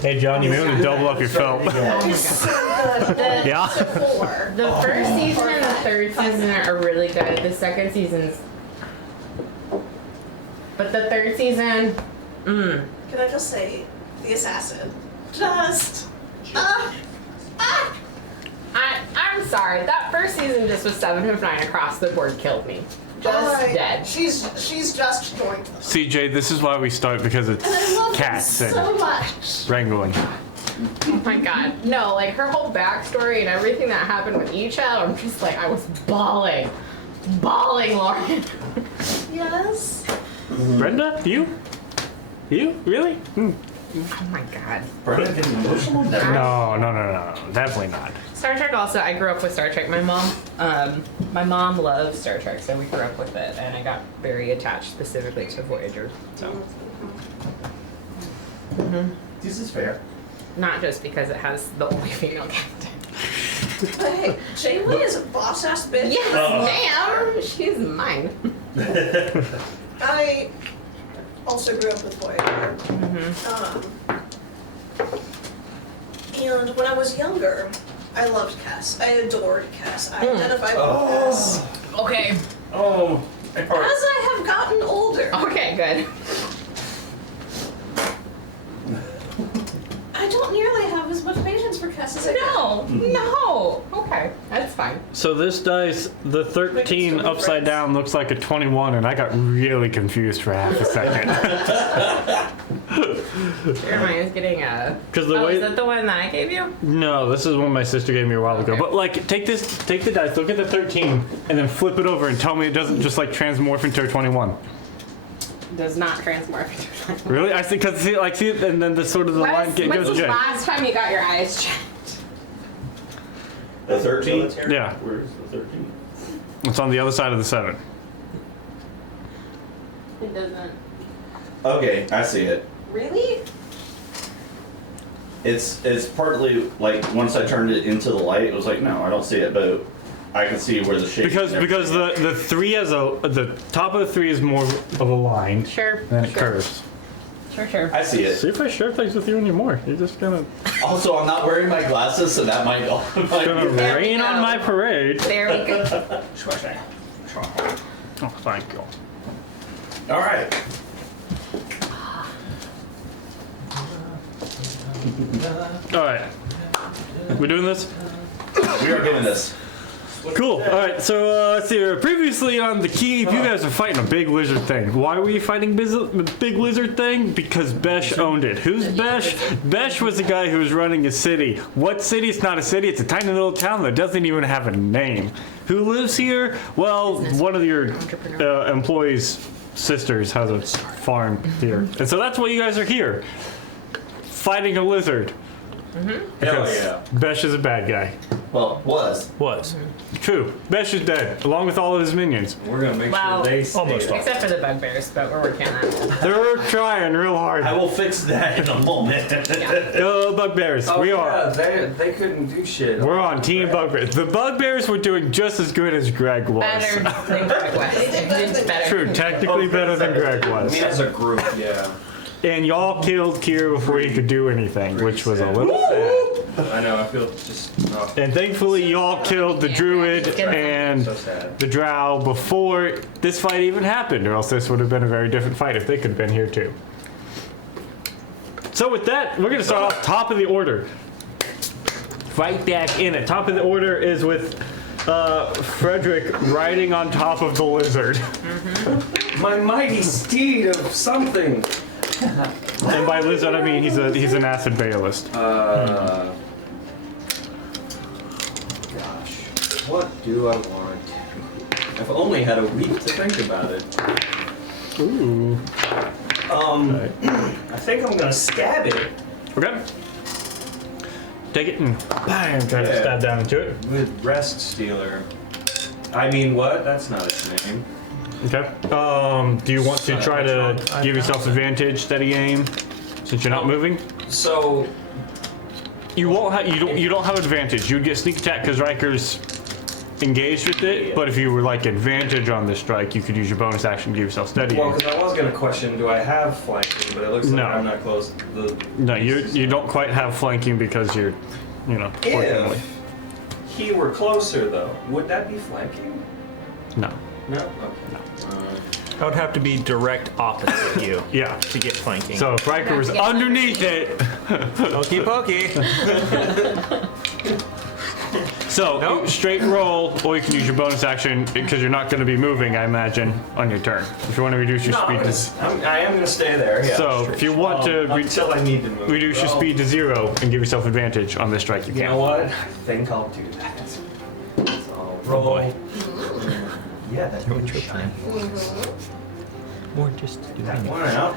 Hey, John, you may want to double up your felt. Yeah? The first season and the third season are really good. The second season's... But the third season... Can I just say, the assassin. I'm sorry. That first season just was 7 of 9 across the board killed me. Just dead. She's just joined them. CJ, this is why we start, because it's And I love cats them and so much. wrangling. Oh my god. No, like her whole backstory and everything that happened with each I'm just like, I was bawling. Bawling, Lauren. Yes. Brenda, you? You? Really? Oh my god. Brenda getting emotional? No, definitely not. Star Trek also, I grew up with Star Trek. My mom loves Star Trek, so we grew up with it, and I got very attached specifically to Voyager. So, This is fair. not just because it has the only female captain. But hey, Janeway is a boss ass bitch. Yes, ma'am. She's mine. I also grew up with Voyager. And when I was younger, I loved Cass. I adored Cass. I identified with Cass. Okay. Oh. As I have gotten older, Okay, good. I don't nearly have as much patience for Cass as I No. Okay, that's fine. So this dice, the 13 upside down looks like a 21, and I got really confused for half a second. Your mind's getting a... Because the Oh, way... is that the one that I gave you? No, this is one my sister gave me a while ago. Okay. But like, take the dice, look at the 13, and then flip it over and tell me it doesn't just like transmorph into a 21. Does not transmorph into a Really? I see, because see, and then the sort of the line When's goes the J. last time you got your eyes checked? The 13? Yeah. Where's the 13? It's on the other side of the 7. It doesn't. Okay, I see it. Really? It's partly like once I turned it into the light, it was like, no, I don't see it, but I can see where the shape. Because the 3 has the top of the 3 is more of a line. Sure. Then it sure. curves. Sure. I see it. See if I share things with you anymore. You're just gonna Also, I'm not wearing my glasses, so that might go. gonna There we rain go. on my parade. There we go. Oh, thank you. All right. All right. We're doing this? We are doing this. Cool. All right. So let's see. Previously on the Keep, you guys were fighting a big lizard thing. Why were you fighting the big lizard thing? Because Besh owned it. Who's Besh? Besh was the guy who was running a city. What city? It's not a city. It's a tiny little town that doesn't even have a name. Who lives here? Well, one of your employees' sisters has a farm here, and so that's why you guys are here, fighting a lizard. Hell Because yeah. Besh is a bad guy. Well, was. True. Besh is dead, along with all of his minions. We're gonna make Wow. sure they stay Almost there. Except for the bugbears, but we're working on that. They're trying real hard. I will fix that in a moment. Bugbears. Oh, We yeah, are. they couldn't do shit. We're on Team Bugbears. The Bugbears were doing just as good as Greg was. Better than Greg was. It's better. True, technically better than Greg I was. mean, as a group, yeah. And y'all killed Kira before he could do anything, which was a little sad. I know, I feel just And thankfully, y'all killed the druid and so sad. the drow before this fight even happened, or else this would have been a very different fight if they could have been here too. So with that, we're gonna start off top of the order. Right back in it. Top of the order is with Frederick riding on top of the lizard. My mighty steed of something. And by lizard, I mean he's an acid balist. Gosh, what do I want? I've only had a week to think about it. Ooh. I think I'm gonna stab it Okay. Take it and bam, try to Yeah. stab down into it. with Rest Stealer. I mean, what? That's not its name. Okay. Do you want to try to give yourself advantage, steady aim, since you're not moving? So, You won't have you don't have advantage. You'd get sneak attack because Riker's engaged with it, but if you were like advantage on the strike, you could use your bonus action to give yourself steadying. Well, because I was gonna question, do I have flanking? But it looks No. like I'm not close. No, you don't quite have flanking because you're, fortunately. If he were closer, though, would that be flanking? No. No. Okay. I would have to be direct opposite you Yeah. to get flanking. So if Riker was Yeah. underneath it, Hokey pokey. so Nope. straight roll, or you can use your bonus action because you're not going to be moving, I imagine, on your turn. If you want to reduce your No, speed I am gonna stay there. Yeah. so if you want to until I need to move. reduce your speed to 0 and give yourself advantage on this strike, you You can. know what? I think I'll do that. So I'll roll. boy. Yeah, that would be fine. Or just do that one out.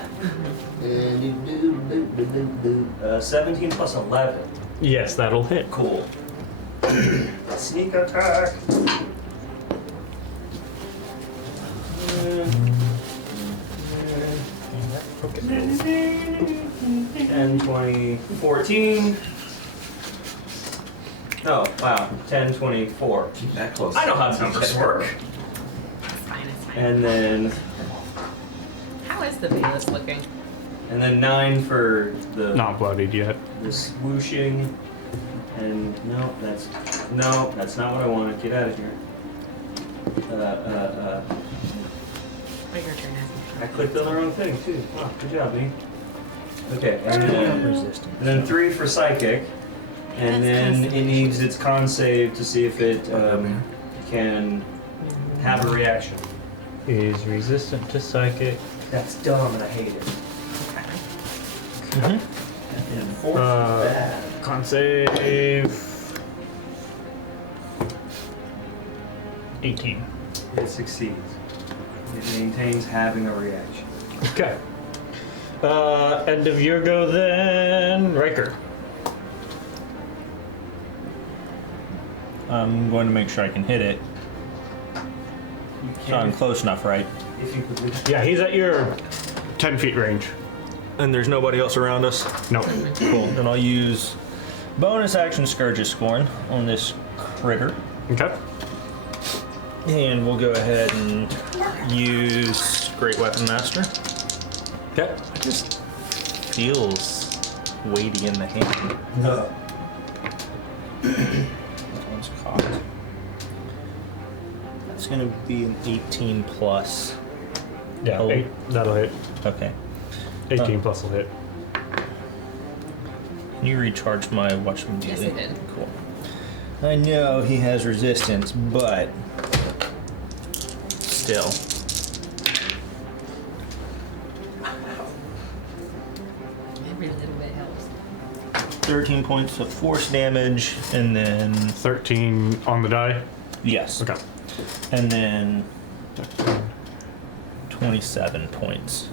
17 plus 11. Yes, that'll hit. Cool. Sneak attack. 10, 20, 14. Oh, wow. 10, 24. Keep that close. I know how numbers work. It's fine, it's fine. And then How is the Venus looking? 9 for the Not bloodied yet. the swooshing. And no, that's not what I wanted. Get out of here. Wait, your turn. I clicked on the wrong thing too. Oh, good job, me. Okay, and resistance. then 3 for psychic, and then it needs its con save to see if it can have a reaction. Is resistant to psychic. That's dumb, and I hate it. Okay. And 4 Uh, bad. Con save. 18. It succeeds. It maintains having a reaction. Okay. End of your go then, Riker. I'm going to make sure I can hit it. You So I'm can't close enough, right? if you could. Yeah, he's at your 10 feet range. And there's nobody else around us? No. Cool. Then I'll use bonus action Scourge's Scorn on this critter. Okay. And we'll go ahead and use Great Weapon Master. Okay. It just feels weighty in the hand. No. That one's cocked. That's going to be an 18 plus. Yeah, Oh. 8. That'll hit. Okay. 18 plus will hit. Can you recharge my Watchman Yes, Daily? I did. Cool. I know he has resistance, but still. Every little bit helps. 13 points of force damage, and then 13 on the die. yes, Okay. and then 27 points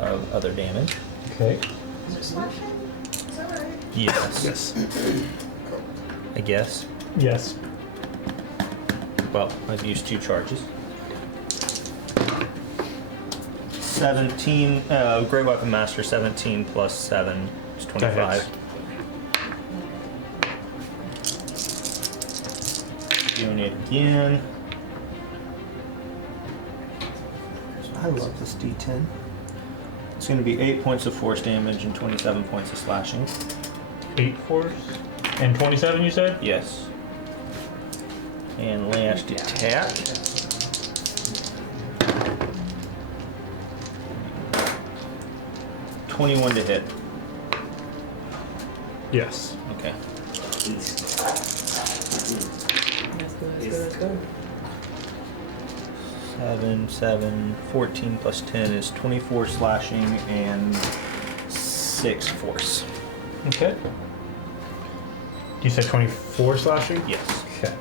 of other damage. Okay. Is it slashing? Is that right? Yes, Yes. I guess. Yes. Well, I've used 2 charges. 17, Great Weapon Master, 17 plus 7 is 25. Doing it again. I love this D10. It's going to be 8 points of force damage and 27 points of slashing. 8 force. And 27, you said? Yes. And last attack. $21 to hit. Yes. Okay. Let's go. 7, 14 plus 10 is 24 slashing and 6 force. Okay. You said 24 slashing? Yes. Okay.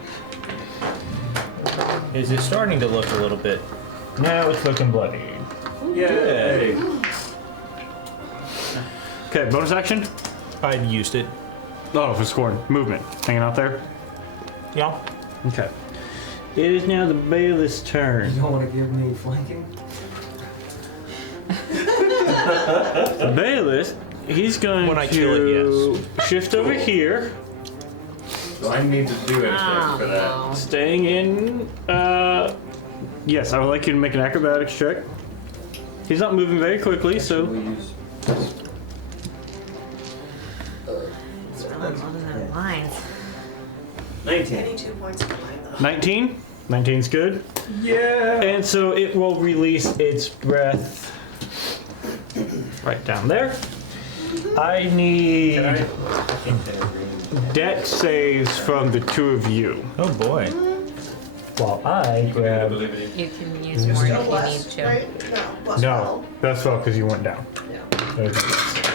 Is it starting to look a little bit? Now it's looking bloody. Yay! Okay, bonus action? I'd used it. Oh, for scoring. Movement. Hanging out there? Yeah. Okay. It is now the Bayless turn. You don't want to give me flanking? The Bayless, he's going When I to kill it, shift over here. Do I need to do anything Oh, for that? no. Staying in. Yes, I would like you to make an acrobatics check. He's not moving very quickly, so. We'll use It's really along those lines. 19. 82 points in mine though. 19. 19's good. Yeah. And so it will release its breath right down there. I need Can I think that agreement. dex saves from the two of you. Oh boy. While I You can grab. believe it. You can use You're more still if you need blessed, to. right? No, blessed No, that's all because you went down. Yeah. Okay.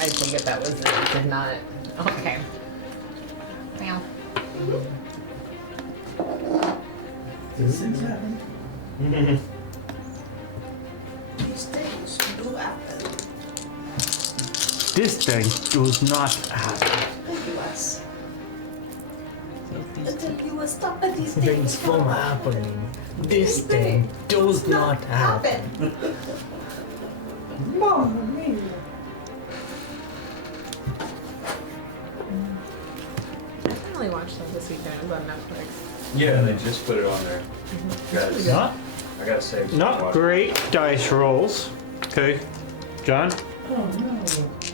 I take it that was it. Did not. Okay. Well, These things happen. These things do happen. This thing does not happen. Thank you, Wes. Thank you, Wes. Stop at these things from happening. This thing does not happen. Mamma mia. I didn't really watch that this weekend. It was on Netflix. Yeah, they just put it on there. Guys, Not, I gotta save some not watch. great dice rolls. Okay, John.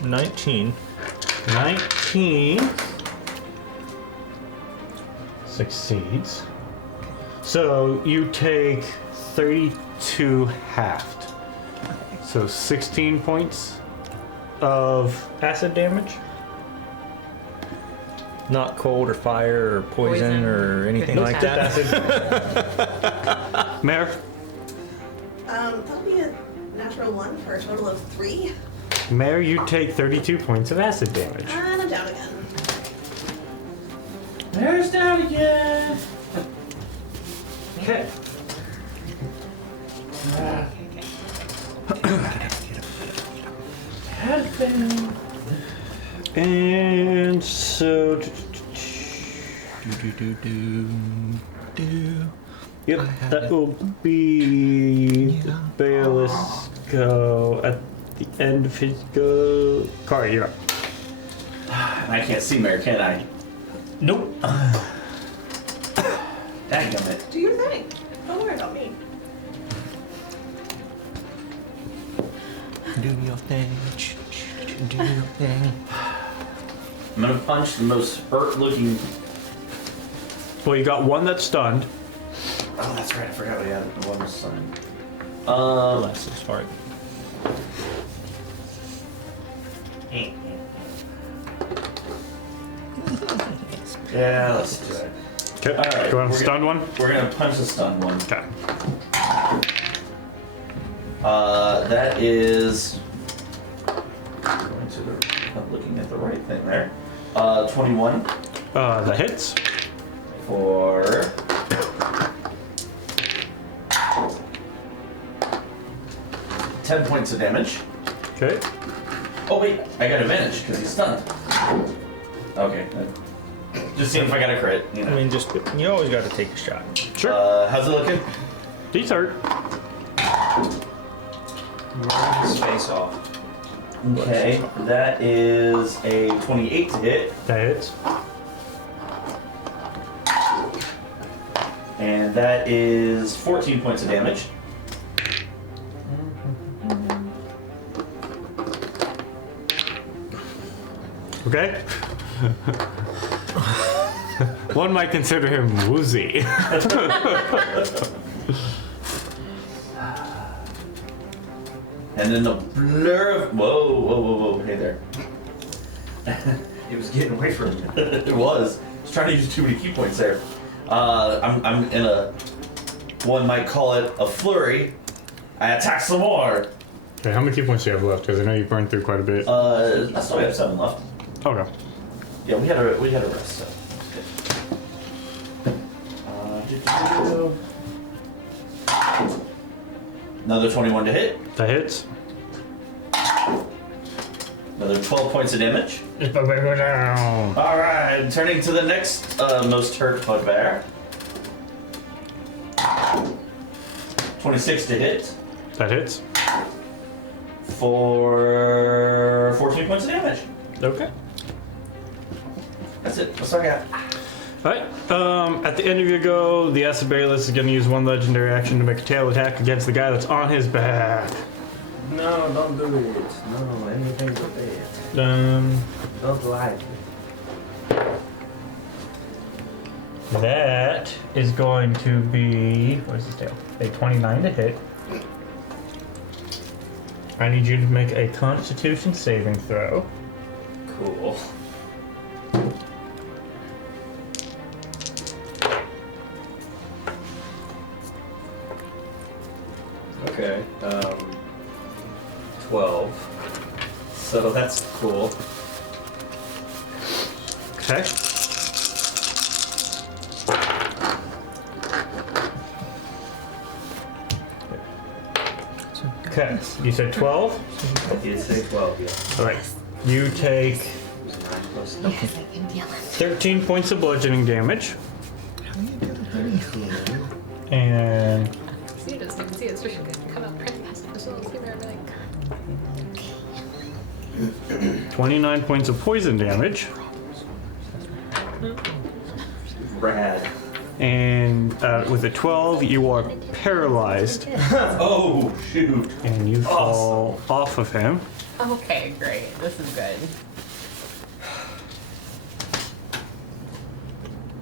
19. 19 succeeds. So you take 32 halved. So 16 points of acid damage. Not cold or fire or poison, or anything like that. Acid. Mayor, That'll be a natural one for a total of 3. Mayor, you take 32 points of acid damage. And I'm down again. Mayor's down again. Okay. And so. Yep, that will be the Bayless go at the end of his go. Corey, you're up. I can't see Mayor, can I? Nope. Dadgummit. Do your thing. Don't worry about me. Do your thing. Do your thing. I'm gonna punch the most hurt-looking. Well, you got one that's stunned. Oh, that's right. I forgot we had one was signed. Bless his heart. Yeah, let's do it. Okay. Alright, Go on, we're stunned one. We're gonna punch the stun one. Okay. That is. Going to the. I'm looking at the right thing there. 21 That hits. for. $10 points of damage. Okay. Oh wait, I got advantage because he's stunned. Okay. Just seeing if I got a crit. You know. I mean, just you always got to take a shot. Sure. How's it looking? He's hurt. Burn his face off. Okay, that is a 28 to hit, That hits. and that is 14 points of damage. Okay. One might consider him woozy. And then the blur of whoa, hey there. He was getting away from me. It was. I was trying to use too many key points there. I'm in a. One might call it a flurry. I attack some more. Okay, how many key points do you have left? Because I know you burned through quite a bit. I still have 7 left. Okay. Yeah, we had a rest. So. Another 21 to hit. That hits. Another 12 points of damage. It's about to go down. All right, turning to the next most hurt bugbear. 26 to hit. That hits. for 14 points of damage. Okay. That's it. That's all I got. Alright, at the end of your go, the Acibarius is going to use one legendary action to make a tail attack against the guy that's on his back. No, don't do it. No, anything but that. Don't like it. That is going to be, where's his tail? A 29 to hit. I need you to make a Constitution saving throw. Cool. Okay. 12. So that's cool. Okay. Okay, you said 12? I did say 12, yeah. Alright, you take 9 plus Yes, I can feel it. 13 points of bludgeoning damage. And So you just can see it's just come up right past the little female like 29 points of poison damage. Rad. And with a 12, you are paralyzed. Oh, shoot. And you fall off of him. Okay, great. This is good.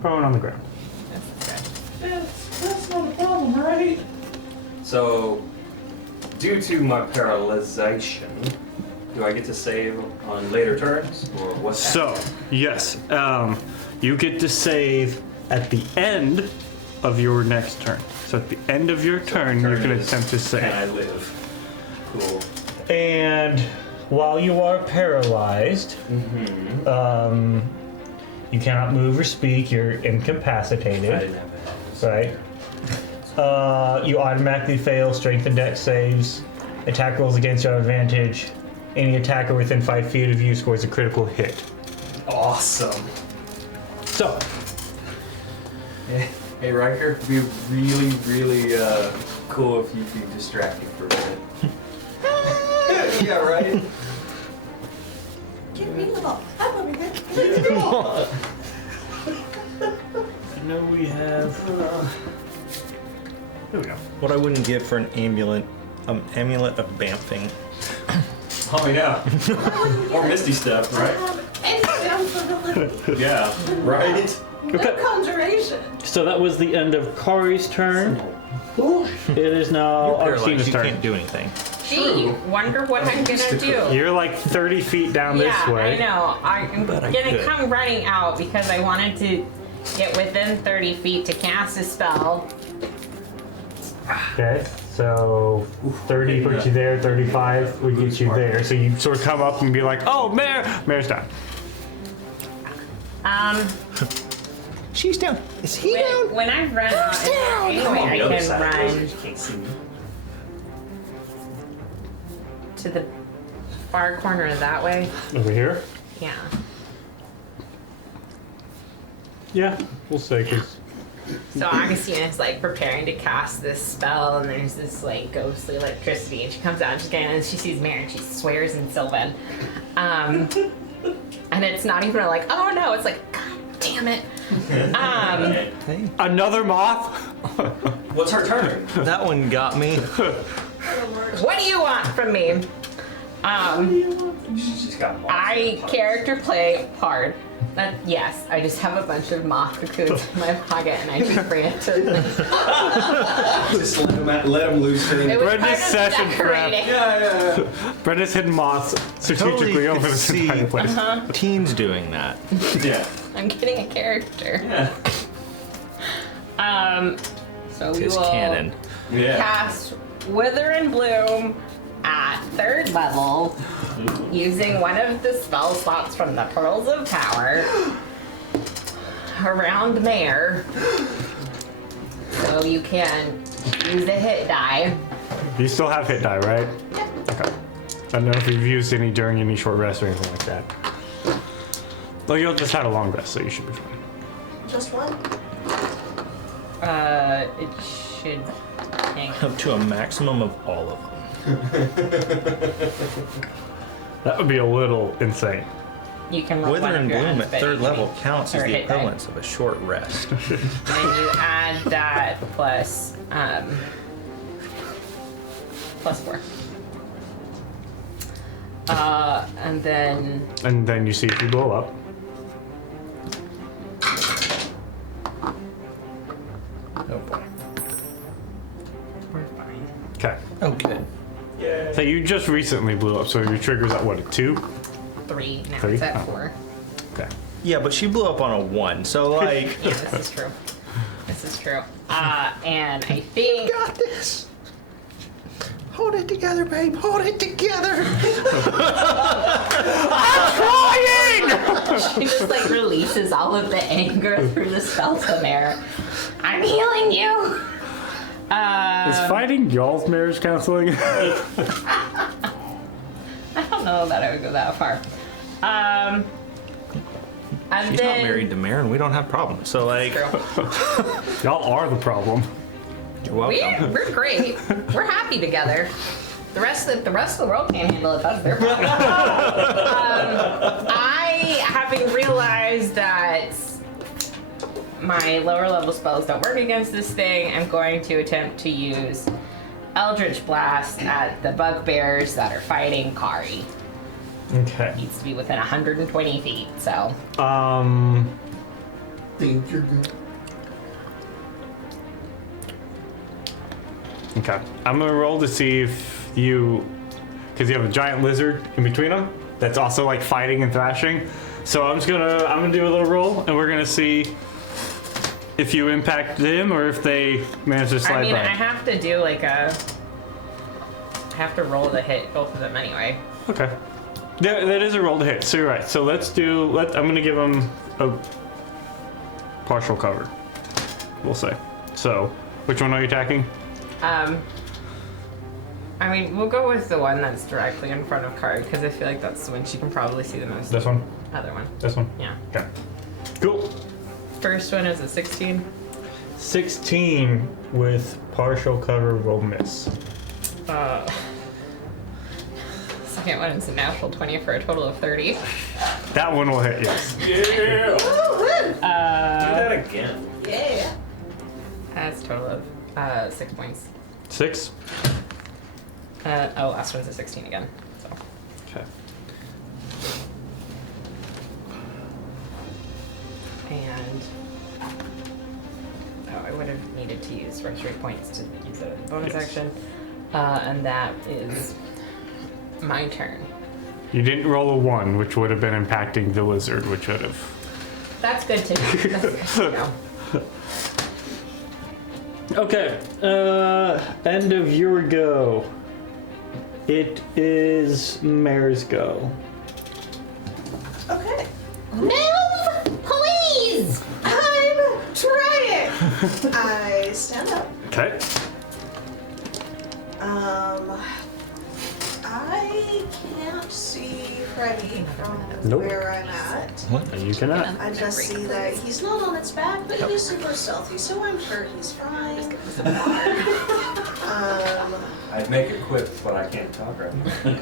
Prone on the ground. This is good. That's not a problem, right? So, due to my paralyzation, do I get to save on later turns? Or what's So, yes, you get to save at the end of your next turn. So at the end of your turn, you can attempt to Can I save. live? Cool. And while you are paralyzed, you cannot move or speak. You're I incapacitated, didn't have that. right? You automatically fail strength and dex saves. Attack rolls against your advantage. Any attacker within 5 feet of you scores a critical hit. Awesome. So, Hey, Riker, it'd be really, really cool if you could distract me for a minute. Yeah, right? Give me the ball. I'm over here. Give me the ball. I know we have. There we go. What I wouldn't give for an amulet of bamfing. Oh, yeah. Or Misty Step, right? And down for the living. Yeah, right? No conjuration. So that was the end of Kari's turn. It is now You're paralyzed, Artina's you turn. can't do anything. Gee, wonder what I'm gonna do. You're like 30 feet down this Yeah, way. I know. I'm But I gonna could. come running out because I wanted to get within 30 feet to cast a spell. Okay, so 30 puts you there, 35 would get you there. So you sort of come up and be like, oh, Mare's down. She's down. Is he down? When I run out, anyway, I can run You can't see me. to the far corner that way. Over here? Yeah. Yeah, we'll say, because So Augustina's like preparing to cast this spell, and there's this like ghostly electricity, and she comes out and she sees Mare, and she swears in Sylvan. And it's not even like, oh no, it's like, God damn it. Hey, another moth? What's her turn? that one got me. What do you want from me? She's got moths I in her character play hard. Yes, I just have a bunch of moth cocoons in my pocket, and I just bring it to them. Just let him loose. It was Brenda's part of session decorating. Yeah. Brenda's hidden moths strategically Totally over could this see entire place. teens doing that. Yeah. I'm getting a character. Yeah. So we It's will canon. Yeah. cast Wither and Bloom at 3rd level using one of the spell slots from the Pearls of Power around Mare. So you can use a hit die. You still have hit die, right? Okay. I don't know if you've used any during any short rest or anything like that. Well, you just had a long rest, so you should be fine. Just one? It should hang. Up to a maximum of all of them. That would be a little insane. You can roll Wither one of and your Bloom at third unfit level counts as or the hit die. equivalence of a short rest. And you add that plus 4. And then And then you see if you blow up. Oh boy. we're fine. Okay. Oh, good. Yeah. So you just recently blew up, so your trigger's at what, a 2? 3 now. 3? It's at Oh. 4. Okay. Yeah, but she blew up on a 1, so like. Yeah, this is true. This is true. And I think Got this. Hold it together, babe. Hold it together. she just like releases all of the anger through the spell-to-mare. I'm healing you. Is fighting y'all's marriage counseling? I don't know that I would go that far. And She's then, not married to Marin. We don't have problems. So like. True. Y'all are the problem. You're welcome. We're great. We're happy together. The rest of the world can't handle it. That's their problem. I, having realized that my lower level spells don't work against this thing, I'm going to attempt to use Eldritch Blast at the bugbears that are fighting Kari. Okay. Needs to be within 120 feet. So Think you're good. Okay. I'm gonna roll to see if you, because you have a giant lizard in between them that's also like fighting and thrashing. So I'm gonna do a little roll, and we're gonna see if you impact them or if they manage to slide I mean, by. I have to do like I have to roll to hit both of them anyway. Okay. Yeah, that is a roll to hit. So you're right. So I'm gonna give them a partial cover. We'll say. So, which one are you attacking? I mean, we'll go with the one that's directly in front of Kari because I feel like that's the one she can probably see the most. This one. Other one. This one. Yeah. Okay. Cool. First one is a 16. 16 with partial cover will miss. Second one is a natural 20 for a total of 30. That one will hit. Yes. Yeah. Woo-hoo. Do that again. Yeah. That's a total of 6 points. 6. Last one's a 16 again. So. Okay. And I would have needed to use sorcery points to use it as a bonus Yes. action. And that is my turn. You didn't roll a 1, which would have been impacting the lizard, which would have. That's good to know. That's good to know. Okay. End of your go. It is Mare's go. Okay. Move, please! I'm trying. I stand up. Okay. I can't see Freddy from Nope. where I'm at. What? You cannot. I just see that he's not on its back, but he's super stealthy, so I'm sure he's fine. I'd make it quick, but I can't talk right now.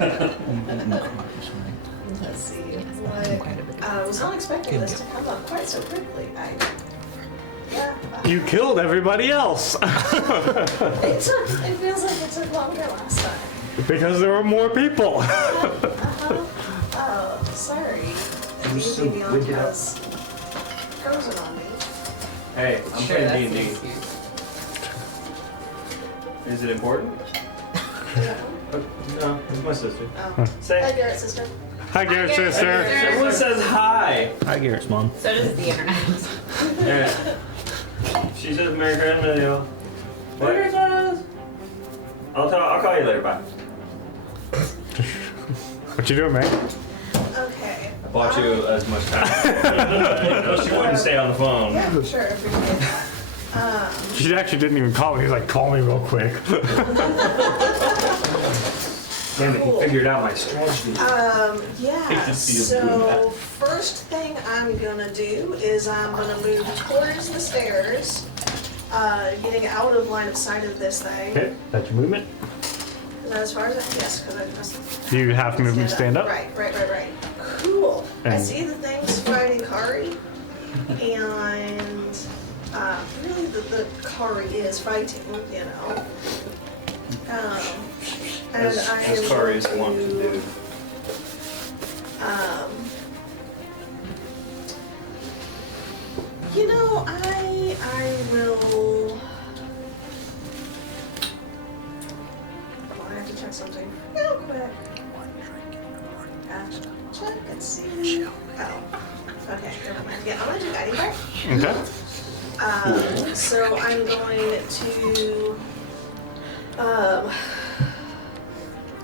Let's see. What? I was not expecting this to come up quite so quickly. Yeah. You killed everybody else It feels like it took longer last time. because there were more people. Oh, sorry. Who's so Beyond wicked up? has frozen on me. Hey, I'm Sure, playing that's D&D. the excuse. Is it important? Yeah. No, it's my sister. Oh. Hi, Say. Garrett, sister. Hi, Garrett, Garrett. sister. Everyone says hi. Hi, Garrett's mom. So does the internet. Yeah. She says Merry Christmas, y'all. Merry Christmas. I'll call you later. Bye. What you doing, man? Okay. I bought you as much time. No, she wouldn't stay on the phone. Yeah, sure. Appreciate it. She actually didn't even call me. He's like, call me real quick. Damn it, he figured out my strategy. Yeah. to see him do So that. first thing I'm gonna do is I'm gonna move towards the stairs, getting out of line of sight of this thing. Okay, that's your movement. Not as far as yes, because I must. You have movement stand up? Right. Cool. I And- see the things fighting Kari, and really the Kari is fighting, you know. And As I am Kari is going wont to do. You know, I will. I have to check something real quick. I have to check and see. Oh, okay, never mind. Yeah, I'm gonna do guiding bolt. Okay. So I'm going to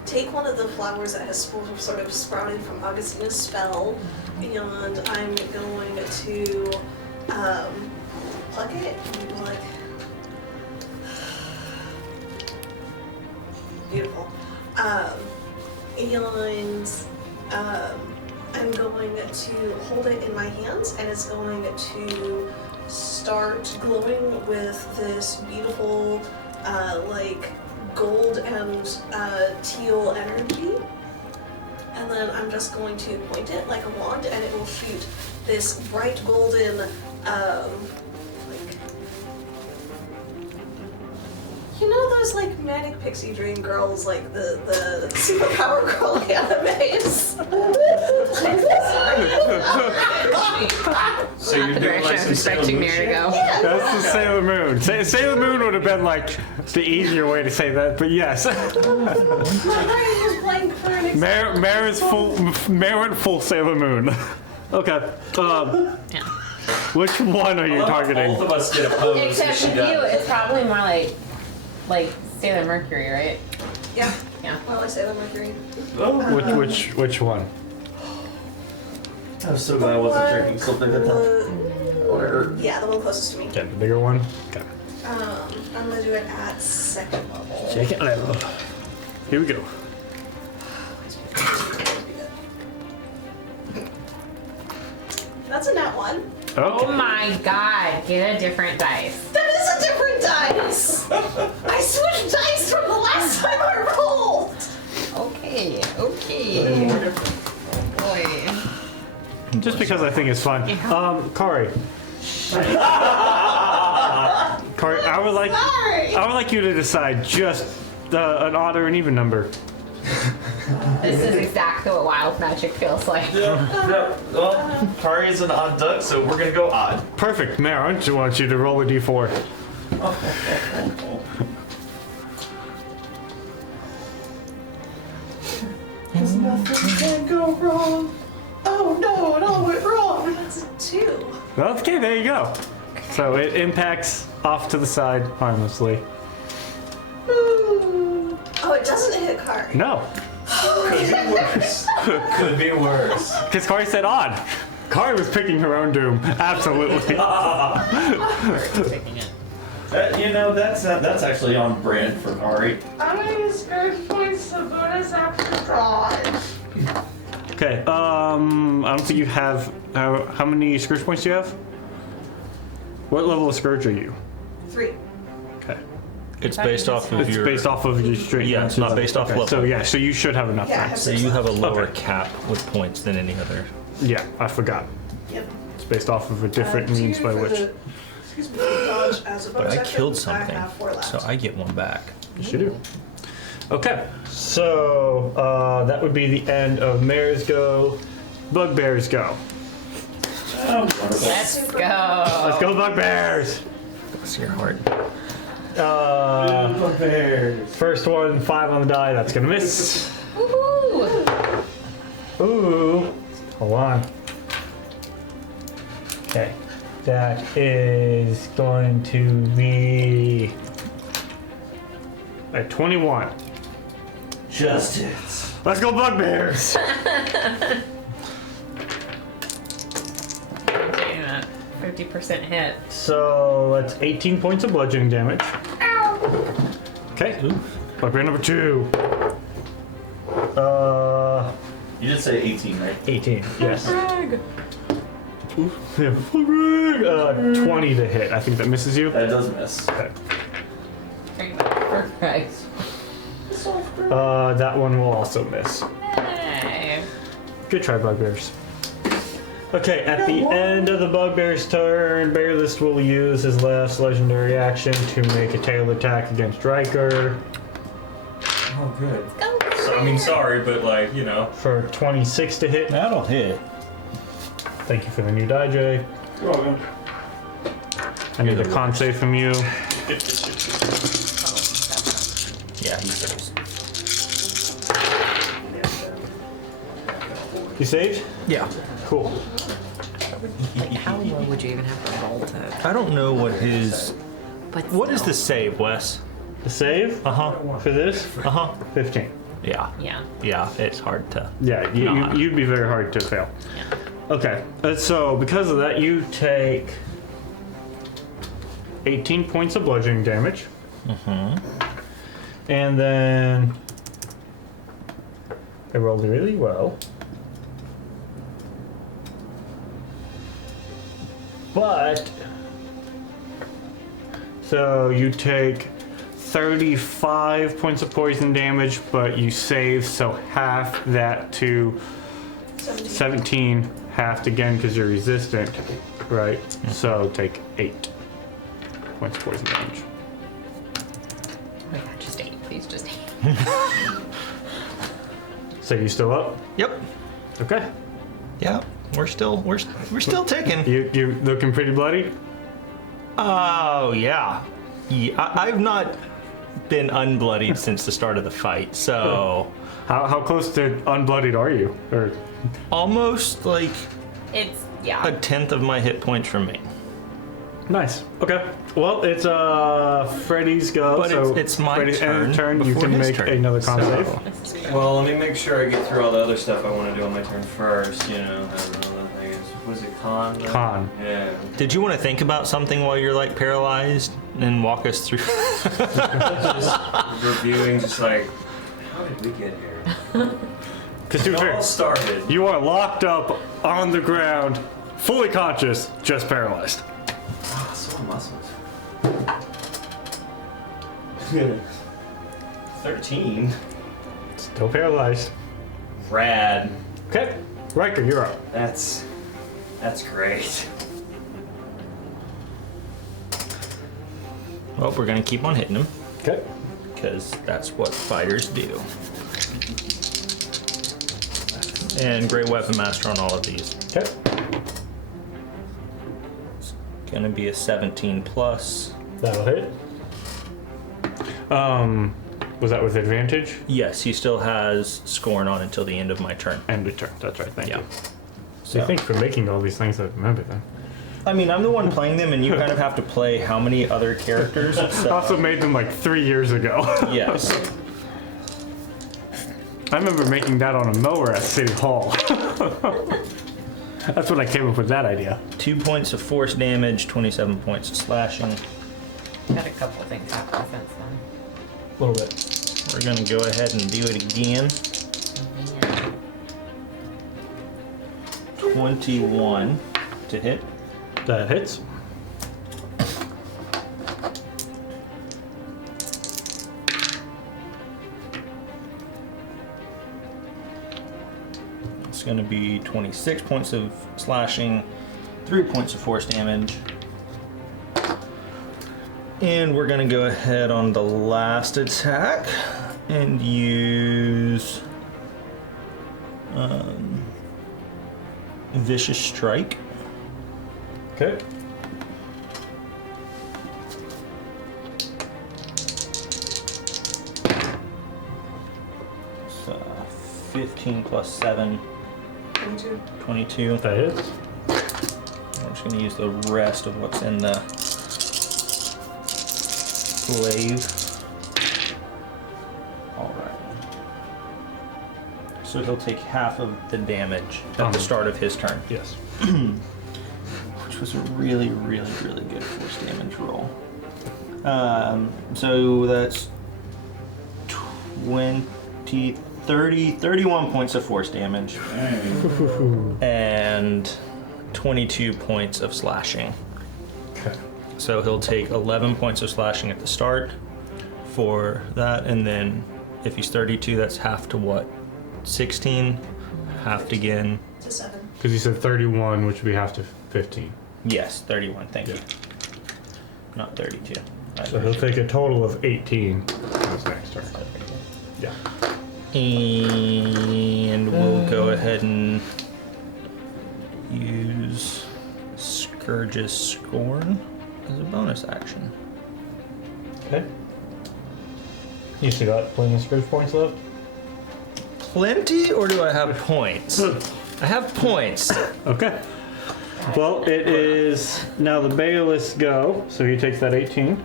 take one of the flowers that has sort of sprouted from Augustina's spell, and I'm going to pluck it and be like, beautiful. I'm going to hold it in my hands, and it's going to start glowing with this beautiful, like gold and teal energy. And then I'm just going to point it like a wand, and it will shoot this bright golden, like, you know those like manic pixie dream girls, like the superpower girl animes. So you're The doing like direction I was some expecting Mary to go. That's the Sailor Moon. Sailor Moon would have been like the easier way to say that, but yes. My brain was blank for an example. Mare went full Sailor Moon. Okay. Yeah. Which one are you targeting? Both of us get opposed. Except she with you, does. it's probably more like Sailor Mercury, right? Yeah. Yeah. Well, I Sailor Mercury. Which one? I'm so glad I wasn't drinking something that Yeah, the one closest to me. Okay, the bigger one. Okay. I'm gonna do it at second level. Second level. Here we go. That's a nat one. Oh Okay. my god, get a different dice. That is a different dice. I switched dice from the last time I rolled. Okay. Boy. Just because I think it's fun. Kari. Kari, I would like you to decide just an odd or an even number. This is exactly what wild magic feels like. No, well, Kari is an odd duck, so we're gonna go odd. Perfect. Mare, I just want you to roll a d4. Because nothing can go wrong. Oh no, it all went wrong. That's a 2. Okay, there you go. So it impacts off to the side harmlessly. Oh, it doesn't hit Kari. No, Could be worse. Could be worse. because Kari said odd. Kari was picking her own doom. Absolutely. That's actually on brand for Kari. I'm gonna use Spirit Points to bonus after dodge. Okay. I don't think you have. How many scourge points do you have? What level of scourge are you? 3. Okay. It's based off of It's your. based off of your strength. Yeah, it's not based off level. So yeah, so you should have enough. Yeah, I then. have So 6 you have a left. lower Okay. cap with points than any other. Yeah, I forgot. Yep. It's based off of a different 2 means by for which. Excuse me, for dodge as a But bonus I action. killed something, I have 4 left. so I get one back. Yes, you do. Okay, so that would be the end of Mare's go. Bugbear's go. Let's go. Let's go, Bugbears! Bless your heart. First one, 5 on the die. That's gonna miss. Woohoo! Ooh, hold on. Okay, that is going to be a 21. Just it. Let's go, Bugbears! 50% hit. So that's 18 points of bludgeoning damage. Okay, Bugbear number 2. You did say 18, right? 18, yes. 20 to hit. I think that misses you. That does miss. Okay. Perfect. So That one will also miss. Hey. Good try, bugbears. Okay, at the end of the bugbear's turn, Bearless will use his last legendary action to make a tail attack against Riker Oh, good. Go. So, I mean, sorry, but like, you know. for 26 to hit. That'll hit. Thank you for the new die, Jay. You're welcome. I need a con save from you. Yeah, he saves. You saved? Yeah. Cool. How low would you even have to roll to? I don't know what his. But What is still. the save, Wes? The save Uh huh. for this? Uh huh. 15. Yeah. Yeah. Yeah, it's hard to. Yeah, you'd be very hard to fail. Okay, so because of that, you take 18 points of bludgeoning damage. And then I rolled really well. But so you take 35 points of poison damage, but you save, so half that to 17, halved again because you're resistant, right? So take 8 points of poison damage. Oh my god, just 8. Please, just 8. So you still up? Yep. Okay. Yeah. We're still ticking. You're looking pretty bloody? Oh yeah. I've not been unbloodied since the start of the fight, so How close to unbloodied are you? Or almost like It's, a yeah. tenth of my hit points remain. nice. Okay. Well, it's Freddy's go. But so it's my Freddy's end turn You before can his make turn. another con So- save. Well, let me make sure I get through all the other stuff I want to do on my turn first. You know, I don't know, I guess. Was it con? though? Con. Yeah. Did you want to think about something while you're like paralyzed and walk us through? Just reviewing, just like, how did we get here? Because to be It fair, all started. you are locked up on the ground, fully conscious, just paralyzed. Oh, sore muscles. 13. Still paralyzed. Rad. Okay. Riker, you're up. That's great. Well, we're gonna keep on hitting him Okay. because that's what fighters do. And Great Weapon Master on all of these. Okay. Gonna be a 17 plus. That'll hit. Was that with advantage? Yes, he still has scoring on until the end of my turn. End of turn. That's right. Thank Yeah. you. So thanks for making all these things. I remember them. I mean, I'm the one playing them, and you kind of have to play how many other characters? I So, also made them like 3 years ago. yes. I remember making that on a mower at City Hall. That's when I came up with that idea. 2 points of force damage, 27 points of slashing. Got a couple of things happen since then. A little bit. We're gonna go ahead and do it again. Yeah. 21 to hit. That hits. It's gonna be 26 points of slashing, 3 points of force damage. And we're gonna go ahead on the last attack and use Vicious Strike. Okay. It's 15 plus 7, 22. 22. That hits. I'm just gonna use the rest of what's in the glaive. Alright. So he'll take half of the damage at the start of his turn, Yes. which was a really, really, really good force damage roll. So that's 20, 30, 31 points of force damage. And 22 points of slashing. Okay. So he'll take 11 points of slashing at the start for that, and then If he's 32, that's half to what? 16? Halved again. To 7. Because you said 31, which would be half to 15. Yes, 31. Thank you. Not 32. So he'll take a total of 18 this next turn. Yeah. And we'll go ahead and use Scourge's Scorn as a bonus action. Okay. You still got plenty of Scourge points left? Plenty, or do I have points? I have points. Okay. Well, it is now the Bayless go, so he takes that 18.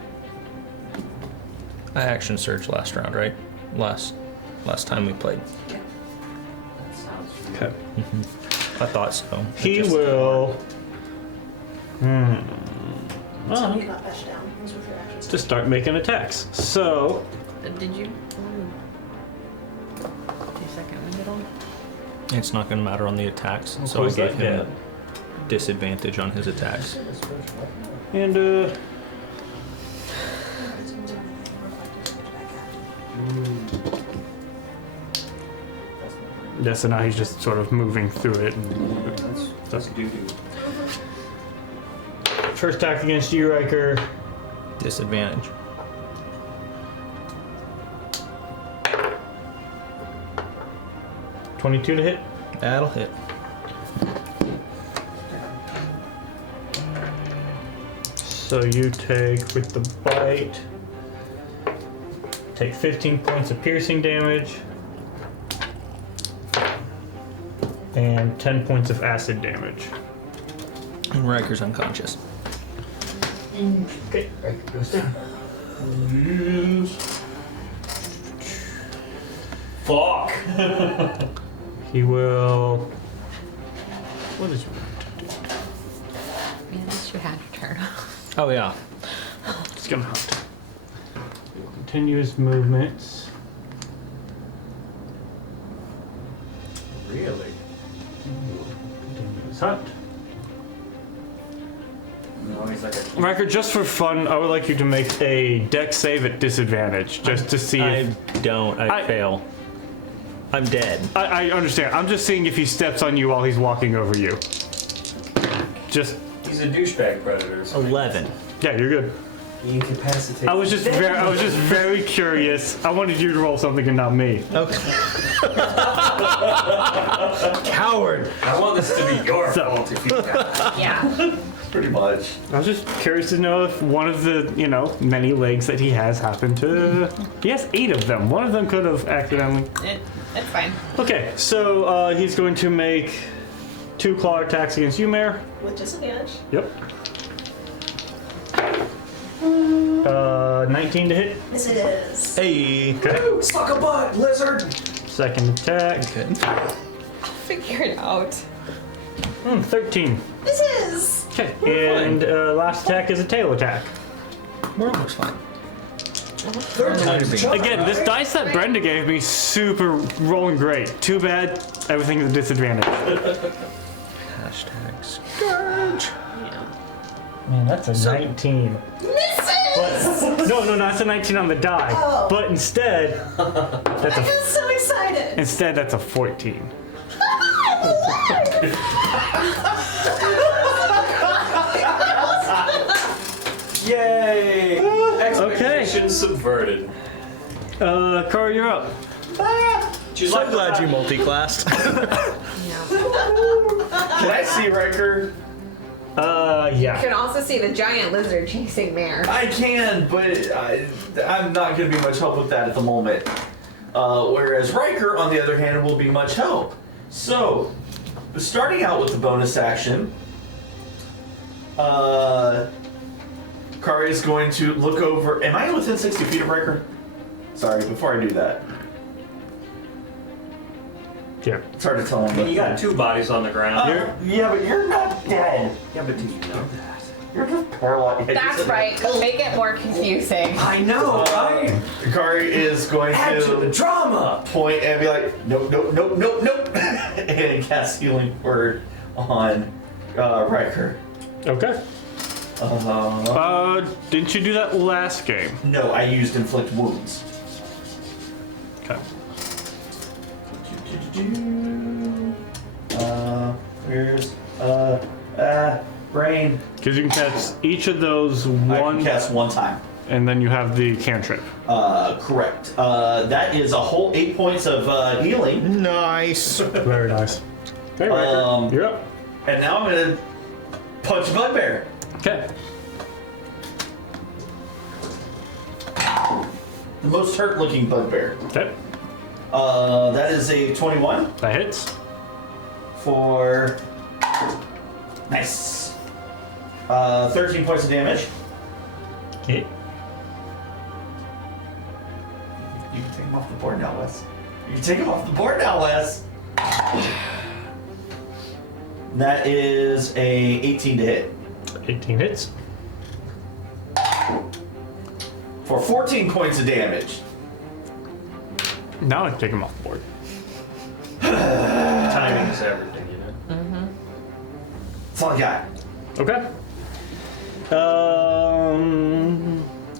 I action surge last round, right? Last time we played. Okay. I thought so. He will. So you got Besh down. Those with your actions. Just start making attacks. So Did you? 2-second wind at all? It's not going to matter on the attacks, so I close gave that him gap. disadvantage on his attacks. and yeah, so now he's just sort of moving through it. And That's doo-doo. first attack against you, Riker. Disadvantage. $22 to hit. That'll hit. So you take, with the bite, take 15 points of piercing damage and 10 points of acid damage. And Riker's unconscious. Okay, Riker goes down. Fuck! He will. What is your Man, at least you had your turn. Oh yeah. He's gonna hunt. He will continue his movements. Really? Continue his hunt. No, he's like a... Riker, just for fun, I would like you to make a dex save at disadvantage, just to see I if. don't. I fail. I'm dead. I understand. I'm just seeing if he steps on you while he's walking over you. Just. He's a douchebag predator. So 11. Yeah, you're good. incapacitated. I was just very curious. I wanted you to roll something and not me. Okay. Coward. I want this to be your So- fault if you die. Yeah. Pretty much. I was just curious to know if one of the, many legs that he has happened to. He has 8 of them. One of them could have accidentally. It's fine. Okay, so he's going to make 2 claw attacks against you, Mare. With disadvantage. Yep. 19 to hit. Yes, it is. Hey. Okay. Suck a butt, lizard! Second attack. Good. Figure it out. 13. This is. Okay. And last attack is a tail attack. We're almost fine. Third time's the charm. Again, this dice that Brenda gave me, super rolling great. Too bad everything's a disadvantage. Hashtag scourge. Man, that's a 19. But, no, that's a 19 on the die. Oh. But instead, that's I'm a so excited. instead that's a 14. Yay! Expectations subverted. Carl, you're up. She's So glad you multi-classed. Can I see Riker? You Yeah. can also see the giant lizard chasing Mare. I can, but I'm not going to be much help with that at the moment. Whereas Riker, on the other hand, will be much help. So, starting out with the bonus action, Kari is going to look over. Am I within 60 feet of Riker? Sorry, before I do that. Yeah. It's hard to tell him. You got 2 bodies on the ground. Yeah, but you're not dead. Yeah, but do you know that? You're just paralyzed. That's right. Make it more confusing. I know, right? Kari is going Add to the to drama! point and be like, nope, and cast Healing Word on Riker. Okay. Didn't you do that last game? No, I used Inflict Wounds. Okay. Where's brain? Because you can cast each of those I one, can cast one time. and then you have the cantrip. Correct. That is a whole 8 points of healing. Nice. Very nice. Okay, Riker, you're up. And now I'm gonna punch a bugbear. Okay. The most hurt-looking bugbear. Okay. That is a 21 That hits. for nice. 13 points of damage. Okay. You can take him off the board now, Wes. You can take him off the board now, Wes. That is a 18 to hit 18 hits. for 14 points of damage. Now I can take him off the board. Timing is everything, you know? That's all I got. Okay.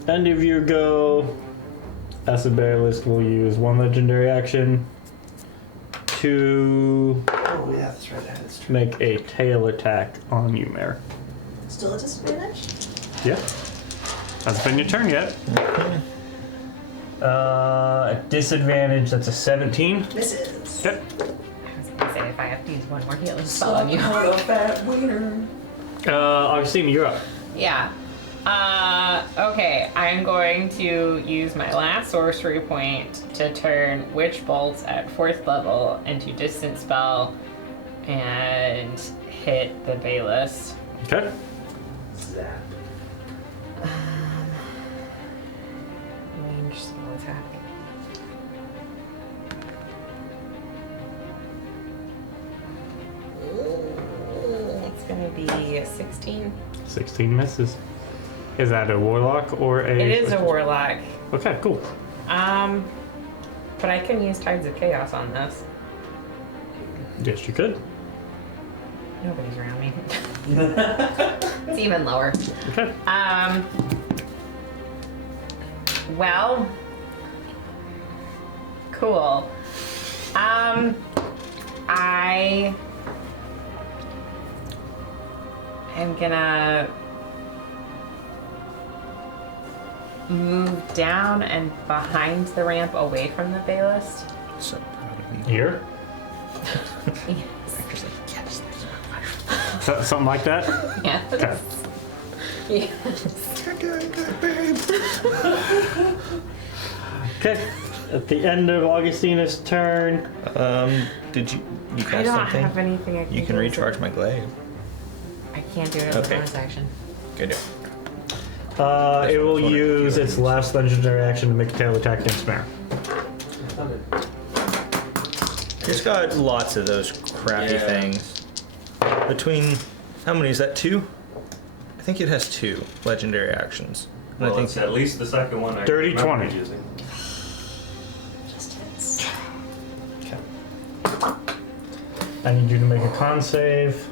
End of your go. Acid Bearlist will use one legendary action to Oh yeah, that's right. That's true. make a tail attack on you, Mare. Still a disadvantage? Yeah. Hasn't been your turn yet. At disadvantage, that's a 17. Misses. Okay. I was gonna say if I have to use one more healing spell on you. a fat wiener. Augustine, you're up. Yeah. Okay, I'm going to use my last sorcery point to turn Witch Bolts at 4th level into Distant Spell and hit the Baylist. Okay. Zap. Range spell attack. It's gonna be a 16. 16 misses. Is that a warlock or a... It is a warlock. Okay, cool. But I can use Tides of Chaos on this. Yes, you could. Nobody's around me. It's even lower. Okay. Well, cool. I am gonna move down and behind the ramp away from the Baylist. So proud of you. Here? Something like that? Yes. Okay. Yes. Okay. At the end of Augustina's turn, Did you I cast don't something? have anything I can You can do. recharge my glaive. I can't do it as a Okay. bonus action. Good. it will use its last legendary action to make a tail attack against Mare. It's got lots of those crappy Yeah. things. Between, how many is that? 2? I think it has 2 legendary actions. And Well, I it's think at least the second one I Dirty remember 20. using. Just hits. I need you to make a con save.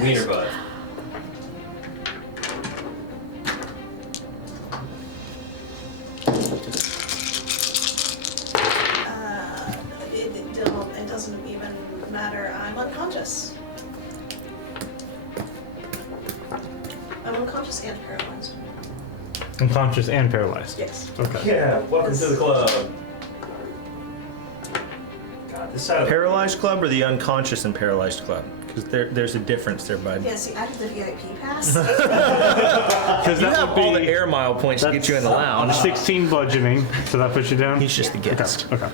Wiener butt. It doesn't even matter. I'm unconscious. I'm unconscious and paralyzed. Unconscious and paralyzed. Yes. Okay. Yeah, welcome to the club. God, this side of Paralyzed club or the unconscious and paralyzed club? Because there's a difference there, bud. Yeah, see, I have the VIP pass. Because You that have would be all the air mile points to get you in the lounge. 16 bludgeoning, so that puts you down. He's just a guest. Okay.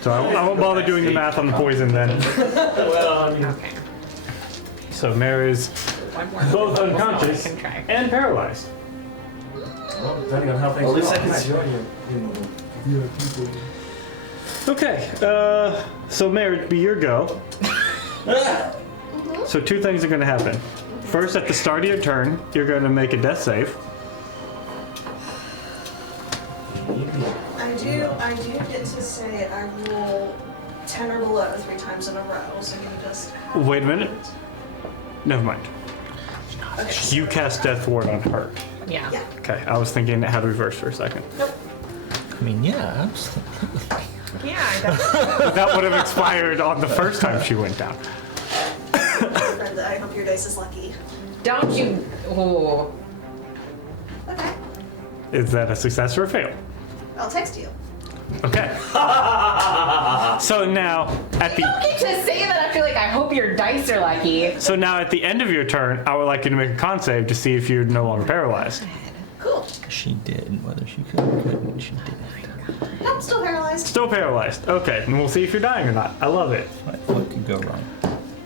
So I won't bother doing the math on the poison then. well, I mean, Okay. So Mare is One more. both unconscious I can try. and paralyzed. well, depending on how things At least go, I can might see- join you. Okay. So Mare, it'd be your go. So 2 things are going to happen. First, at the start of your turn, you're going to make a death save. I do get to say I roll 10 or below 3 times in a row, so you just have Wait a minute. Never mind. Okay. You cast Death Ward on her. Yeah. Yeah. Okay, I was thinking it had reversed for a second. Nope. I mean, yeah, absolutely. Yeah, that's That would have expired on the first time she went down. Brenda, I hope your dice is lucky. don't you. Oh. Okay. Is that a success or a fail? I'll text you. Okay. So now at You don't get to say that after, like, I hope your dice are lucky. so now at the end of your turn, I would like you to make a con save to see if you're no longer paralyzed. Cool. She did. Whether she could or couldn't, she did. I'm still paralyzed. Still paralyzed. Okay, and we'll see if you're dying or not. I love it. What could go wrong?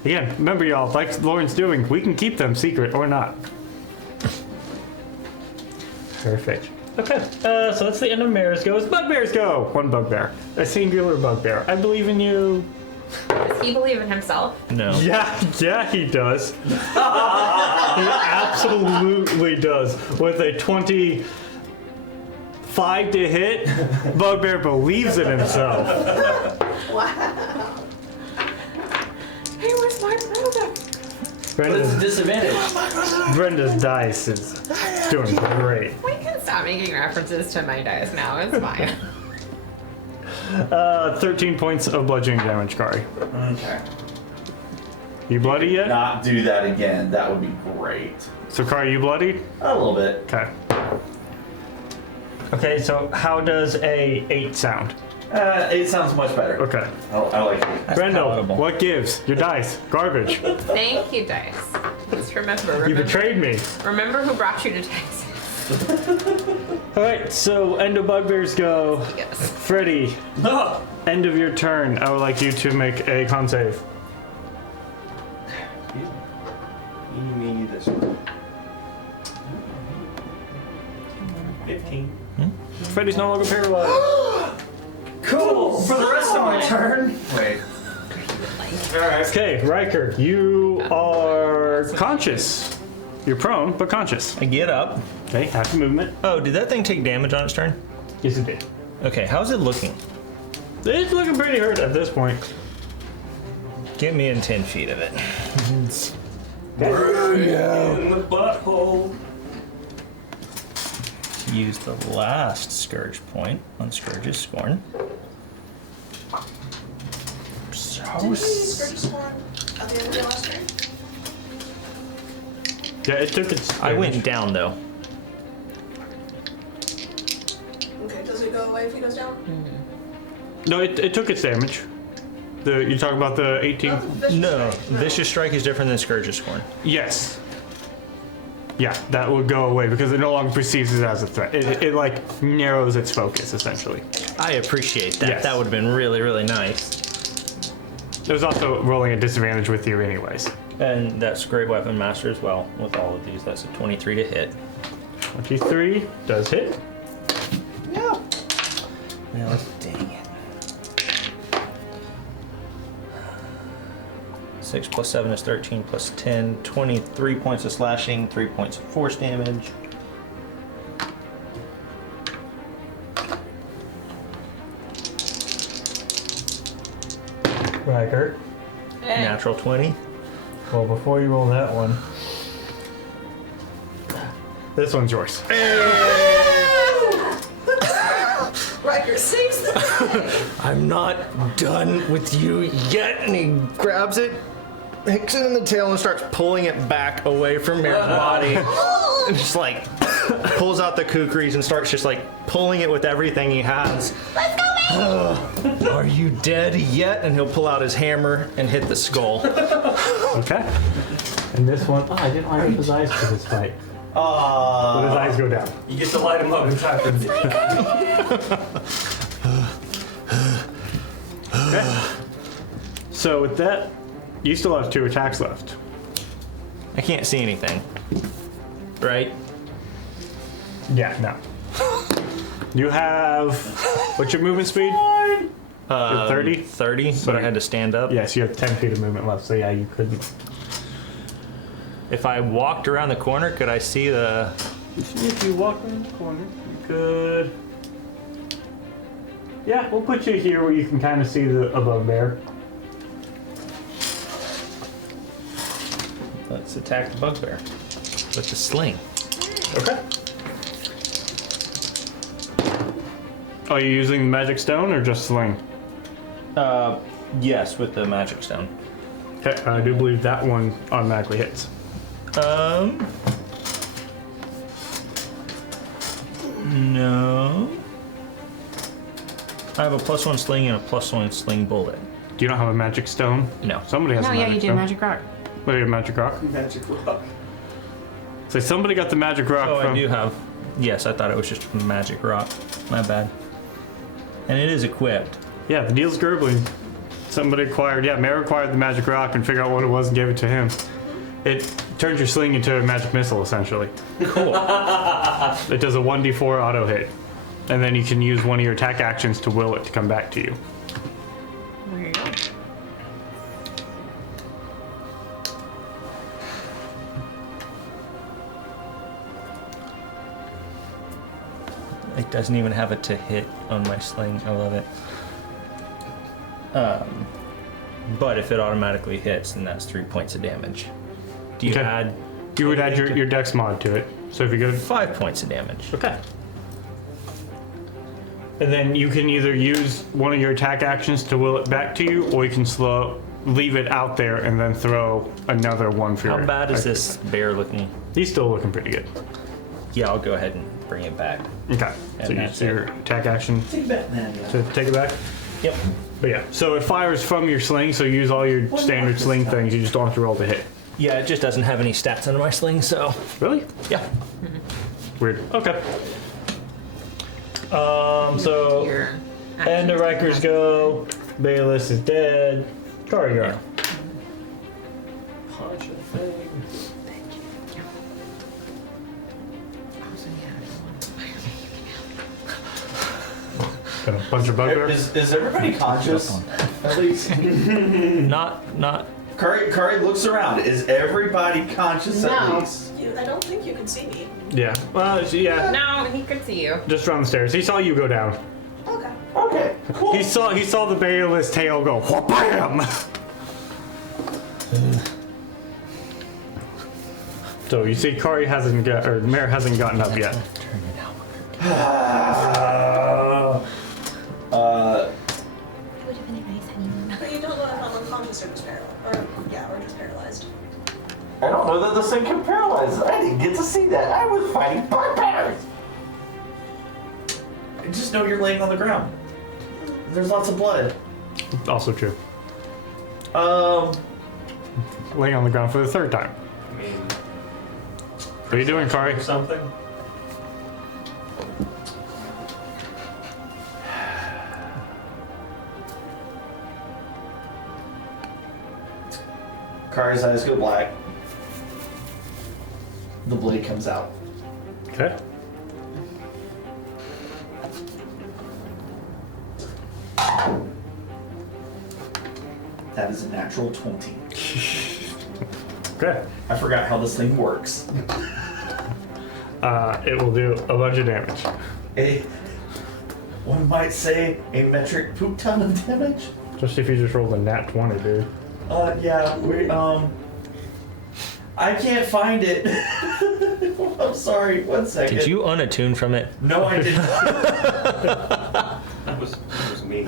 Again, remember y'all, like Lauren's doing, we can keep them secret or not. Perfect. Okay, so that's the end of Mare's Go. Bugbear's Go! One bugbear. A singular bugbear. I believe in you. Does he believe in himself? No. Yeah, he does. He absolutely does. With a 25 to hit, Bugbear believes in himself. Wow. Hey, where's my brother? What's Brenda's, the disadvantage? Brenda's dice is doing great. We can stop making references to my dice now. It's fine. 13 points of bludgeoning damage, Kari. Okay. You bloody yet? Not do that again. That would be great. So, Kari, you bloodied? A little bit. Okay. Okay, so how does a 8 sound? It sounds much better. Okay. I like it. Brendel, palatable. what gives? Your dice. Garbage. Thank you, dice. Just remember. You betrayed me. Remember who brought you to Texas. Alright, so end of Bugbears Go. Yes. Freddy, No. end of your turn. I would like you to make a con save. Me this one. 15. Freddy's no longer paralyzed. Cool. For the rest of my turn. Wait. Alright. Okay, Riker, you are conscious. You're prone, but conscious. I get up. Okay, half your movement. Oh, did that thing take damage on its turn? Yes, it did. Okay, how's it looking? It's looking pretty hurt at this point. Get me in 10 feet of it. In the butthole. Use the last Scourge point on Scourge's Scorn. Didn't you use Scourge's Scorn at the end of your last turn? Yeah, it took its I went down though. Okay, does it go away if he goes down? No, it took its damage. You talking about the 18? Not the vicious No, strike, Vicious Strike is different than Scourge's Scorn. Yes. Yeah, that would go away because it no longer perceives it as a threat. It like narrows its focus essentially. I appreciate that. Yes. That would have been really, really nice. There's also rolling a disadvantage with you anyways. And that's Great Weapon Master as well with all of these. That's a 23 to hit. 23 does hit. Well, dang it. 6 plus 7 is 13 plus 10, 23 points of slashing, 3 points of force damage. Riker. Natural 20. Well, before you roll that one, this one's yours. Riker saves the I'm not done with you yet. And he grabs it, hits it in the tail, and starts pulling it back away from Mare's body. And just like pulls out the kukris and starts just like pulling it with everything he has. Let's go, baby! Are you dead yet? And he'll pull out his hammer and hit the skull. Okay. And this one, I didn't light up his eyes for this fight. But his eyes go down. You get to light him up in time for Okay. So with that, you still have 2 attacks left. I can't see anything. Right? Yeah, no. You have, what's your movement speed? 30? 30, but I had to stand up. Yes, you have 10 feet of movement left, so yeah, you couldn't. If I walked around the corner, could I see the... If you walk around the corner, you could. Yeah, we'll put you here where you can kind of see the above there. Let's attack the bugbear with the sling. Okay. Are you using the magic stone or just sling? Yes, with the magic stone. Okay, I do believe that one automatically hits. No. I have a +1 sling and a +1 sling bullet. Do you not have a magic stone? No. Somebody has No, a yeah, magic you do stone. magic rock. What do you have, magic rock? Magic rock. So somebody got the magic rock Oh, from... I do have. Yes, I thought it was just a magic rock. My bad. And it is equipped. Yeah, the deal's gurgling. Somebody acquired, Mary acquired the magic rock and figured out what it was and gave it to him. It turns your sling into a magic missile, essentially. Cool. It does a 1d4 auto hit. And then you can use one of your attack actions to will it to come back to you. There you go. It doesn't even have it to hit on my sling. I love it. But if it automatically hits, then that's 3 points of damage. Do you Okay. add? You would add anything your dex mod to it. So if you go... 5 points of damage. Okay. And then you can either use one of your attack actions to will it back to you, or you can leave it out there and then throw another one for How your... bad is this bear looking? He's still looking pretty good. Yeah, I'll go ahead and bring it back. Okay. And So you that's use your attack action Take that man. Yeah. to take it back? Yep. But yeah, so it fires from your sling, so use all your standard sling things, you just don't have to roll to hit. Yeah, it just doesn't have any stats under my sling, so Really? yeah. Weird. Okay. So Your end the Rikers go. Bayless is dead. Kari, you're up. Punch a thing. Gonna punch a bugbear. Is everybody conscious? At least. Not Kari looks around. Is everybody conscious at No. least? I don't think you can see me. Yeah. Well, yeah. No, he could see you. Just around the stairs. He saw you go down. Okay. Okay, cool. He saw the Bayless tail go wha-bam. So you see, Mare hasn't gotten up yet. But you don't know if I'm unconscious or just paralyzed. Or just paralyzed. I don't know that this thing can paralyze. I didn't get to see that. I was fighting barbarians. I just know you're laying on the ground. There's lots of blood. Also true. Laying on the ground for the third time. I mean, What are you doing, Kari? or something. Kari's eyes go black. The blade comes out. Okay. That is a natural 20. Okay. I forgot how this thing works. It will do a bunch of damage. One might say a metric poop ton of damage. Just if you just rolled a nat 20, dude. Yeah, I can't find it. I'm sorry, 1 second. Did you unattune from it? No, I did not. That was me.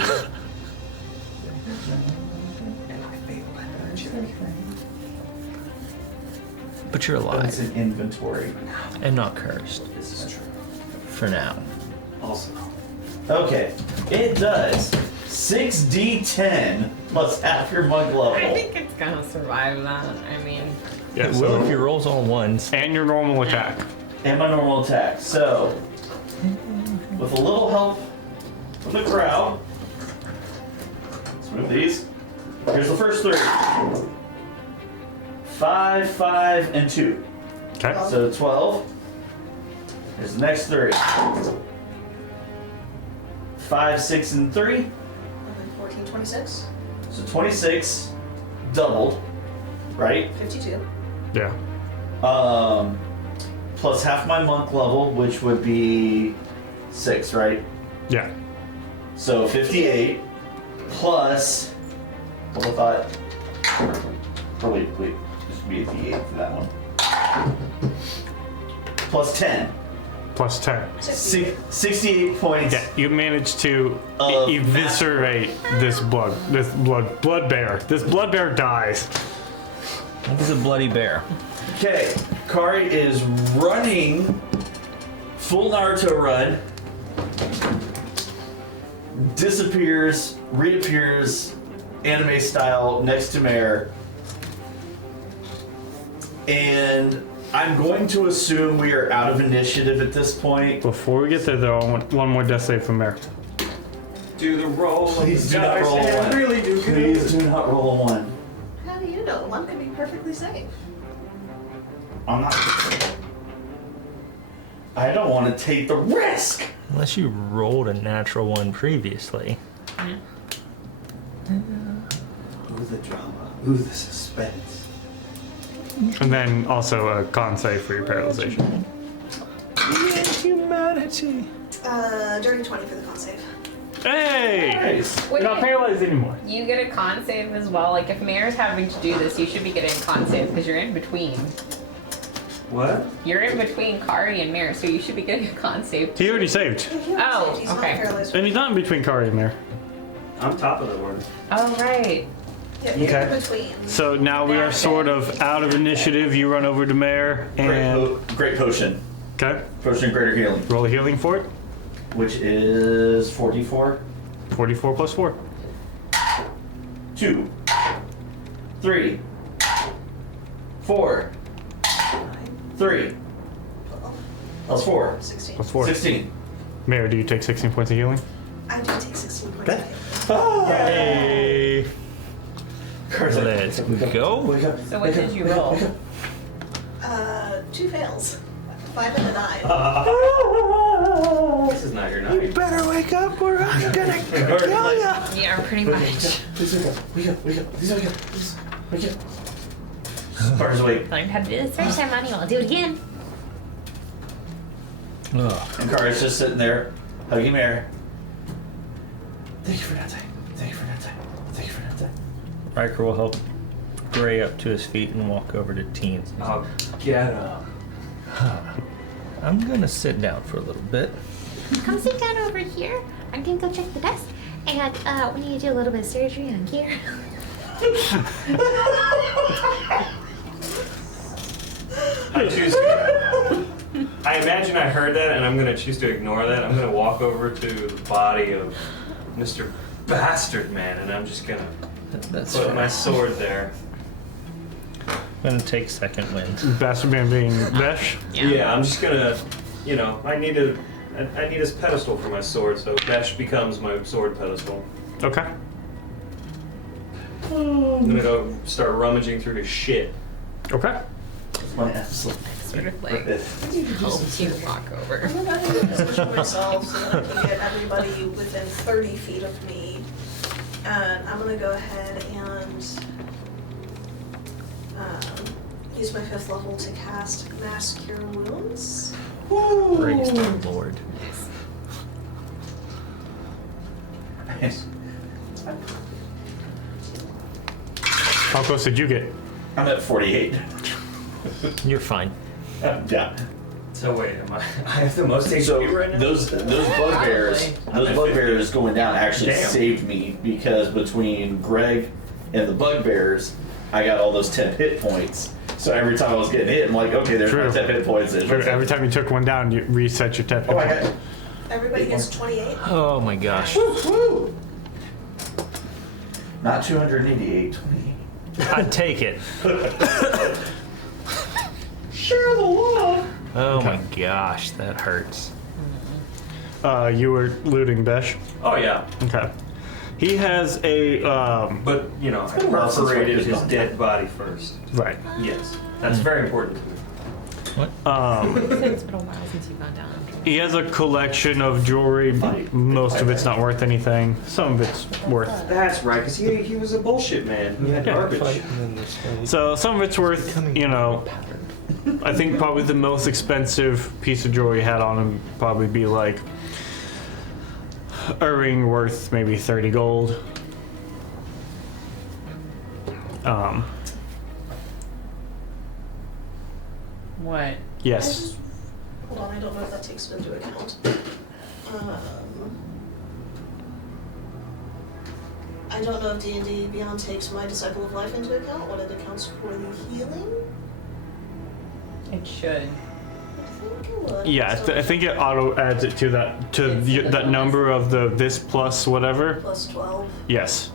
But you're It's alive in inventory. and not cursed This is true. for now. Also, Okay, it does 6d10 plus half your mug I level. think it's gonna survive that. I mean, Yeah, It will if your rolls all ones. and your normal attack. And my normal attack. So, with a little help from the crowd, let's move these. Here's the first 3. 5, 5, and 2. Okay. So 12. Here's the next 3. 5, 6, and 3. And then 14, 26, So 26 doubled, right? 52. Yeah. Plus half my monk level, which would be 6, right? Yeah. So 58 plus. What I thought. Oh, wait. This would be a d8 for that one. Plus 10. plus 10. 68 points. Yeah, you managed to Of eviscerate this blood bear. This blood bear dies. What is a bloody bear? Okay, Kari is running full Naruto run. Disappears, reappears, anime style next to Mare. And I'm going to assume we are out of initiative at this point. Before we get there, though, I want one more death save from Mare. Do the roll. Please do not dice roll and one. really do good. Please do not roll a 1. How do you know? One could be perfectly safe. I'm not. I don't want to take the risk. Unless you rolled a natural one previously. Ooh, the drama. Ooh, the suspense. And then also a con save for your paralyzation. Humanity. Dirty 20 for the con save. Hey! Nice. You're not paralyzed anymore. You get a con save as well. Like if Mare's having to do this, you should be getting a con save because you're in between. What? You're in between Kari and Mare, so you should be getting a con save. He already saved. If he Oh, saved, he's okay. not paralyzed. And he's not in between Kari and Mare. I'm top of the order. Oh right. Yeah, you're Okay. in between. So now we are sort of out of initiative. You run over to Mare and... Great potion. Okay. Potion of greater healing. Roll a healing for it. Which is 44. 44 plus 4. 2, 3, 4, 3, plus 4, 16. Plus 4. 16. Mare, do you take 16 points of healing? I do take 16 points. Okay. of healing. Hey. Let's go. Wake up. So what did you roll? 2 fails. 5 and a 9. This is not your night. Better wake up or I'm gonna kill ya. Yeah, pretty much. Please wake up. Wake up. Wake up. Please wake up. Please wake up. Spar's awake. Learned how to do this first time, Money. I'll do it again. And Kari's just sitting there, hugging Mare. Thank you for that time. Thank you for that time. Thank you for that time. Riker will help Gray up to his feet and walk over to Teens. Oh, get up. I'm gonna sit down for a little bit. Come sit down over here. I'm gonna go check the desk. And we need to do a little bit of surgery on here. I choose to. I imagine I heard that, and I'm gonna choose to ignore that. I'm gonna walk over to the body of Mr. Bastard Man, and I'm just gonna That's put fine. my sword there. I'm gonna take second wind. Bastard man being Besh. Yeah, I'm just gonna, you know, I need his pedestal for my sword, so Besh becomes my sword pedestal. Okay. I'm gonna go start rummaging through his shit. Okay. That's my absolute Sort of like favorite. helps you walk over. I'm gonna go ahead and position myself so that I can get everybody within 30 feet of me. And I'm gonna go ahead and use my 5th level to cast Mass Cure Wounds. Praise the Lord. How close did you get? I'm at 48. You're fine. Yeah. So wait, I have the most HP So right now? those bugbears, Probably. those bugbears going down actually Damn. saved me because between Greg and the bugbears, I got all those 10 hit points. So every time I was getting hit, I'm like, okay, there's True. my 10 hit points. There's my 10 Every time you took one down, you reset your tap. Oh, I got Everybody gets 28. Oh my gosh. woo! Not 288, 28. I'd take it. Share the love. Oh my gosh, that hurts. You were looting Besh. Oh yeah, Okay. He has a but you know, I been a while since perforated I've his done dead body first. right. Yes, that's very important to me. It's been a while since you've gone down. He has a collection of jewelry. Most of it's not worth anything. Some of it's worth. That's right, because he was a bullshit man. He had garbage. So some of it's worth, you know. I think probably the most expensive piece of jewelry he had on him probably be like a ring worth maybe 30 gold. What? Yes. Hold on, I don't know if that takes it into account. I don't know if D&D Beyond takes my Disciple of Life into account, what it accounts for the healing. It should. I think it would. Yeah, So I think it auto adds it to that that number of the this plus whatever. plus 12. Yes.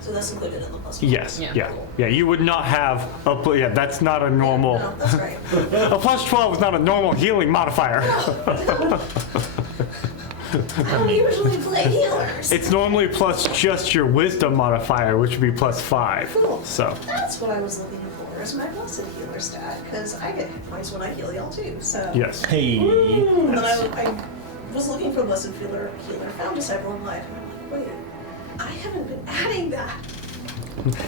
So that's included in the plus 12. Yes. Yeah. Yeah. You would not have yeah. That's not a normal. No, that's right. A plus 12 is not a normal healing modifier. I don't usually play healers. It's normally plus just your wisdom modifier, which would be plus 5. Cool. So That's what I was looking for, is my blessed healer stat, because I get hit points when I heal y'all too, so. yes. Hey. And then I was looking for blessed healer, found Disciple of Life, and I'm like, wait, I haven't been adding that.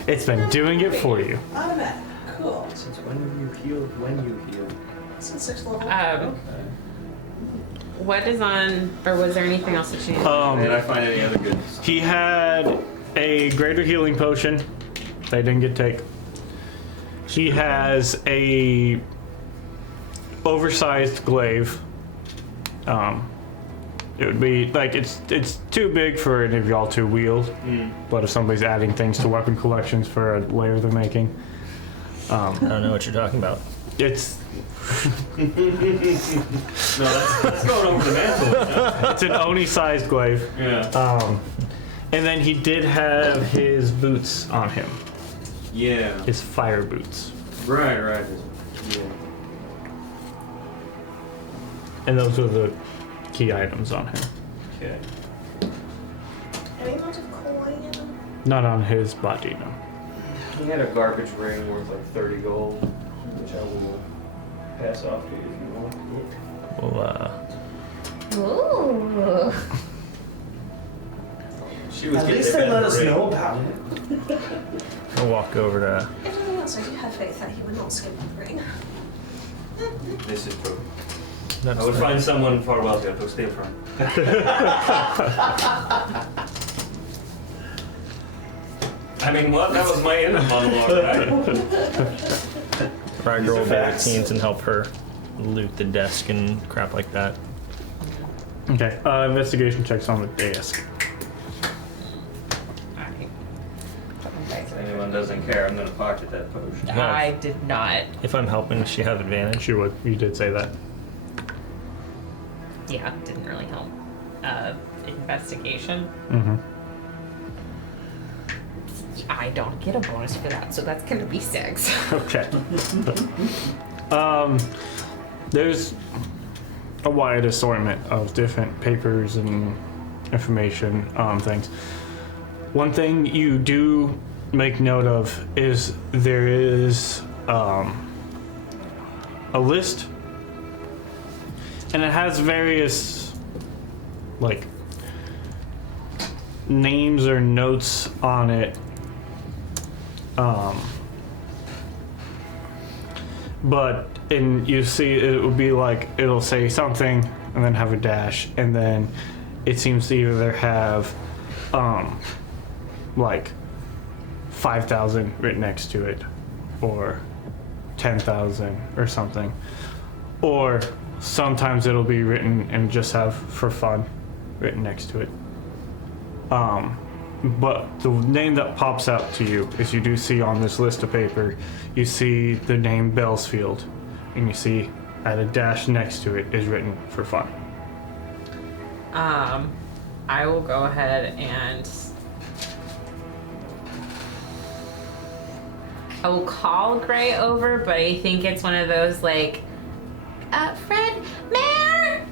It's been doing it for you. Automatic. Cool. Since when have you healed? When you healed? Since 6th level. What is on, or was there anything else that you needed? Did I find any other good? He had a greater healing potion. They didn't get take. He has a oversized glaive. It would be like it's too big for any of y'all to wield. But if somebody's adding things to weapon collections for a layer they're making, I don't know what you're talking about. it's No, that's going over the mantle. it's an Oni-sized glaive. Yeah. And then he did have his boots on him, Yeah. his fire boots, Right. Yeah. and those are the key items on him. Okay. Any amount of coin? Not on his body, no. He had a garbage ring worth like 30 gold, which I will pass off to you if you want. Well, Ooh. She was At getting least a they better let us ring. know about it. I'll walk over to. If anything else, I do have faith that he would not skip the ring. This is true. That's I would the- find someone far wealthier to steal from. I mean, what? That was my inner monologue, right? Ryder These will are be with facts. teens and help her loot the desk and crap like that. Okay, investigation checks on the desk. If anyone doesn't care, I'm gonna pocket that potion. I did not. If I'm helping, does she have advantage? She would. You did say that. Yeah, didn't really help. Investigation. Mm-hmm. I don't get a bonus for that, so that's gonna be 6. Okay. There's a wide assortment of different papers and information things. One thing you do make note of is there is a list, and it has various like names or notes on it. But you see it will be like it'll say something and then have a dash, and then it seems to either have like 5,000 written next to it, or 10,000 or something, or sometimes it'll be written and just have for fun written next to it. But the name that pops out to you is you do see on this list of paper, you see the name Bellsfield, and you see at a dash next to it is written for fun. I will go ahead and I will call Gray over, but I think it's one of those like, Fred, Mayor,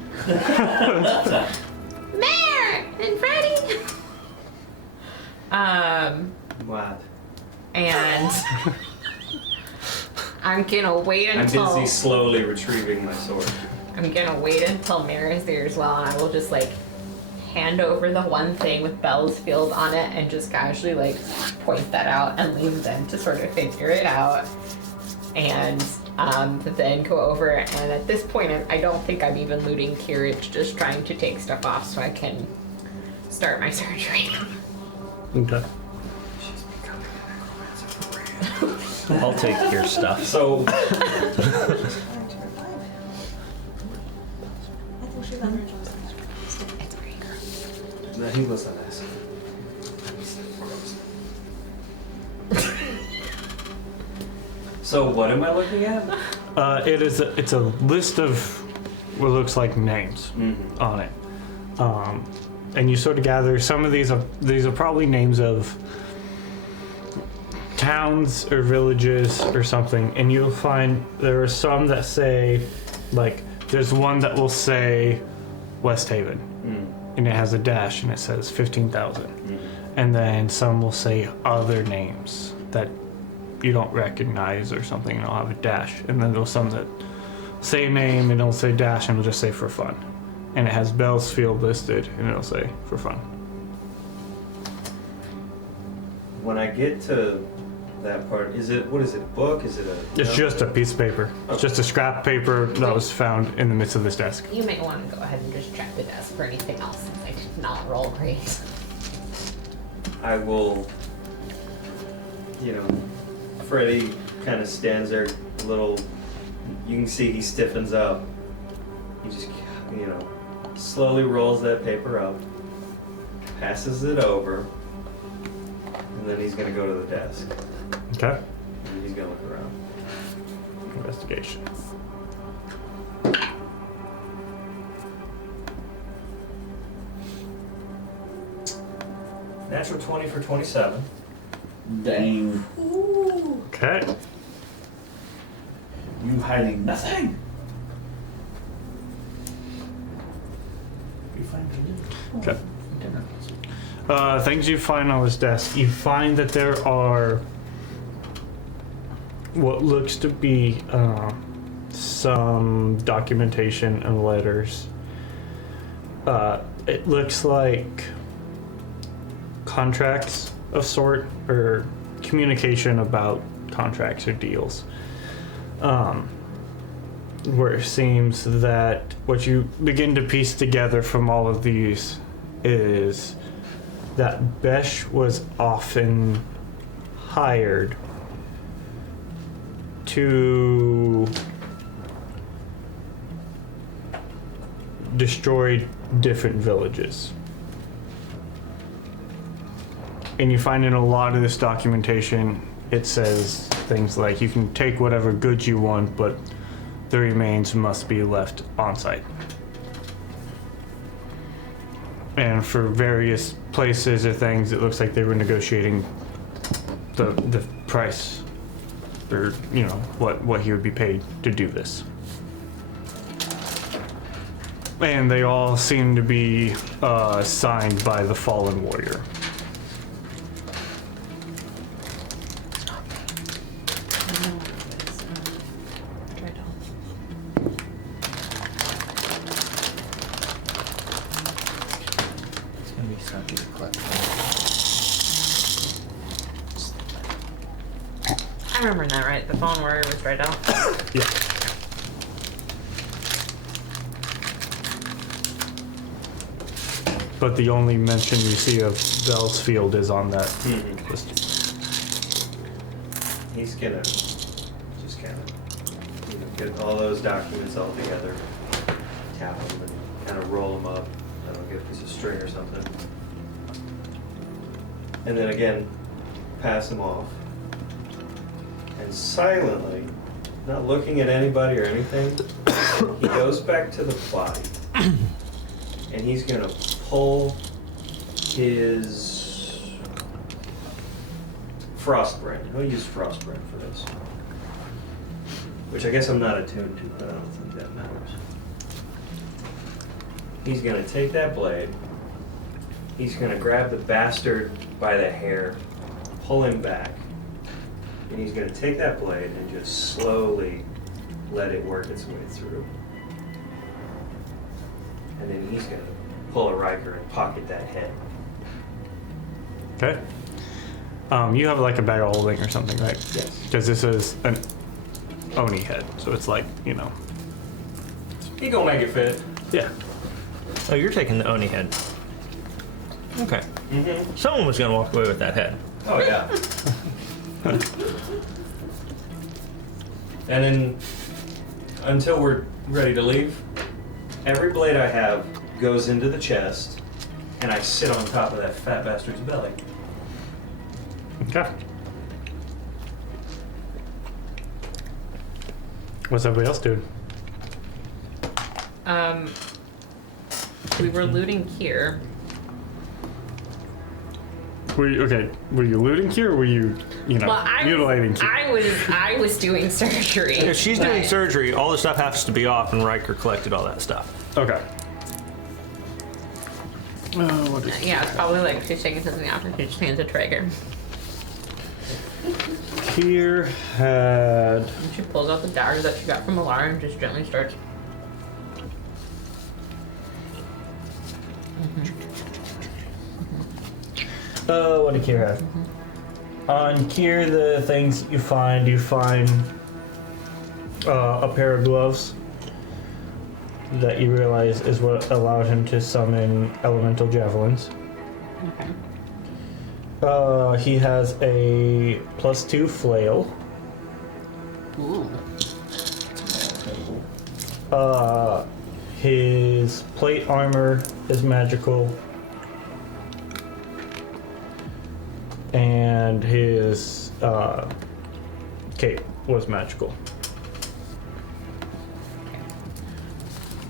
Mayor, and Freddie. What? And I'm gonna wait I'm until busy slowly retrieving my sword. I'm gonna wait until Mare is there as well, and I will just like hand over the one thing with Bellsfield on it and just casually like point that out and leave them to sort of figure it out. And then go over, and at this point I don't think I'm even looting Kira, it's just trying to take stuff off so I can start my surgery. Okay. I'll take your stuff. So, actually that range was No, he was on this. So what am I looking at? It's a list of what looks like names Mm-hmm. on it, and you sort of gather some of these are probably names of towns or villages or something, and you'll find there are some that say, like, there's one that will say West Haven, and it has a dash and it says 15,000, and then some will say other names that you don't recognize or something, and it'll have a dash, and then there's some that say name and it'll say dash and it'll just say for fun, and it has Bell's Field listed and it'll say for fun. When I get to that part, what is it, a book? Is it a... It's just a piece of paper. It's just a scrap paper that was found in the midst of this desk. You may want to go ahead and just check the desk for anything else since I did not roll great. I will, Freddy kind of stands there a little, you can see he stiffens up. He just, slowly rolls that paper up, passes it over, and then he's going to go to the desk. Okay. And he's going to look around. Investigation. Natural 20 for 27. Dang. Ooh. Okay. You hiding nothing. You find Okay. dinner. Things you find on this desk. You find that there are what looks to be some documentation and letters. It looks like contracts of sort, or communication about contracts or deals. Where it seems that what you begin to piece together from all of these is that Besh was often hired to destroy different villages. And you find in a lot of this documentation, it says things like you can take whatever goods you want, but the remains must be left on site. And for various places or things, it looks like they were negotiating the price, or what he would be paid to do this. And they all seem to be signed by the fallen warrior. It's gonna be sucky to collect. I remember that, right? The phone where it was right out. Yeah. But the only mention you see of Bell's Field is on that list. He's gonna just kind of get all those documents all together, tap them, and kind of roll them up. I don't know, get a piece of string or something. And then again, pass them off. And silently, not looking at anybody or anything, he goes back to the body. And he's gonna pull his frost brand. He'll use frost brand for this. Which I guess I'm not attuned to, but I don't think that matters. He's gonna take that blade. He's gonna grab the bastard by the hair, pull him back, and he's gonna take that blade and just slowly let it work its way through. And then he's gonna pull a Riker and pocket that head. Okay. You have like a bag of holding or something, right? Yes. Because this is an Oni head, so it's like, He gonna make it fit. yeah. Oh, you're taking the Oni head. Okay. Mm-hmm. Someone was gonna walk away with that head. Oh yeah. And then, until we're ready to leave, Every blade I have goes into the chest, and I sit on top of that fat bastard's belly. Okay. What's everybody else doing? We were looting here. Were you looting here, or were you, mutilating here? I was doing surgery. If she's doing but- surgery, all the stuff has to be off, and Riker collected all that stuff. Okay. What is Yeah, it's probably like she's taking something off and she just hands a trigger. Kier had... And she pulls out the dagger that she got from Alara and just gently starts. What did Kier have? On Kier, the things you find a pair of gloves that you realize is what allowed him to summon elemental javelins. Okay. He has a +2 flail. Ooh. His plate armor is magical. And his cape was magical.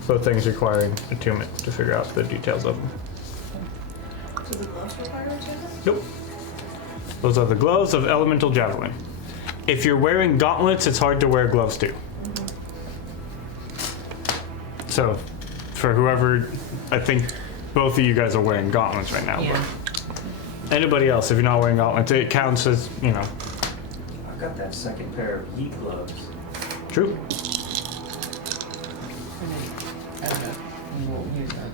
Both things requiring attunement to figure out the details of them. So the gloves require attunement? Nope. Those are the gloves of elemental javelin. If you're wearing gauntlets, it's hard to wear gloves too. So, for whoever, I think both of you guys are wearing gauntlets right now. Yeah. But anybody else, if you're not wearing gauntlets, it counts as, I've got that second pair of heat gloves. true. I don't know. You won't use them.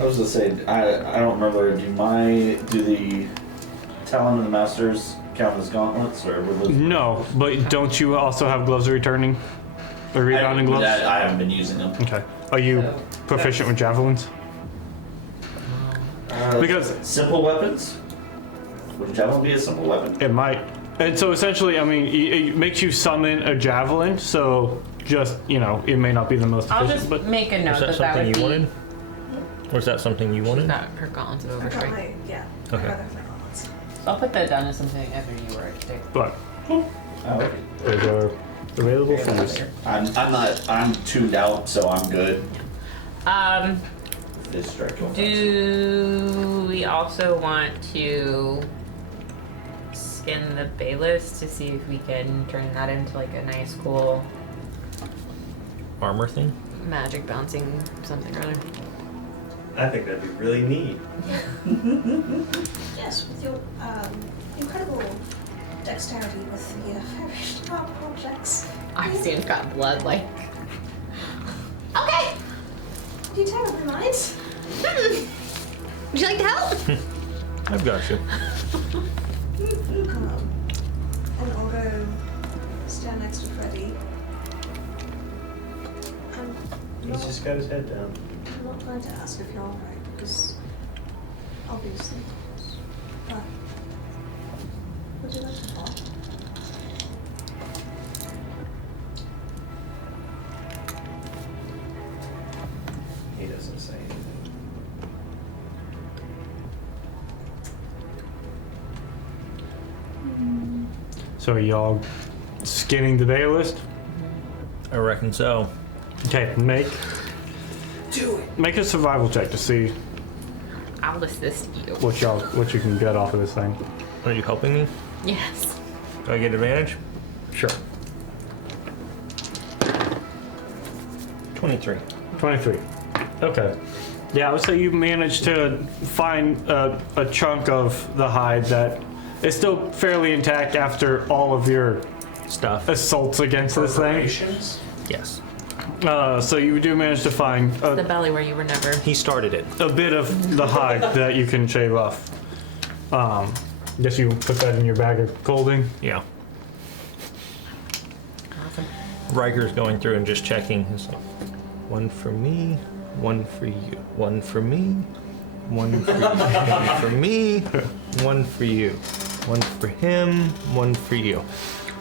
I was gonna say, I don't remember. Do the Talon and the Masters count as gauntlets, or were those? No, but don't you also have gloves of returning? Or rebounding gloves? I haven't been using them. Okay. Are you So, proficient with javelins? Because- simple weapons. Would a javelin be a simple weapon? It might. And so essentially, I mean, it makes you summon a javelin, so just, it may not be the most I'll efficient, just but make a note Was that that something would you be. wanted? Or is that something you wanted? Not her gauntlets of I got overstrength. my, yeah. Okay. I'd rather have my gauntlets. I'll put that down as something after you were to take. but Oh, okay. those are available for use. I'm tuned out, so I'm good. This strike. Do we also want to skin the Bayless to see if we can turn that into like a nice, cool Armor thing? magic bouncing something or other? I think that'd be really neat. Yes, with your incredible dexterity with the very sharp objects. I've seen it's got blood like. Okay. You terribly mind. Would you like to help? I've got you. And I'll go stand next to Freddy. He's just got his head down. I'm not going to ask if you're alright, because obviously. But would you like to talk? He doesn't say anything. So are y'all skinning the Baylist? I reckon so. Okay, make a survival check to see I'll assist you. what you can get off of this thing. Are you helping me? Yes. Do I get advantage? Sure. 23. 23. Okay. Yeah, I would say you managed to find a chunk of the hide that is still fairly intact after all of your Stuff. assaults against this thing. Preparations? Yes. So you do manage to find The belly where you were never. He started it. a bit of the hide that you can shave off. Guess you put that in your bag of clothing. Yeah. Awesome. Riker's going through and just checking. He's like, one for me, one for you, one for me, one for you, one for me, one for you, one for him, one for you.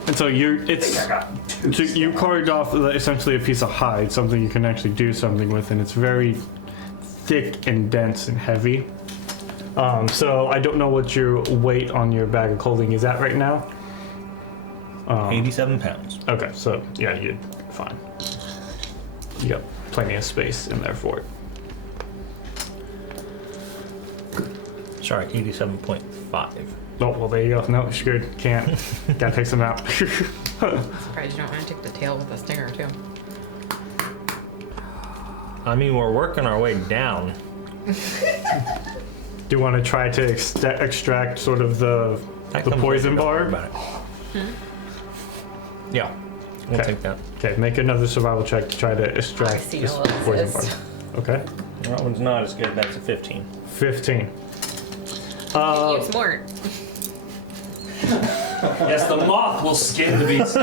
And so you carved off essentially a piece of hide, something you can actually do something with, and it's very thick and dense and heavy. So I don't know what your weight on your bag of clothing is at right now. 87 pounds. Okay, so yeah, you're fine. You got plenty of space in there for it. Sorry, 87.5. Oh, well, there you go. No, screwed. Can't. Gotta take some out. Surprised you don't want to take the tail with the stinger too. I mean, we're working our way down. Do you want to try to extract sort of the poison barb? Yeah, we'll Okay. take that. Okay, make another survival check to try to extract see this all of poison this. barb. Okay, That one's not as good. That's a 15. 15. You're smart. Yes, the moth will skin the beast.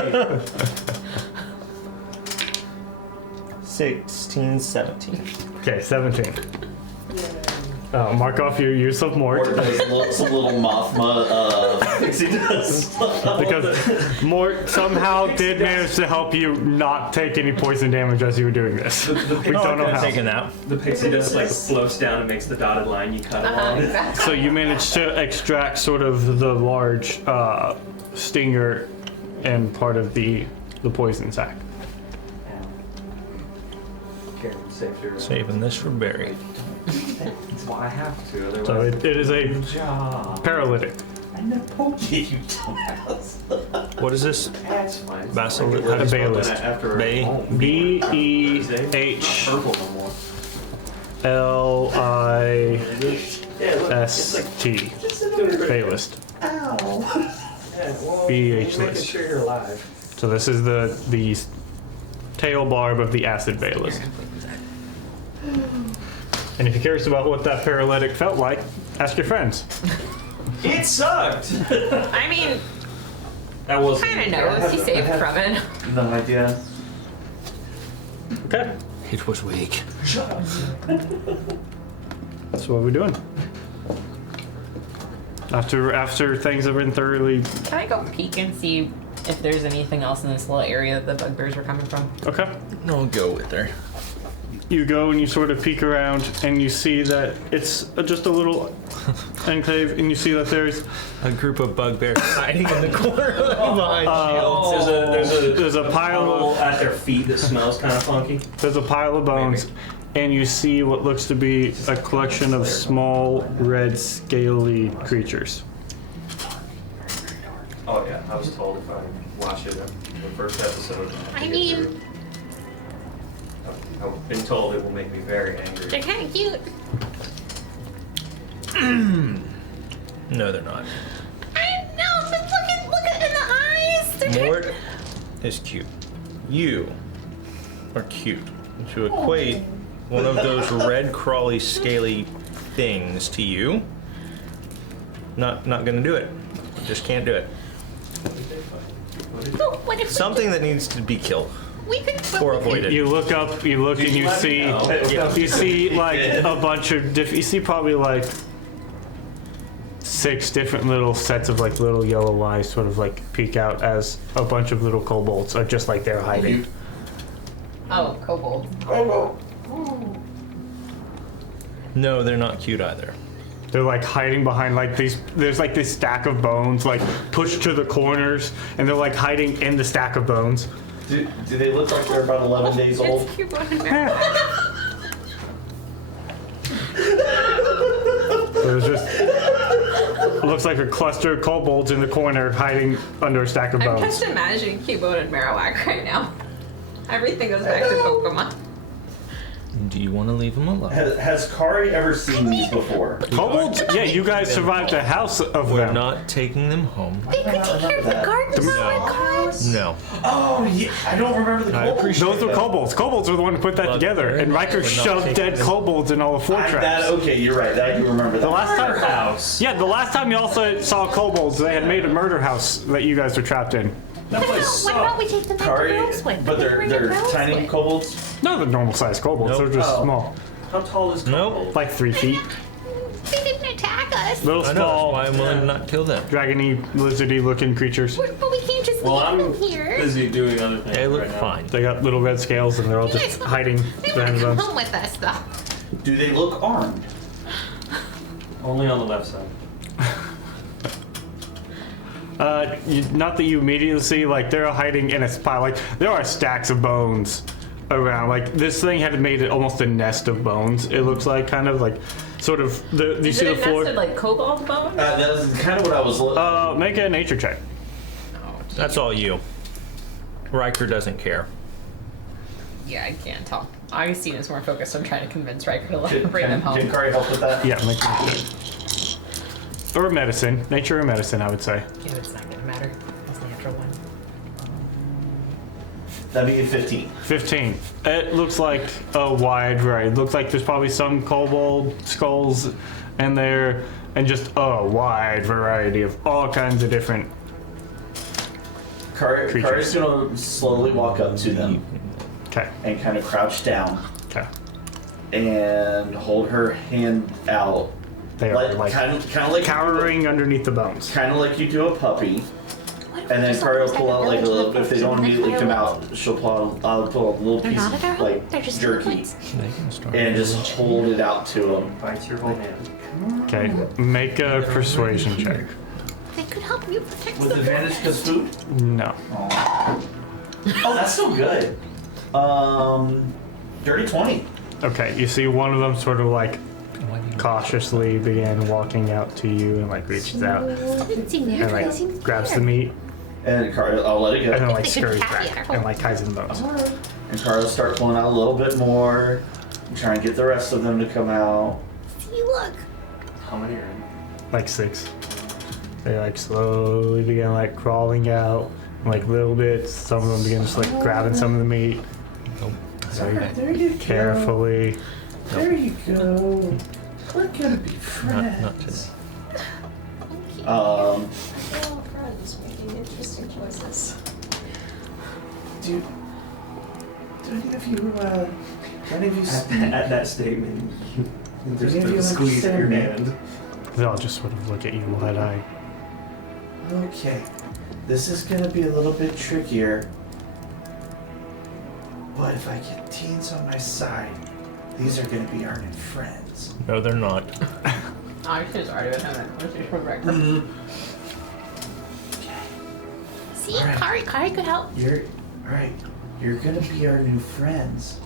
16, 17. Okay, 17. Mark off your use of Or Mort does some little mothma pixie dust. because Mort somehow did manage to help you not take any poison damage as you were doing this. We don't know how. Taking that. The pixie dust like floats down and makes the dotted line. You cut along. Exactly. So you managed to extract sort of the large stinger and part of the poison sac. Carry them safe to Saving this for Barry. That's why I have to. Otherwise, So it is a good job. paralytic. I know, you dumbass. What is this? That's fine. Basilisk. A Baylist. After Bay. B-E-H-L-I-S-T. purple no more. Baylist. Yeah, well, BH making list. sure you're alive. So this is the tail barb of the acid Baylist. And if you're curious about what that paralytic felt like, ask your friends. It sucked. I mean, That was kind of knows. He saved from it. No idea. Okay. It was weak. That's what we're doing. After things have been thoroughly... Can I go peek and see if there's anything else in this little area that the bugbears were coming from? Okay. I'll go with her. You go and you sort of peek around and you see that it's just a little enclave and you see that there's A group of bugbears hiding in the corner behind shields. there's a pile puddle of at their feet that smells kind of funky. bones and you see what looks to be a collection of small red scaly creatures. Oh yeah, I was told if I watch it in the first episode. I mean, I've been told it will make me very angry. they're kind of cute. No, they're not. I know, but look at in the eyes. They're Mort is cute. You are cute. To equate one of those red, crawly, scaly things to you, not gonna do it. Just can't do it. But what if Something that needs to be killed we could? or avoided. You look up, you look and you see you see like a bunch of you see probably like 6 different little sets of like little yellow eyes sort of like peek out as a bunch of little kobolds are just like they're hiding. Oh, kobold. No, they're not cute either. They're like hiding behind like these. There's like this stack of bones like pushed to the corners, and they're like hiding in the stack of bones. Do they look like they're about 11 days old? It's cute and merry. There's just looks like a cluster of kobolds in the corner hiding under a stack of I'm bones. just imagining Keyboard and Marowak right now. Everything goes back to Pokemon. Do you want to leave them alone? Has Kari ever seen these before? Kobolds? Yeah, you guys survived a house of We're them. not taking them home. They could take care of the garden. No. Oh, yeah, I don't remember the I kobolds. appreciate Those were kobolds. Kobolds were the one who put that But together, and Riker we're not shoved taking dead them. kobolds in all the floor traps. Okay, you're right. I do remember that. The last time, House. yeah, the last time you also saw kobolds, they had made a murder house that you guys were trapped in. That place What about sucked. we take them back Kari, to Rosewood? but they're tiny kobolds. No, the normal sized kobolds. Nope. They're just Oh. small, How tall is Nope. kobold? like 3 feet. They didn't attack us. Little I know, that's small, why I'm willing to not kill them. dragony, lizardy looking creatures. But we can't just Well, I'm in here. busy doing other things. They look right now. fine. They got little red scales and they're all just hiding They want behind to come them. home with us, though. Do they look armed? Only on the left side. Not that you immediately see, like, they're hiding in a spot. Like, there are stacks of bones around. Like, this thing had made it almost a nest of bones, it looks like, kind of, like, sort of, do you Is see it the a floor? nested like cobalt bone? That's kind of what I was looking. Make a nature check. That's all you. Riker doesn't care. Yeah, I can't tell. Augustine is more focused on trying to convince Riker to bring them home. Can Kari help with that? Yeah, make a nature. Or medicine. Nature or medicine, I would say. Yeah, it's not gonna matter. It's a natural one. That'd be a 15. 15. It looks like a wide variety. It looks like there's probably some kobold skulls in there, and just a wide variety of all kinds of different. Kari's Creatures. gonna slowly walk up to them Okay. and kind of crouch down Okay. and hold her hand out. They are like kind of like cowering underneath the bones. kind of like you do a puppy. And then Kari will pull out like a little. If they don't immediately come out, she'll pull out a little They're piece not at our of home. like They're just jerky kids. They can start. and just hold it out to them. Bites your whole hand. Okay. Make a persuasion check. They could help you protect With the advantage because food. No. Oh, that's so good. Dirty 20. Okay. You see one of them sort of like cautiously begin walking out to you and like reaches out It's in there. and They seem like grabs the scared. meat And Kari, I'll let it and then go. like They could scurries be happy at back home. and like hides in the bones. And Kari will start pulling out a little bit more. And try and get the rest of them to come out. See, look. How many are in? Like 6. They like slowly begin like crawling out, like little bits. Some of them begin just like grabbing some of the meat. There you Carefully. There you go. We're gonna be Not today. friends. They're all friends making interesting choices. Do any of you At that statement, there's Any of a you squeeze of your understand hand. They'll just sort of look at you wide-eyed. Okay, this is gonna be a little bit trickier. But if I get teens on my side, these are gonna be our new friends. No, they're not. Augustine's already been having that conversation with Riker. See, Alright. Kari could help. You're alright. You're gonna be our new friends.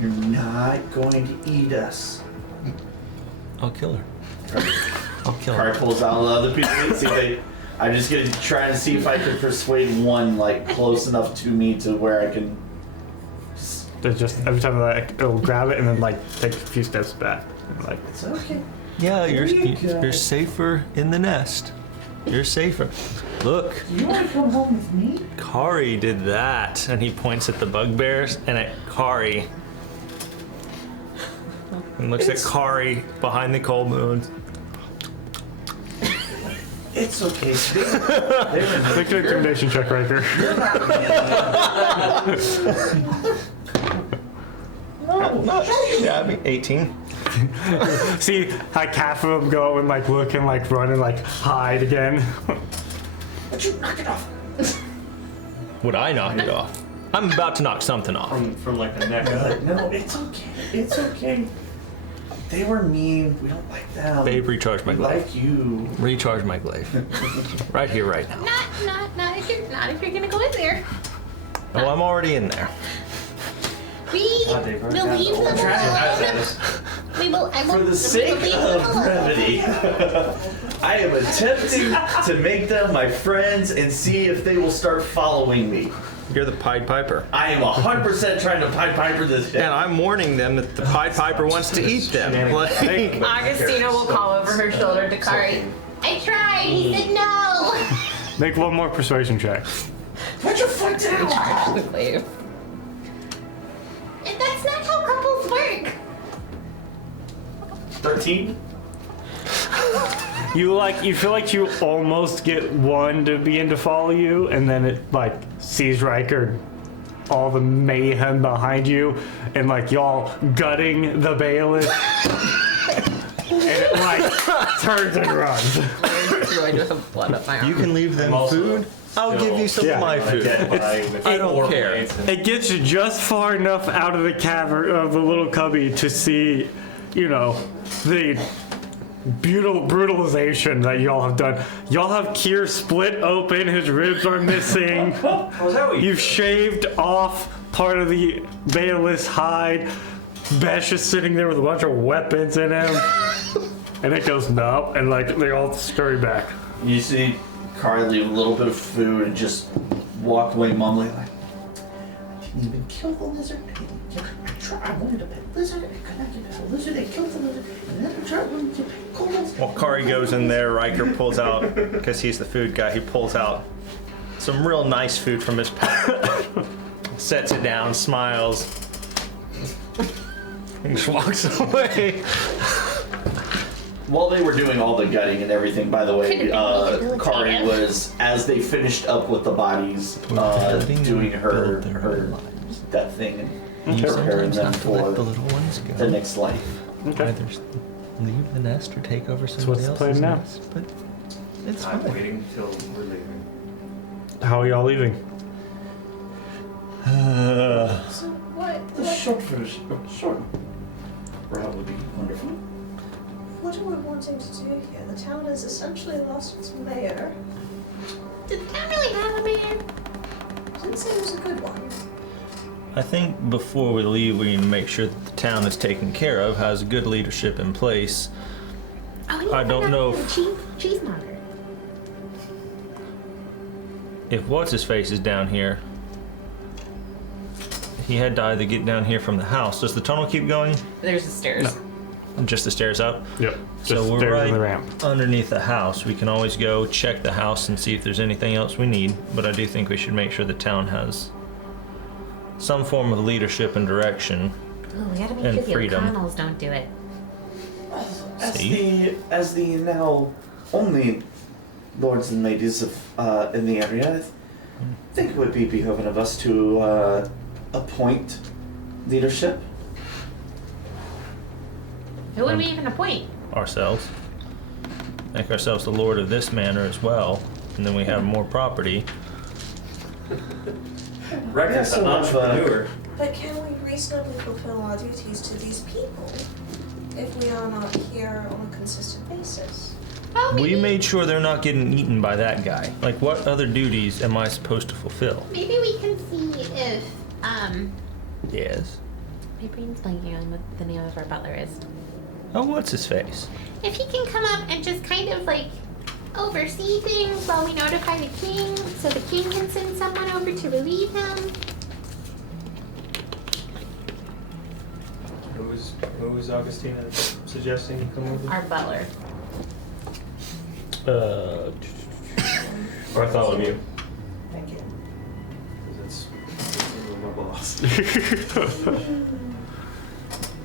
You're not going to eat us. I'll kill her. I'll kill her. Kari pulls out the other people. See if they. I'm just gonna try and see if I can persuade one like close enough to me to where I can. They just every time like it'll grab it and then like take a few steps back. And, like It's okay. Yeah, There you go. you're safer in the nest. You're safer. Look, You want to come home with me? Kari did that, and he points at the bugbears and at Kari. And looks at Kari behind the cold moon. It's okay, Steve. make an intimidation check right here. Yeah, I mean 18. See like half of them go and like look and like run and like hide again. But you knock it off. Would I knock it off? I'm about to knock something off. From like the neck. No, it's okay. It's okay. They were mean. We don't like them. Babe, recharge my We glaive. like you. Recharge my glaive. Right here, right now. Not if you're gonna go in there. Oh, I'm already in there. We God, they've already will got leave the them whole alone. We will. I will. For the sake we will leave of them alone. brevity, I am attempting to make them my friends and see if they will start following me. You're the Pied Piper. I am 100% trying to Pied Piper this shit. And I'm warning them that the Pied Piper wants to eat them. Like, Augustina will call over her shoulder to Kari. I tried. He said no. Make one more persuasion check. Put your foot down! Charge the glaive. And that's not how couples work. 13? You feel like you almost get one to begin to follow you, and then it like sees Riker, all the mayhem behind you, and like y'all gutting the bailiff, and it like turns and runs. I just have blood up my arm. you can leave them Also food. I'll give you some Yeah. of my food. I don't care. It gets you just far enough out of the cavern of the little cubby to see, you know, the beautiful brutalization that y'all have done. Y'all have Kier split open, his ribs are missing. You've shaved off part of the Bayless hide. Besh is sitting there with a bunch of weapons in him. And it goes nope, and like they all scurry back. You see Kari leave a little bit of food and just walk away mumbling like, I didn't even kill the lizard. I wanted to pet lizard, I couldn't get a lizard, I killed the lizard, and then I tried wanting to pet cold. While Kari goes in there, Riker pulls out, because he's the food guy, he pulls out some real nice food from his pack, sets it down, smiles, and just walks away. While they were doing all the gutting and everything, by the way, Kari was, as they finished up with the bodies, doing her that thing and preparing them for the next life. Okay. Either leave the nest or take over what's somebody the else's plan now? nest, but it's I'm fine. waiting till we're leaving. How are y'all leaving? So what? The short version, short route would be wonderful. What are we wanting to do here? The town has essentially lost its mayor. Does the town really have a mayor? Didn't say it was a good one. I think before we leave, we need to make sure that the town is taken care of, has good leadership in place. Oh, we need I to don't find know out if- the cheesemonger. If what's-his-face is down here, he had to either get down here from the house. Does the tunnel keep going? There's the stairs. Just the stairs up? Yep. So Just we're stairs right and the ramp. underneath the house. We can always go check the house and see if there's anything else we need. But I do think we should make sure the town has some form of leadership and direction. Oh, we gotta make And sure the freedom. O'Connells don't do it. As the now only lords and ladies of in the area, I think it would be behooving of us to appoint leadership. Who would we even appoint? Ourselves. Make ourselves the lord of this manor as well. And then we have more property. Record's so an much, entrepreneur. But can we reasonably fulfill our duties to these people if we are not here on a consistent basis? Oh, We maybe, made sure they're not getting eaten by that guy. Like, what other duties am I supposed to fulfill? Maybe we can see if, Yes. my brain's blanking on what the name of our butler is. Oh, what's his face? if he can come up and just kind of like oversee things while we notify the king, so the king can send someone over to relieve him. Who was Augustina suggesting come over? Our butler. Bartholomew. Thank you. Because that's my boss.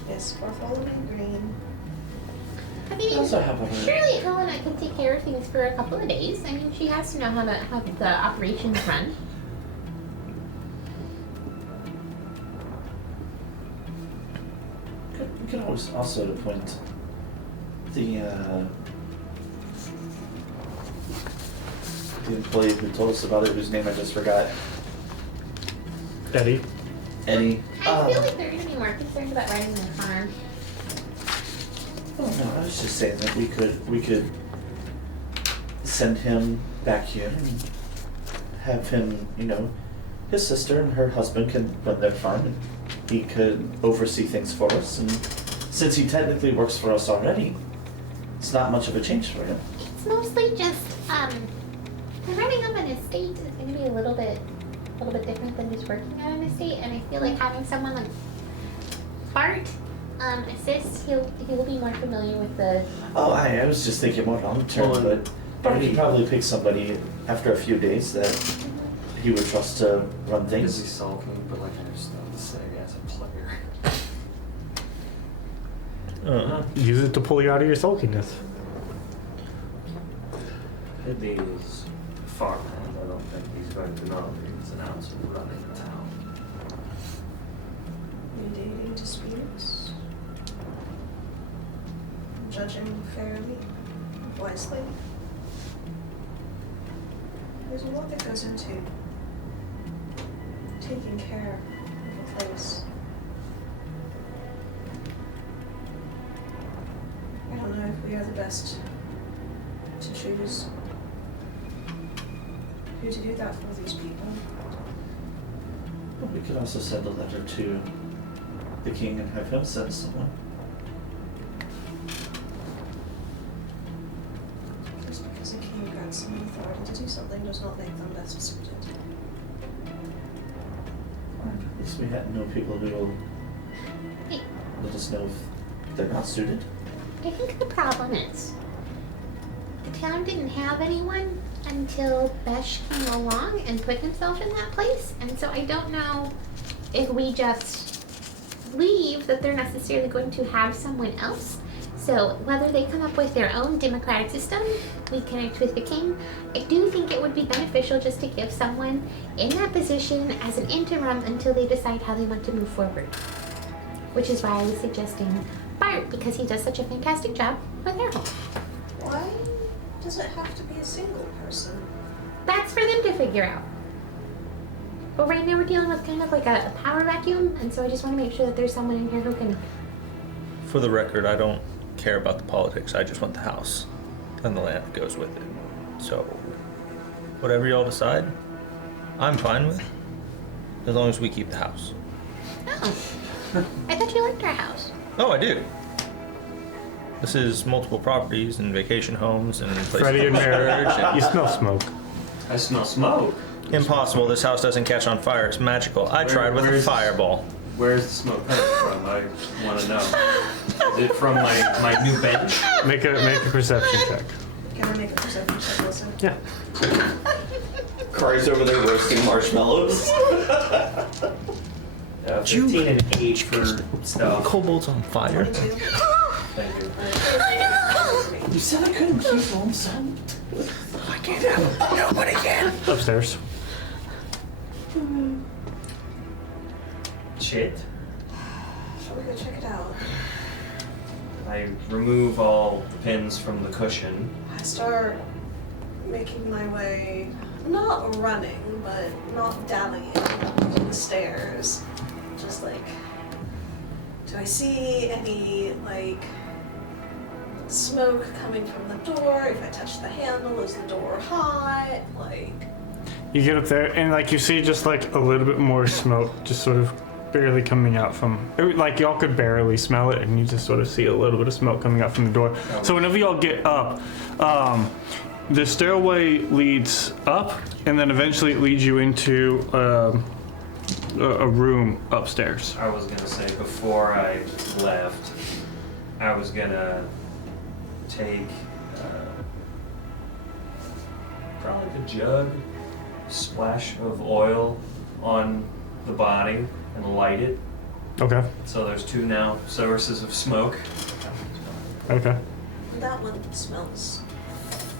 Yes, Bartholomew Green. I mean, Also have a surely Helena can take care of things for a couple of days. I mean, she has to know how the operations run. We could always also appoint the employee who told us about it, whose name I just forgot. Eddie. Eddie. I feel like they're going to be more concerned about running their farm. Oh no, I was just saying that we could send him back here and have him, his sister and her husband can run their farm and he could oversee things for us. And since he technically works for us already, it's not much of a change for him. It's mostly just, the running of an estate is going to be a little bit different than just working on an estate, and I feel like having someone like Bart assist, he'll be more familiar with the. Oh, I was just thinking more long term, Well, but he probably pick somebody after a few days that he would trust to run Busy things. sulking, but like I just not to say as a player. Use it to pull you out of your sulkiness. Eddie is farmhand. I don't think he's going to know the ins and outs of running the town. Mediating disputes. Judging fairly, wisely. There's a lot that goes into taking care of a place. I don't know if we are the best to choose who to do that for these people. But we could also send a letter to the king and have him send someone. Just because a king grants someone authority to do something does not make them best suited. At least we know people who will Hey, let us know if they're not suited. I think the problem is the town didn't have anyone until Besh came along and put himself in that place, and so I don't know if we just leave that they're necessarily going to have someone else. So whether they come up with their own democratic system, we connect with the king. I do think it would be beneficial just to give someone in that position as an interim until they decide how they want to move forward. Which is why I was suggesting Bart, because he does such a fantastic job with their home. Why does it have to be a single person? That's for them to figure out. But right now we're dealing with kind of like a power vacuum, and so I just want to make sure that there's someone in here who can. For the record, I don't care about the politics. I just want the house and the land that goes with it. So, whatever y'all decide, I'm fine with, as long as we keep the house. Oh, I thought you liked our house. Oh, I do. This is multiple properties and vacation homes and places Freddie for and Mary, marriage and- you smell smoke. I smell smoke. Impossible. This house doesn't catch on fire. It's magical. I tried with a where's- fireball. Where's the smoke coming from? I want to know. Is it from my new bench? Make a perception check. Can I make a perception check also? Yeah. Corey's over there roasting marshmallows. 15 and 8 for stuff. Kobolds on fire. 22. Thank you. You said I couldn't keep home, son. I can't have nobody can. Upstairs. Shit. Shall we go check it out? I remove all the pins from the cushion. I start making my way, not running, but not dallying, to the stairs. Just like, do I see any, like, smoke coming from the door? If I touch the handle, is the door hot? Like, You get up there and like you see just like a little bit more smoke, just sort of barely coming out from. Like y'all could barely smell it, and you just sort of see a little bit of smoke coming out from the door. So whenever y'all get up, the stairway leads up, and then eventually it leads you into a room upstairs. I was gonna say before I left, I was gonna take probably the jug, splash of oil on the body and light it. Okay. So there's 2 now sources of smoke. Okay. that one smells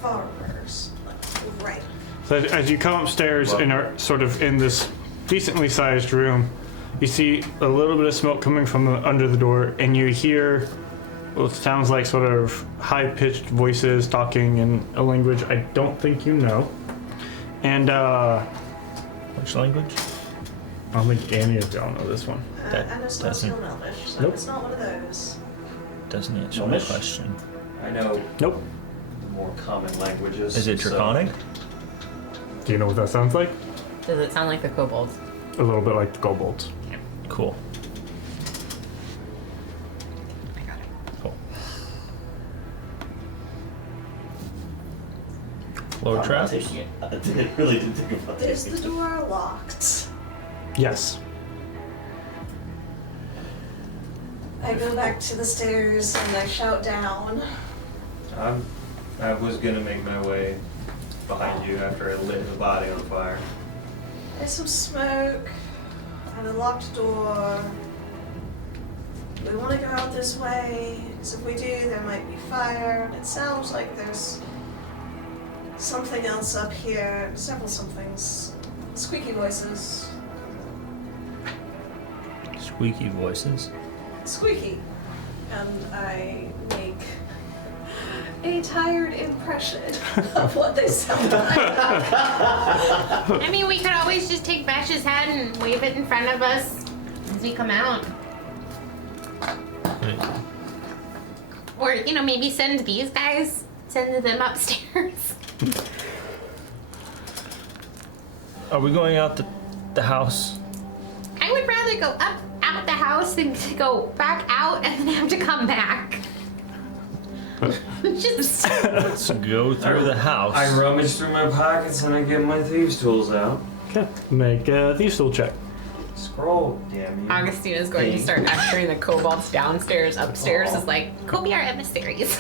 far worse. Like, right. So as you come upstairs and are sort of in this decently sized room, you see a little bit of smoke coming from under the door, and you hear what sounds like sort of high-pitched voices talking in a language I don't think you know. And Which language? I don't think any of y'all know this one. That And it's not doesn't- still Elvish, so Nope. it's not one of those. Doesn't answer my Gnomish? question. I know Nope. the more common languages. Is it so- Draconic? Do you know what that sounds like? Does it sound like the kobolds? A little bit like the kobolds. Cool. I got it. Cool. Load I'm not traps? taking it. I really didn't think about Is taking the it. door locked? Yes. I go back to the stairs and I shout down. I was gonna make my way behind you after I lit the body on fire. There's some smoke and a locked door. We want to go out this way, because if we do, there might be fire. And it sounds like there's something else up here. Several somethings. Squeaky voices. Squeaky voices. Squeaky. And I make a tired impression of what they sound like. I mean, we could always just take Besh's head and wave it in front of us as we come out. Or, maybe send these guys, send them upstairs. Are we going out the house? I would rather go out the house than to go back out and then have to come back. Just Let's go through the house. I rummage through my pockets and I get my thieves' tools out. Okay. Make a thieves tool check. Scroll, damn you. Augustina's going to start ushering the kobolds downstairs. Upstairs is like, go be our emissaries.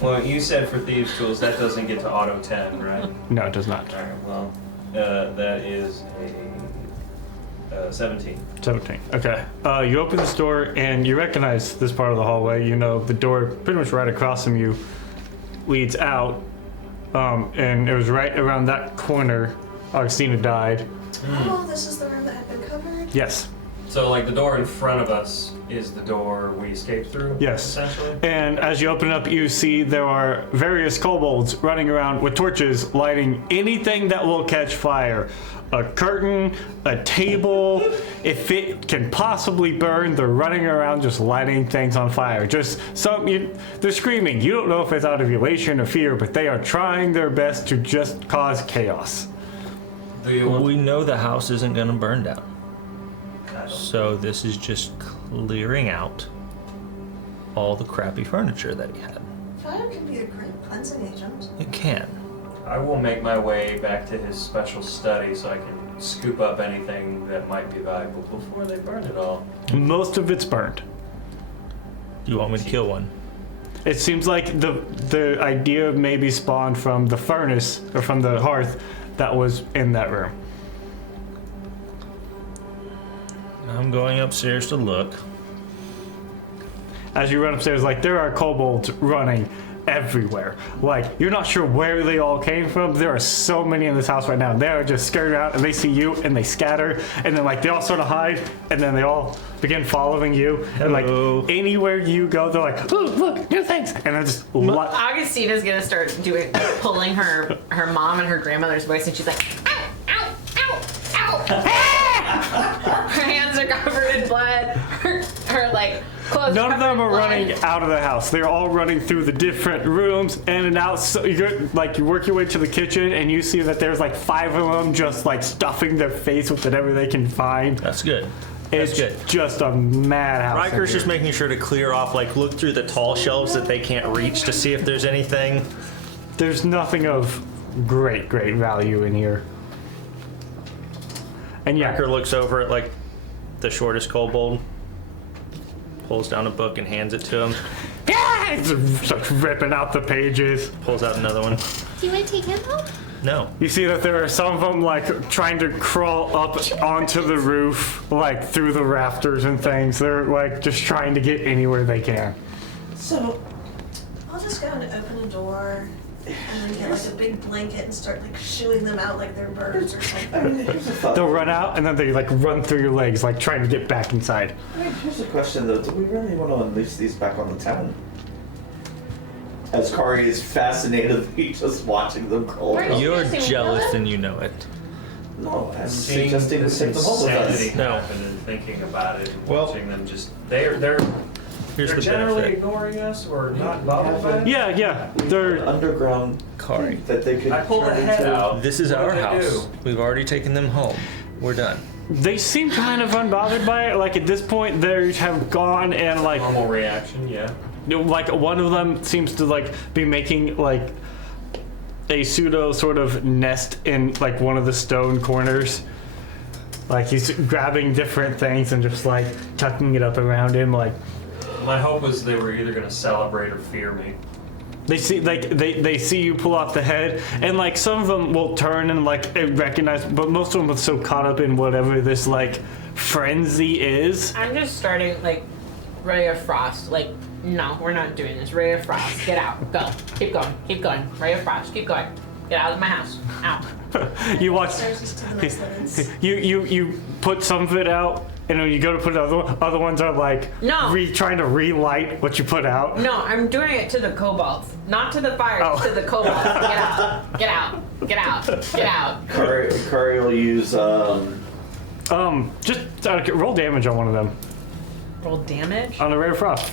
Well, you said for thieves' tools that doesn't get to auto 10, right? No, it does not. Alright, well, that is a 17. 17. Okay. You open this door and you recognize this part of the hallway. You know the door pretty much right across from you leads out. And it was right around that corner Augustina died. Oh, this is the room that had been covered? Yes. So, like, the door in front of us is the door we escaped through? Yes. Essentially? And as you open it up, you see there are various kobolds running around with torches, lighting anything that will catch fire. A curtain, a table, if it can possibly burn, they're running around just lighting things on fire. They're screaming. You don't know if it's out of elation or fear, but they are trying their best to just cause chaos. Do you want We know the house isn't going to burn down. So this is just clearing out all the crappy furniture that he had. Fire can be a great cleansing agent. It can. I will make my way back to his special study so I can scoop up anything that might be valuable before they burn it all. Most of it's burned. Do you want me to kill one? It seems like the idea maybe spawned from the furnace or from the hearth that was in that room. I'm going upstairs to look. As you run upstairs, like there are kobolds running everywhere. Like you're not sure where they all came from. There are so many in this house right now. They are just scurrying around and they see you and they scatter and then like they all sort of hide and then they all begin following you. And like anywhere you go, they're like, look, new things. And they're just Augustina's going to start pulling her mom and her grandmother's voice, and she's like, ow, ow, ow, ow. Her hands are covered in blood. Her like, clothes None of covered them in are blood. running out of the house. They're all running through the different rooms in and out. So you work your way to the kitchen and you see that there's like 5 of them just like stuffing their face with whatever they can find. That's good. That's It's good. just a madhouse. in Riker's here. just making sure to clear off, like look through the tall shelves that they can't reach to see if there's anything. There's nothing of great value in here. And yeah, Riker looks over at like the shortest kobold, pulls down a book and hands it to him, it's starts ripping out the pages. pulls out another one. Do you want to take him home? No. You see that there are some of them like trying to crawl up onto the roof, like through the rafters and things. They're like just trying to get anywhere they can. So, I'll just go and open a door and then get like a big blanket and start like shooing them out like they're birds or something. I mean, here's a thought. They'll run out and then they like run through your legs, like trying to get back inside. I mean, here's a question though. Do we really want to unleash these back on the town? As Kari is fascinatedly just watching them crawl Where- down. You're Suggesting we jealous kill it? and you know it. No, I'm Seeing suggesting we this take them home with insanity us. No. happen and thinking about it and Well- watching them just they're Here's the generally benefit. ignoring us or not bothered by it. Yeah, they're Underground Kari. thing that they could I pull the turn head into. out. This is What our do they house. do? We've already taken them home. We're done. they seem kind of unbothered by it. Like at this point, they have gone and like Normal reaction, yeah. like one of them seems to like be making like a pseudo sort of nest in like one of the stone corners. Like he's grabbing different things and just like tucking it up around him. Like My hope was they were either gonna celebrate or fear me. they see like they see you pull off the head, and like some of them will turn and like recognize, but most of them are so caught up in whatever this like frenzy is. I'm just starting like Ray of Frost. Like, no, we're not doing this. Ray of Frost, get out, go, keep going. Ray of Frost, keep going. Get out of my house. Out. You watch. Upstairs is to the next livings. You put some of it out, and when you go to put it out, other ones are like No. trying to relight what you put out. No, I'm doing it to the kobolds, not to the fire, Oh. to the kobolds. Get out! Get out! Get out! Get out! Kari will use Just roll damage on one of them Roll damage. on the rate of frost.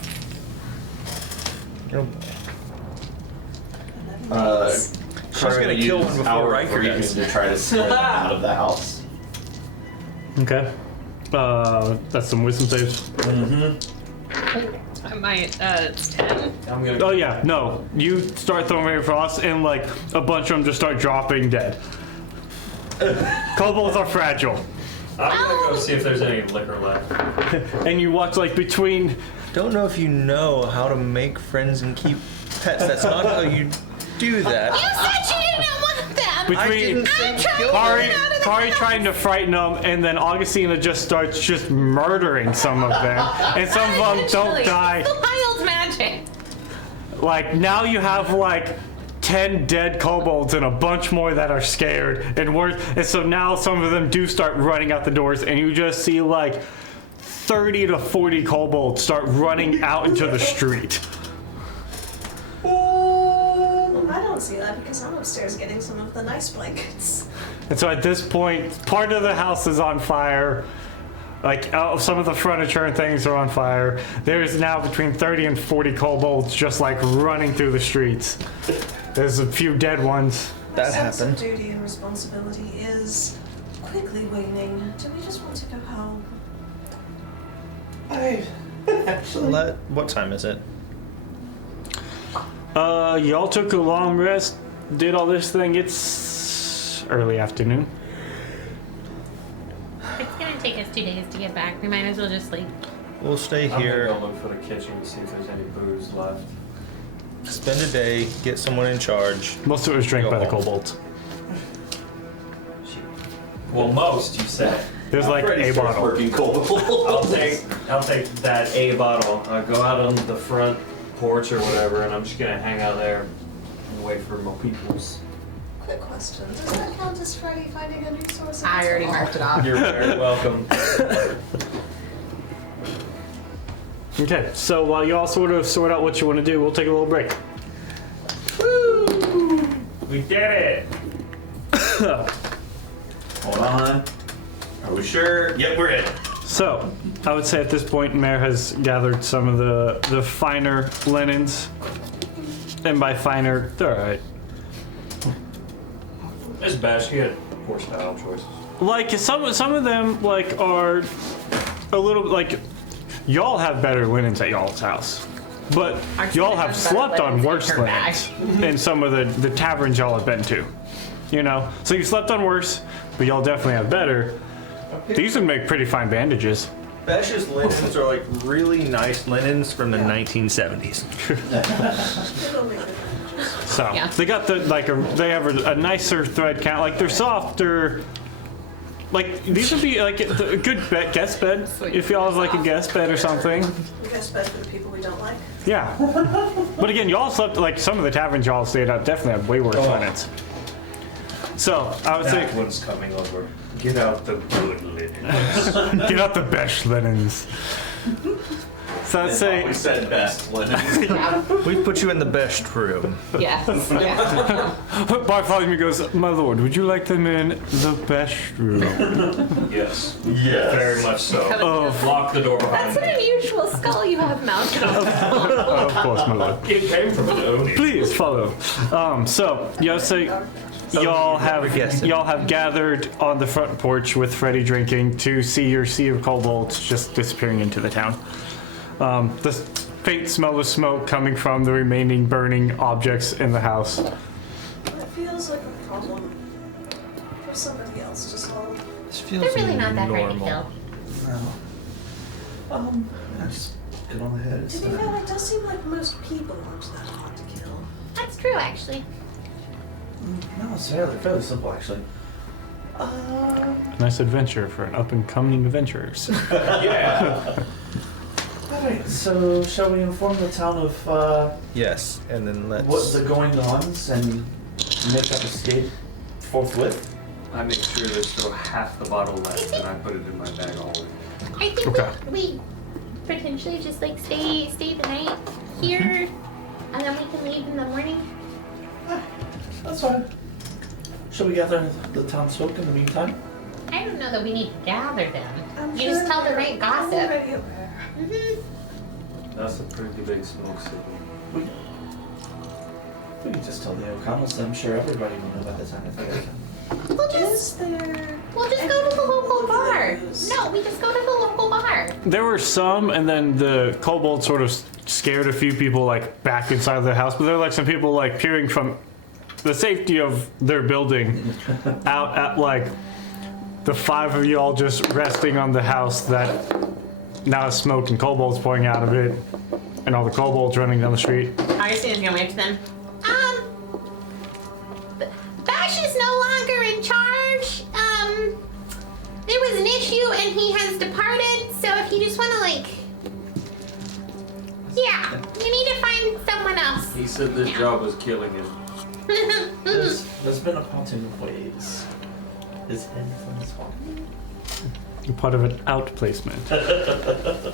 Kari gonna will kill use one before Hour Riker Freedom does. to try to scare them out of the house. Okay. That's some wisdom saves. I might. It's 10. I'm gonna. Oh yeah, no. You start throwing rate of frost, and like a bunch of them just start dropping dead. Kobolds are fragile, I'm gonna go see if there's any liquor left. and you watch like between. Don't know if you know how to make friends and keep pets. That's not how you do that. You said you didn't want them. I Between didn't say kill Kari, them. Kari trying to frighten them, and then Augustina just starts just murdering some of them, and some of them don't die. Wild magic. Like now you have like 10 dead kobolds and a bunch more that are scared and worse. And so now some of them do start running out the doors, and you just see like 30 to 40 kobolds start running out into the street. I don't see that because I'm upstairs getting some of the nice blankets. And so at this point, part of the house is on fire. Like some of the furniture and things are on fire. There is now between 30 and 40 kobolds just like running through the streets. There's a few dead ones. My That sense happened. of duty and responsibility is quickly waning. Do we just want to go home? What time is it? Y'all took a long rest, did all this thing. It's early afternoon. It's gonna take us 2 days to get back. We might as well just sleep. We'll stay I'm gonna here, go look for the kitchen to see if there's any booze left. spend a day, get someone in charge. Most of it was drank Go by the home. kobolds. Well, most, you said. There's like a bottle. Working cold. I'll take that A bottle. I'll go out on the front porch or whatever, and I'm just gonna hang out there and wait for my peoples. Quick question. Does that count as Freddy finding a new source of I already alcohol? marked it off. You're very welcome. Okay, so while y'all sort of sort out what you want to do, we'll take a little break. We did it! Hold on. Are we sure? Yep, we're in. So, I would say at this point, Mare has gathered some of the finer linens. And by finer, they're alright. It's Besh. He had poor style choices. Like, some of them, like, are a little, like, y'all have better linens at y'all's house. But Actually, y'all they have have slept better on linens worse in her bag. linens in some of the taverns y'all have been to. You know? So you slept on worse, but y'all definitely have better. These would make pretty fine bandages. Besh's linens are like really nice linens from the 1970s. It'll make it. So Yeah. they got they have a nicer thread count. Like they're softer. Like these would be like a good guest bed if y'all have like a guest bed or something. You guys bed for the people we don't like? Yeah. But again, y'all slept like some of the taverns y'all stayed at definitely have way worse linens. So I would That say one's coming over. Get out the good linens. get out the best linens. So I'd We say said best linen. We put you in the best room. Yes. Yeah. Bartholomew goes, "My lord, would you like them in the best room?" Yes. Yes. Very much so. Of Lock the door behind That's an me. unusual skull you have mounted on. Of course, my lord. It came from an Oni. Please follow. So y'all say y'all have gathered on the front porch with Freddy drinking to see your sea of kobolds just disappearing into the town. The faint smell of smoke coming from the remaining burning objects in the house. It feels like a problem for somebody else to solve. This feels They're really not that hard to normal. kill. Yeah, just get on the head. It's To be fair, it does seem like most people aren't that hard to kill. That's true, actually. no, it's fairly simple actually. Nice adventure for an up and coming adventurers. Yeah. Alright, so shall we inform the town of Yes, and then let's. what the going-ons and make up escape forthwith? I make sure there's still half the bottle left, and I put it in my bag always. I think Okay. we potentially just like stay the night here, and then we can leave in the morning. That's fine. Shall we gather the townsfolk in the meantime? I don't know that we need to gather them. I'm You sure just tell the they're right gossip. already aware. That's a pretty big smoke signal. We can just tell the O'Connells. I'm sure everybody will know by the time if they We'll just Is there? we'll just go to the local bar. Reviews? No, we just go to the local bar. There were some, and then the kobold sort of scared a few people like back inside of their house. But there were like some people like peering from the safety of their building out at like the five of you all just resting on the house that now has smoke and kobolds pouring out of it, and all the kobolds running down the street. Augustina's gonna wave to them. Besh is no longer in charge. There was an issue and he has departed. So if you just want to like, yeah, you need to find someone else. He said this job was killing him. There's been a parting of ways. His head from his heart. Part of an outplacement.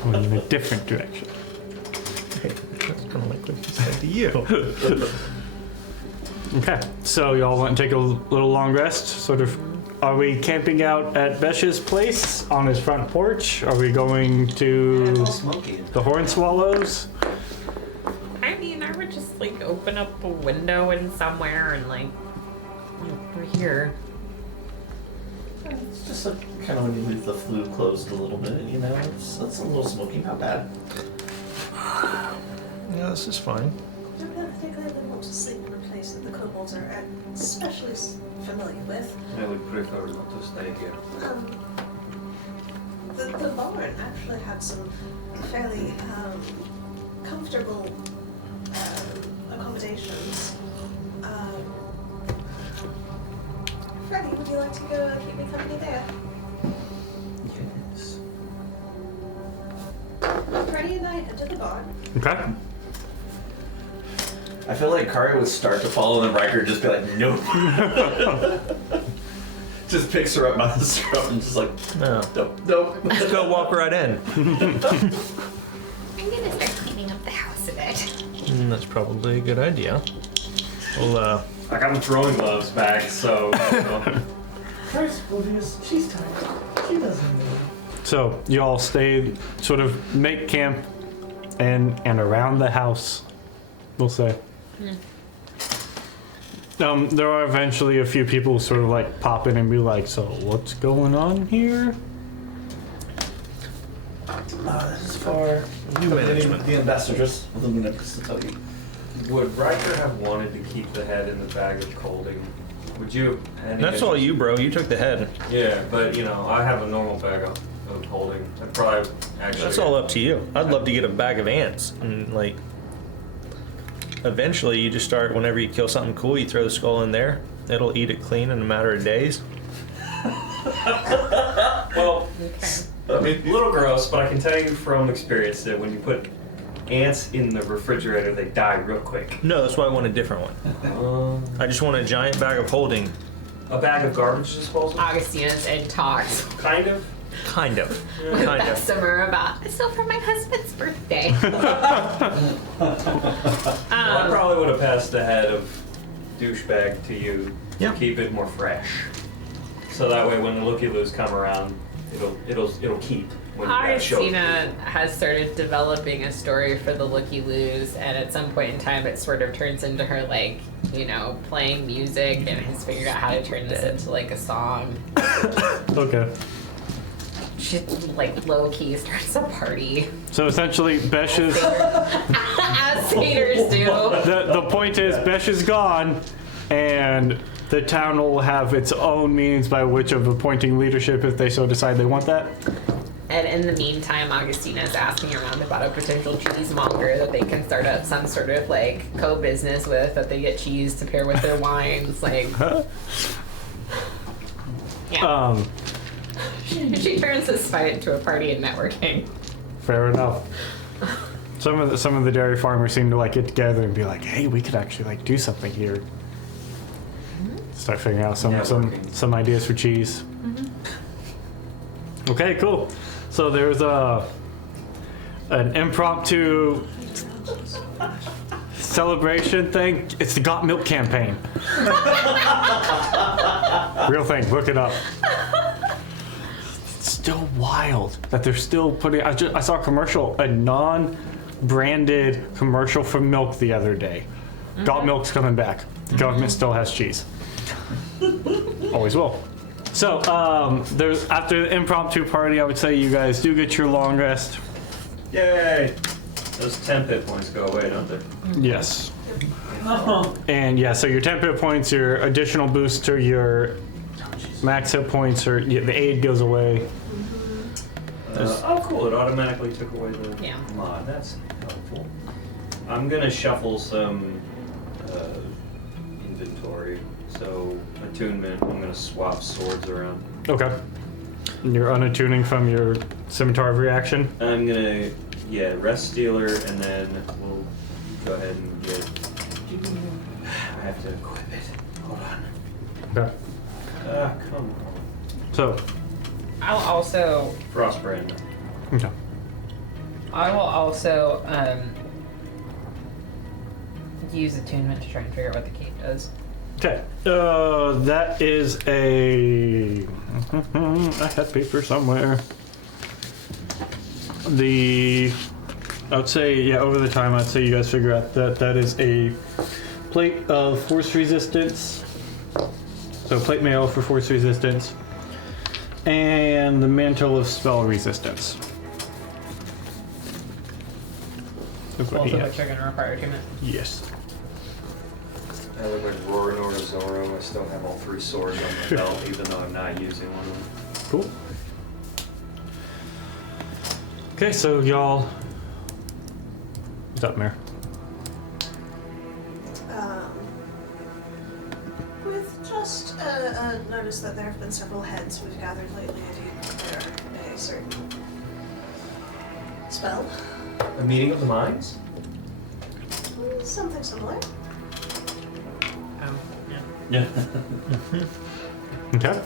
Going in a different direction. That's kind of like what he said to you. Okay, so y'all want to take a little long rest? Sort of, are we camping out at Besh's place on his front porch? Are we going to Smoky. the Hornswallows? I mean, I would just like open up a window in somewhere and like, we're here. It's just kind of when you leave the flue closed a little bit, you know. It's a little smoky, not bad. Yeah, this is fine. I don't think I would want to sleep in a place that the kobolds are especially familiar with. I would prefer not to stay here. The barn actually had some fairly comfortable accommodations. Freddie, would you like to go keep me company there? Yes. Freddie and I head to the barn. Okay. I feel like Kari would start to follow, and then Riker would just be like, nope. Just picks her up by the scruff and just like, No. nope. Let's go walk right in. I'm gonna start cleaning up the house a bit. That's probably a good idea. Well, I got my throwing gloves back, so. Kari's oblivious. She's tired. She doesn't know. So you all stay, sort of make camp in and around the house, we'll say. There are eventually a few people who sort of like pop in and be like, so what's going on here? This is for the ambassadress of the Lunicus to tell you. Would Riker have wanted to keep the head in the bag of colding? Would you? that's all you, bro. You took the head. Yeah, but you know, I have a normal bag of holding. I'd probably actually. That's all up to you. I'd love to get a bag of ants. And like, eventually you just start, whenever you kill something cool, you throw the skull in there. It'll eat it clean in a matter of days. Well, Okay. I mean, a little gross, but I can tell you from experience that when you put ants in the refrigerator, they die real quick. No, that's why I want a different one. I just want a giant bag of holding. A bag of garbage disposal? Augustina's and talks Kind of. Kind of. with Kind of. Bessemer about, So for my husband's birthday. Well, I probably would have passed the head of douchebag to you to Yeah. keep it more fresh. So that way, when the looky-loos come around, it'll keep. When that shows. Augustina has started developing a story for the Looky-Loos, and at some point in time, it sort of turns into her, like, you know, playing music, and has figured out how to turn this into, like, a song. Okay. She, like, low-key starts a party. So essentially, Besh is. As satyrs do. The point is, Besh is gone, and the town will have its own means by which of appointing leadership if they so decide they want that. And in the meantime, Augustina is asking around about a potential cheesemonger that they can start up some sort of like co-business with, that they get cheese to pair with their wines. Like, yeah. She turns this fight into a party and networking. Fair enough. Some of the dairy farmers seem to like get together and be like, "Hey, we could actually like do something here." Start figuring out some ideas for cheese. Okay, cool. So there's an impromptu celebration thing. It's the Got Milk campaign. Real thing. Look it up. It's still wild that they're still putting. I saw a commercial, a non-branded commercial for milk the other day. Got Milk's coming back. The government still has cheese. Always will. So, there's after the impromptu party, I would say you guys do get your long rest. Yay! Those 10 hit points go away, don't they? Yes. And yeah, so your 10 hit points, your additional boost to your max hit points, or the aid goes away. Oh, cool! It automatically took away the Yeah. mod. That's helpful. I'm gonna shuffle some inventory. So attunement. I'm gonna swap swords around. Okay. And you're unattuning from your scimitar of reaction. I'm gonna rest stealer, and then we'll go ahead and get. I have to equip it. Hold on. Okay. Come on. So. I'll also. Frostbrand. Okay. I will also use attunement to try and figure out what the cape does. Okay. That is a. I had paper somewhere. I would say, over the time, I'd say you guys figure out that that is a plate of force resistance. So plate mail for force resistance. And the mantle of spell resistance. That's what he Also, has. which are going to require attunement. Yes. I look like Roran or Zoro. I still have all 3 swords on my belt, even though I'm not using one of them. Cool. Okay, so y'all. What's up, Mayor? With just a notice that there have been several heads we've gathered lately, I do declare a certain spell. A meeting of the minds? Something similar. Yeah. Okay.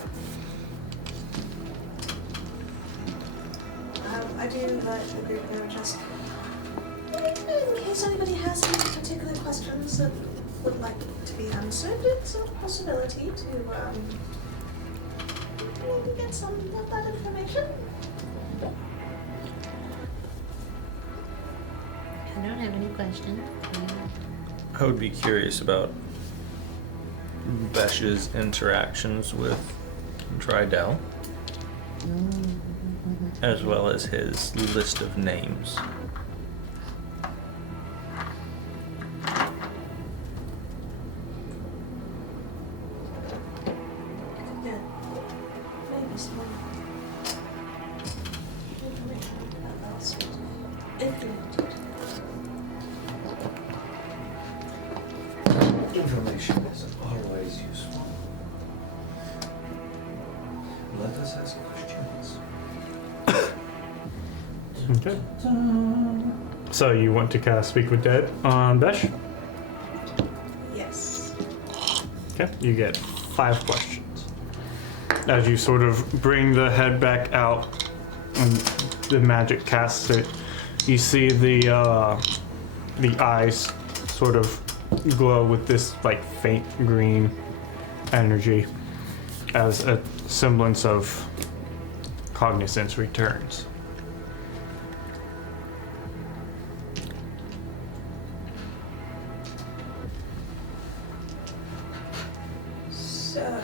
I do let the group know just in case anybody has any particular questions that would like to be answered. It's a possibility to maybe get some of that information. I don't have any questions. I would be curious about Besh's interactions with Drydell, as well as his list of names. Yeah. Maybe some information about that sort of if you wanted. Information is always useful. Let us ask questions. Okay. So you want to cast Speak with Dead on Besh? Yes. Okay. You get 5 questions. As you sort of bring the head back out and the magic casts it, you see the eyes sort of glow with this like faint green energy as a semblance of cognizance returns. So,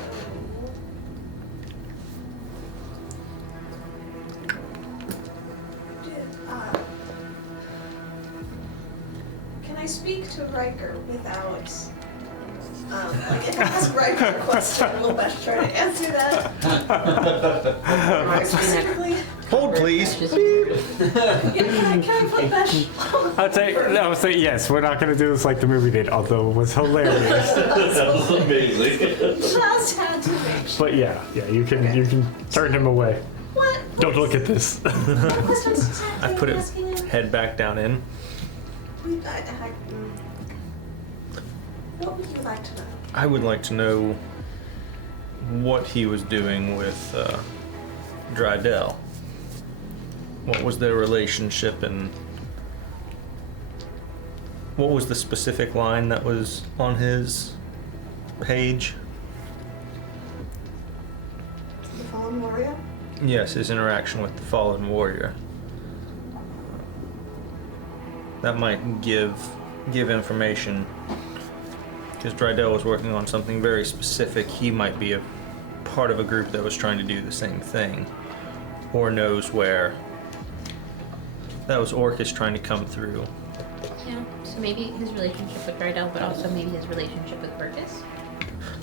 can I speak to Riker without, like, if I ask Riker a question, will Besh try to answer that? Specifically, Hold, please. yeah, can I put Besh? I would say yes. We're not gonna do this like the movie did, although it was hilarious. That was amazing. Just had to make sure. But yeah, you can turn him away. What? Don't look at this. What questions exactly I put are you it asking him? head back down in. What would you like to know? I would like to know what he was doing with Drydell. What was their relationship and what was the specific line that was on his page? The fallen warrior? Yes, his interaction with the fallen warrior. That might give information. Because Drydell was working on something very specific. He might be a part of a group that was trying to do the same thing. Or knows where that was Orcus trying to come through. Yeah. So maybe his relationship with Drydell, but also maybe his relationship with Orcus.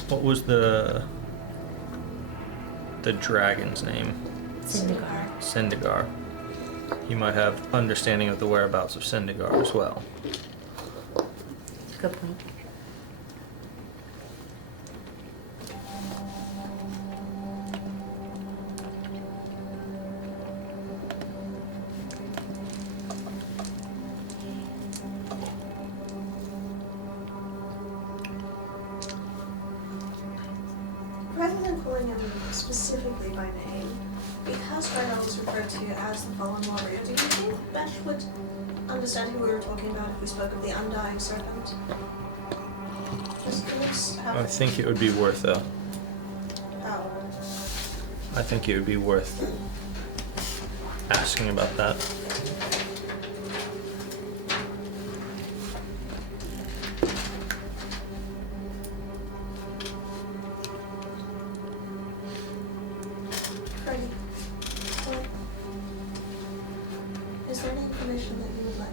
What was the dragon's name? Syndigar. Sendigar. He might have understanding of the whereabouts of Sendigar as well. That's a good point. Rather than calling him specifically by name, because Drydell was referred to as the fallen warrior, do you think Besh would understand who we were talking about if we spoke of the undying serpent? Just curious how. I think it would be worth How. I think it would be worth asking about that. Freddie, what is there any information that you would like?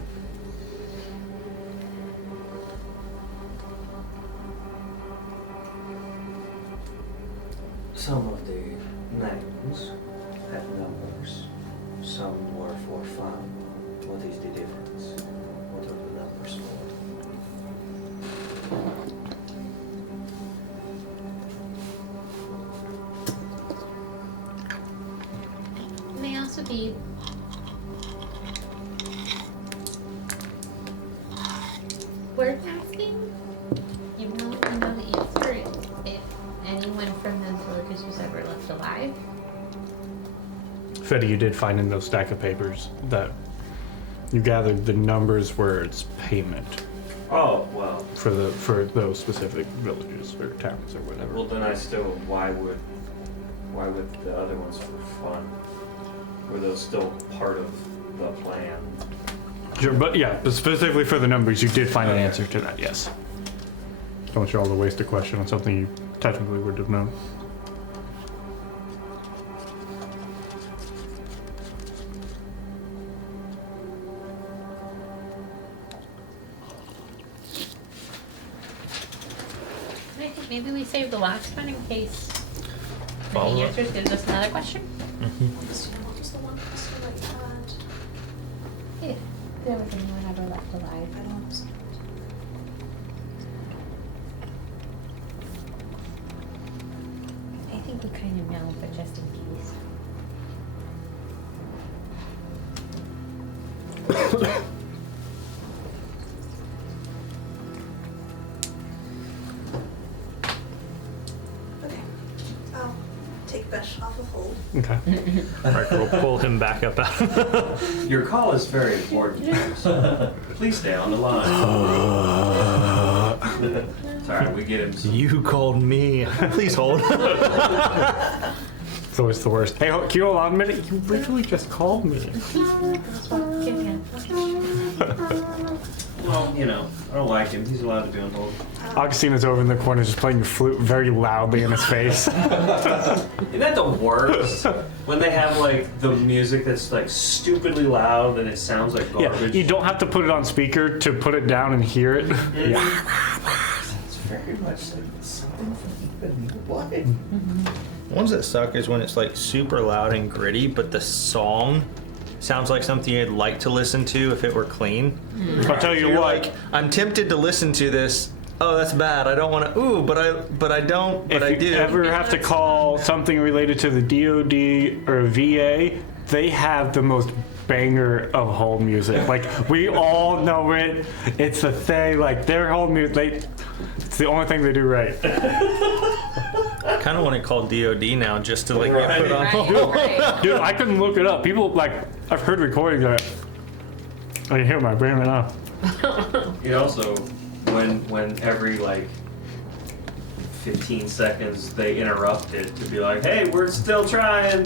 Some of the names have numbers. Some were for fun. What is the difference? What are the numbers for? It may also be worth asking. You know the answer if anyone from the villages was ever left alive. Fetty, you did find in those stack of papers that you gathered the numbers where it's payment Oh, well. for those specific villages or towns or whatever. Well, then I still, why would the other ones for fun? Were those still part of the plan? Sure, but yeah, but specifically for the numbers, you did find an answer to that, yes. Don't want you all to waste a question on something you technically would have known. And I think maybe we save the last one in case Follow the up. answers gives us another question. What was the one question that you had? If there was anyone ever left alive. I don't understand. I think we kind of know, but just in case. Okay. I'll take Besh off of hold. Okay. Alright, we'll pull him back up out. Your call is very important. Please stay on the line. Sorry, we get him. You called me. Please hold. It's always the worst. Hey, can you hold on a minute? You literally just called me. Well, you know, I don't like him. He's allowed to be on hold. Augustina's over in the corner just playing the flute very loudly in his face. Isn't that the worst? When they have like the music that's like stupidly loud and it sounds like Yeah, garbage. you don't have to put it on speaker to put it down and hear it. It's very much like something from even what? Ones that suck is when it's like super loud and gritty, but the song sounds like something you'd like to listen to if it were clean. I'll tell you You're what. like, I'm tempted to listen to this. Oh, that's bad. I don't want to. Ooh, but I don't. But I If you do. ever have to call something related to the DoD or VA, they have the most banger of whole music. Like, we all know it. It's the thing. Like, their whole music, it's the only thing they do right. I kind of want it called DOD now, just to like get put on. Right, right. Dude, I couldn't look it up. People, like, I've heard recordings of it. I can hear my brain right now. It also, when every like 15 seconds they interrupt it to be like, hey, we're still trying.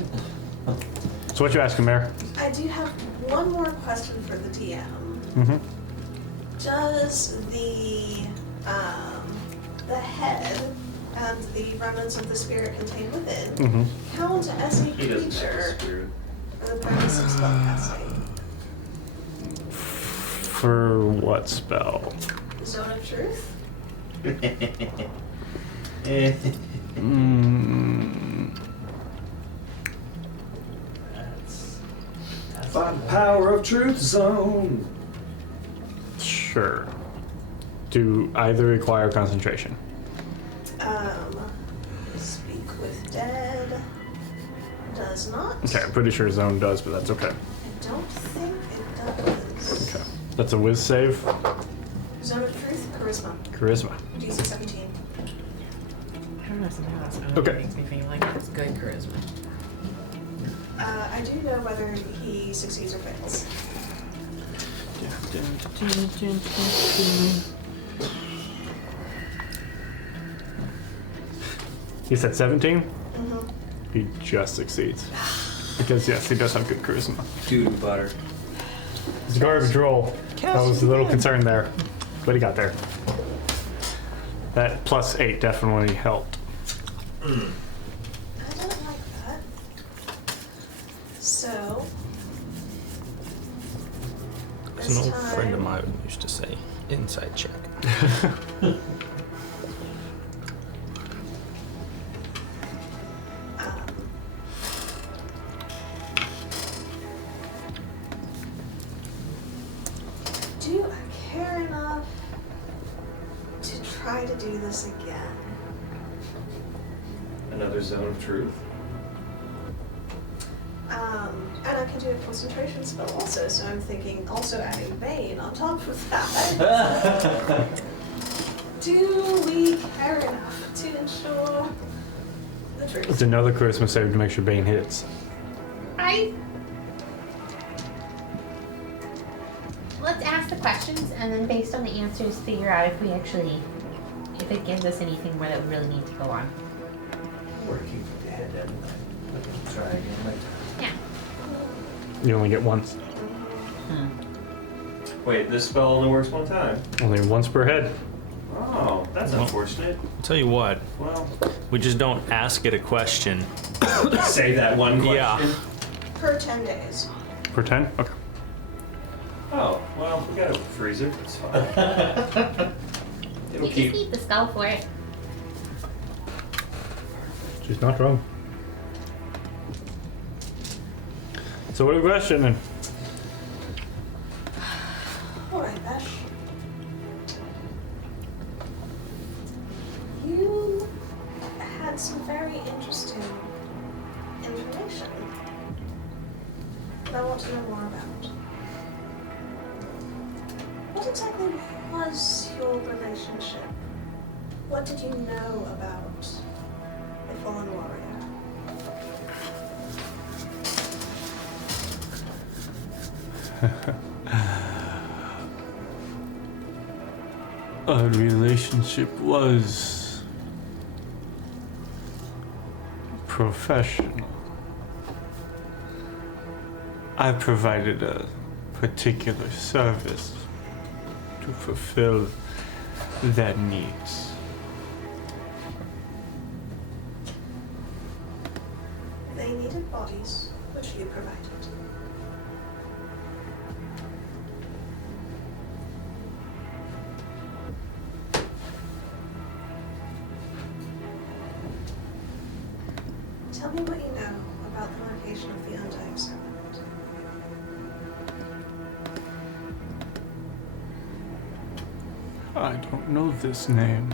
So what you asking, Mayor? I do have one more question for the DM. Mm-hmm. Does the head and the remnants of the spirit contained within Mm-hmm. count as a He doesn't have a creature spirit. for the purpose of spellcasting? For what spell? Zone of Truth? By the power of truth zone. Sure. Do either require concentration? Speak with dead does not. Okay, I'm pretty sure zone does, but that's okay. I don't think it does. Okay. That's a whiz save. Zone of Truth, Charisma. Charisma. DC 17. I don't know, somehow that's Okay. makes me feel like it's good charisma. I do know whether he succeeds or fails. He said 17? Mm-hmm. He just succeeds. Because yes, he does have good charisma. Dude butter. It's a garbage roll. That was a little concern there. But he got there. That plus 8 definitely helped. I don't like that. So. As This an old friend of time- mine used to say, inside check. Do I care enough to try to do this again? Another zone of truth. And I can do a concentration spell also, so I'm thinking also adding Bane on top of that. Do we care enough to ensure the truth? It's another charisma save to make sure Bane hits. Let's ask the questions and then based on the answers figure out if we actually, if it gives us anything where that we really need to go on. Working for the head anyway. Try again later. Yeah. You only get once. Wait, this spell only works one time. Only once per head. Oh, that's unfortunate. I'll tell you what, Well, we just don't ask it a question. say that one question. Yeah. Per 10 days. Per 10? Okay. Oh, well, we got a freezer. It's fine. It'll You keep. just need the spell for it. She's not wrong. So what are we questioning? Alright, Besh. You had some very interesting information that I want to know more about. What exactly was your relationship? What did you know about a fallen warrior? Our relationship was professional. I provided a particular service to fulfill their needs. They needed bodies, which you provided. Tell me what you know about the location of the undying serpent. I don't know this name.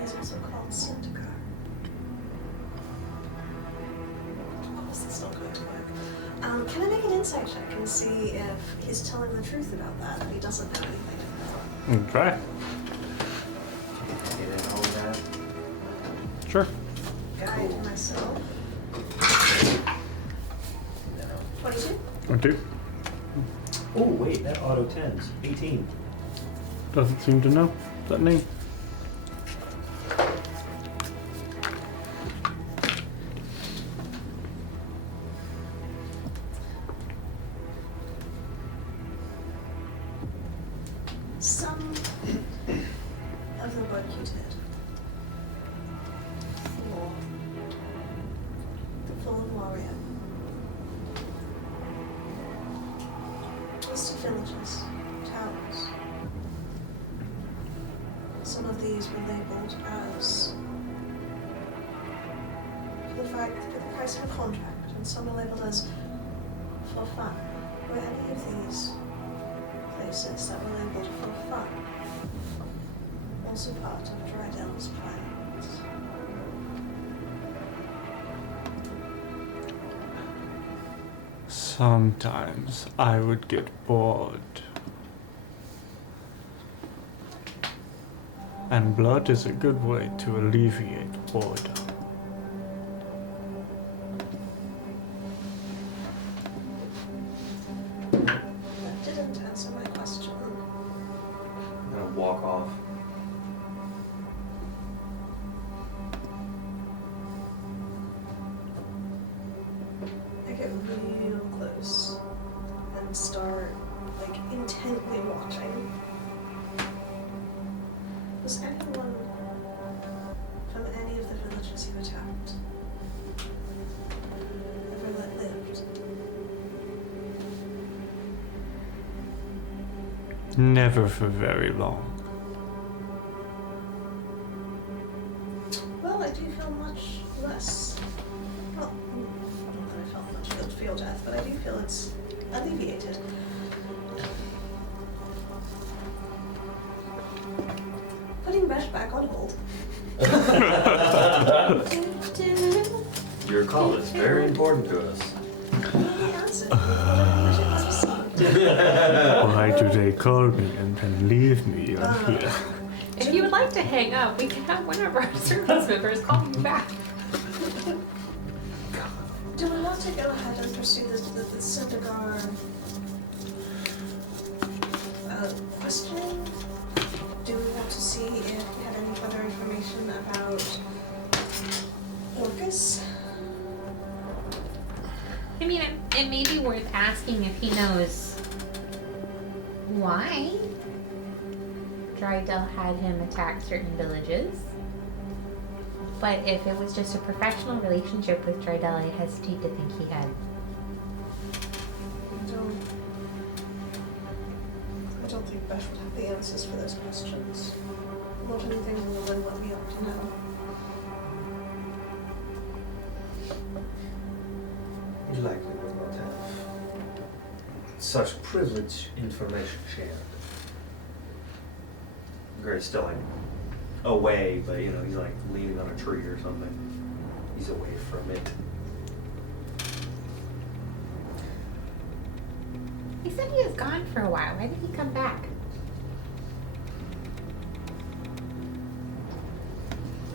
He's also called Syndicar. Of course, that's not going to work. Can I make an insight check and see if he's telling the truth about that, if he doesn't know anything? Okay. Get in all that. Sure. Guide myself. 22. 22. Oh, wait, that auto 10s. 18. Doesn't seem to know that name. Some of the work you did for the fallen warrior was to villages, towns. Some of these were labeled as for the price of a contract, and some were labeled as for fun. Were any of these places that were labeled for fun also part of Drydell's plans? Sometimes I would get bored. And blood is a good way to alleviate boredom. That didn't answer my question. I'm gonna walk off. I get real close and start, like, intently watching. Was anyone from any of the villages you attacked ever lived? Never for very long. Well, I do feel much less. Well, not that I felt much feel death, but I do feel it's alleviated. Putting Besh back on hold. Your call is very important to us. Why do they call me and then leave me on here? If you would like to hang up, we can have one of our service members call you back. Do we want to go ahead and pursue the Syndergaard question? Do we want to see if we have any further information about Orcus? I mean, it may be worth asking if he knows why Drydell had him attack certain villages. But if it was just a professional relationship with Drydell, I hesitate to think he had. I don't think Besh would have the answers for those questions. Not anything more than what we already know. You likely will not have such privileged information shared. Gray's still like away, but you know, he's like leaning on a tree or something. He's away from it. He said he was gone for a while. Why did he come back?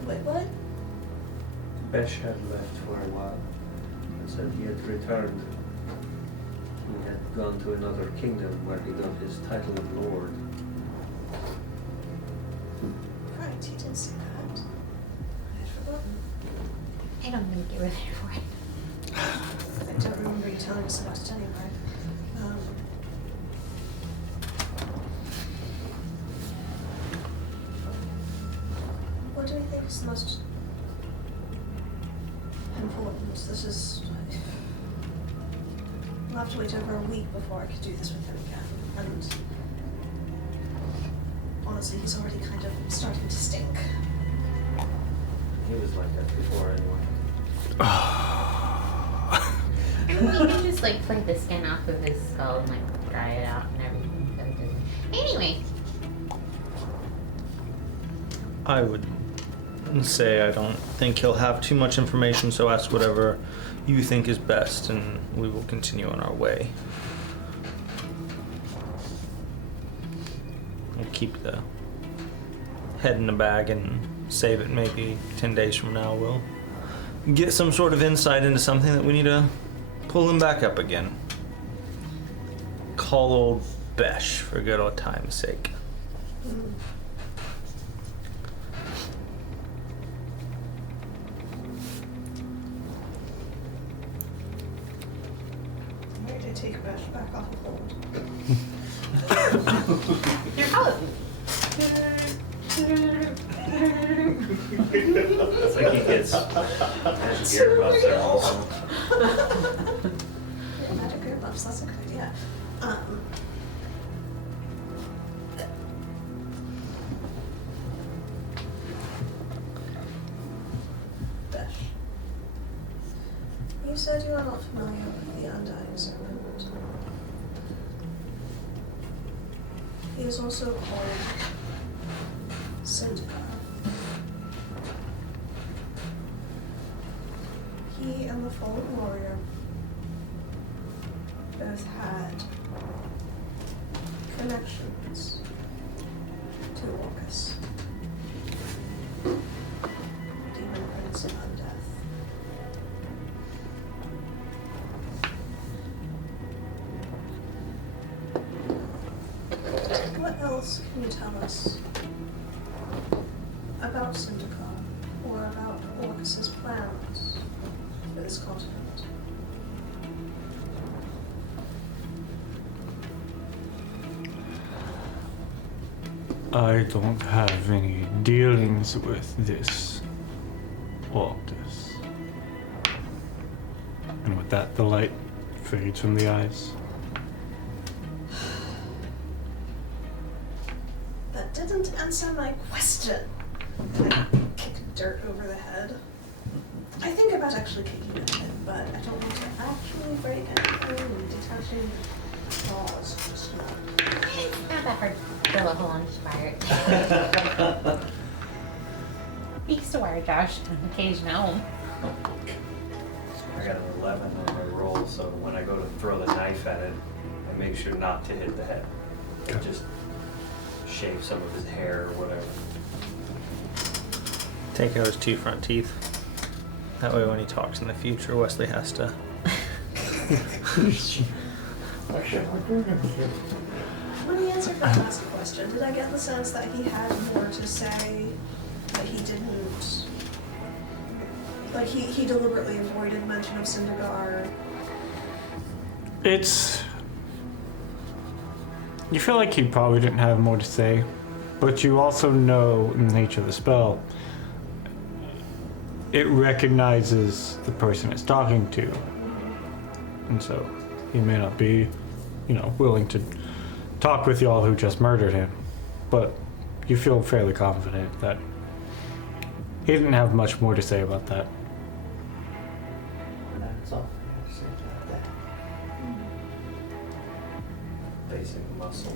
Wait, what? Besh had left for a while and said he had returned. He had gone to another kingdom where he got his title of lord. Right, he did say that. I had forgotten. I don't think you were there for it. I don't remember you telling us about it anyway. What do we think is the most important? This is... We'll have to wait over a week before I could do this with him again. And honestly, he's already kind of starting to stink. He was like that before anyway. I mean, we can just like flake the skin off of his skull and like dry it out and everything. So it doesn't... Anyway, I would say I don't think he'll have too much information, so ask whatever you think is best, and we will continue on our way. We'll keep the head in the bag and save it. Maybe 10 days from now we'll get some sort of insight into something that we need to pull him back up again. call old Besh for good old time's sake. Where did I take Besh back off of hold? You're out. It's like he gets magic earmuffs every once in a while. Yeah, magic earmuffs, that's a good idea. Besh. You said you are not familiar with the Undying Servant. He is also called Syndicar. He and the Fallen Warrior both had connections to Orcus, Demon Prince of Undeath. What else can you tell us about Syndicar or about Orcus's plans for this continent? I don't have any dealings with this Orcus. And with that, the light fades from the eyes. That didn't answer my question. I kick dirt over the head. I think about actually kicking the head, but I don't want to actually break anything and detaching claws just not. It's not that hard to drill a hole and just wire it. We used to wire Josh on occasion at home. I got an 11 on my roll, so when I go to throw the knife at it, I make sure not to hit the head. I just shave some of his hair or whatever. Take out his 2 front teeth. That way when he talks in the future, Wesley has to... When he answered that last question, did I get the sense that he had more to say, that he didn't, like he deliberately avoided mention of Syndigar? It's... You feel like he probably didn't have more to say, but you also know in the nature of the spell, it recognizes the person it's talking to. And so he may not be, willing to talk with y'all who just murdered him. But you feel fairly confident that he didn't have much more to say about that. That's all I have to say about that. Basic muscle.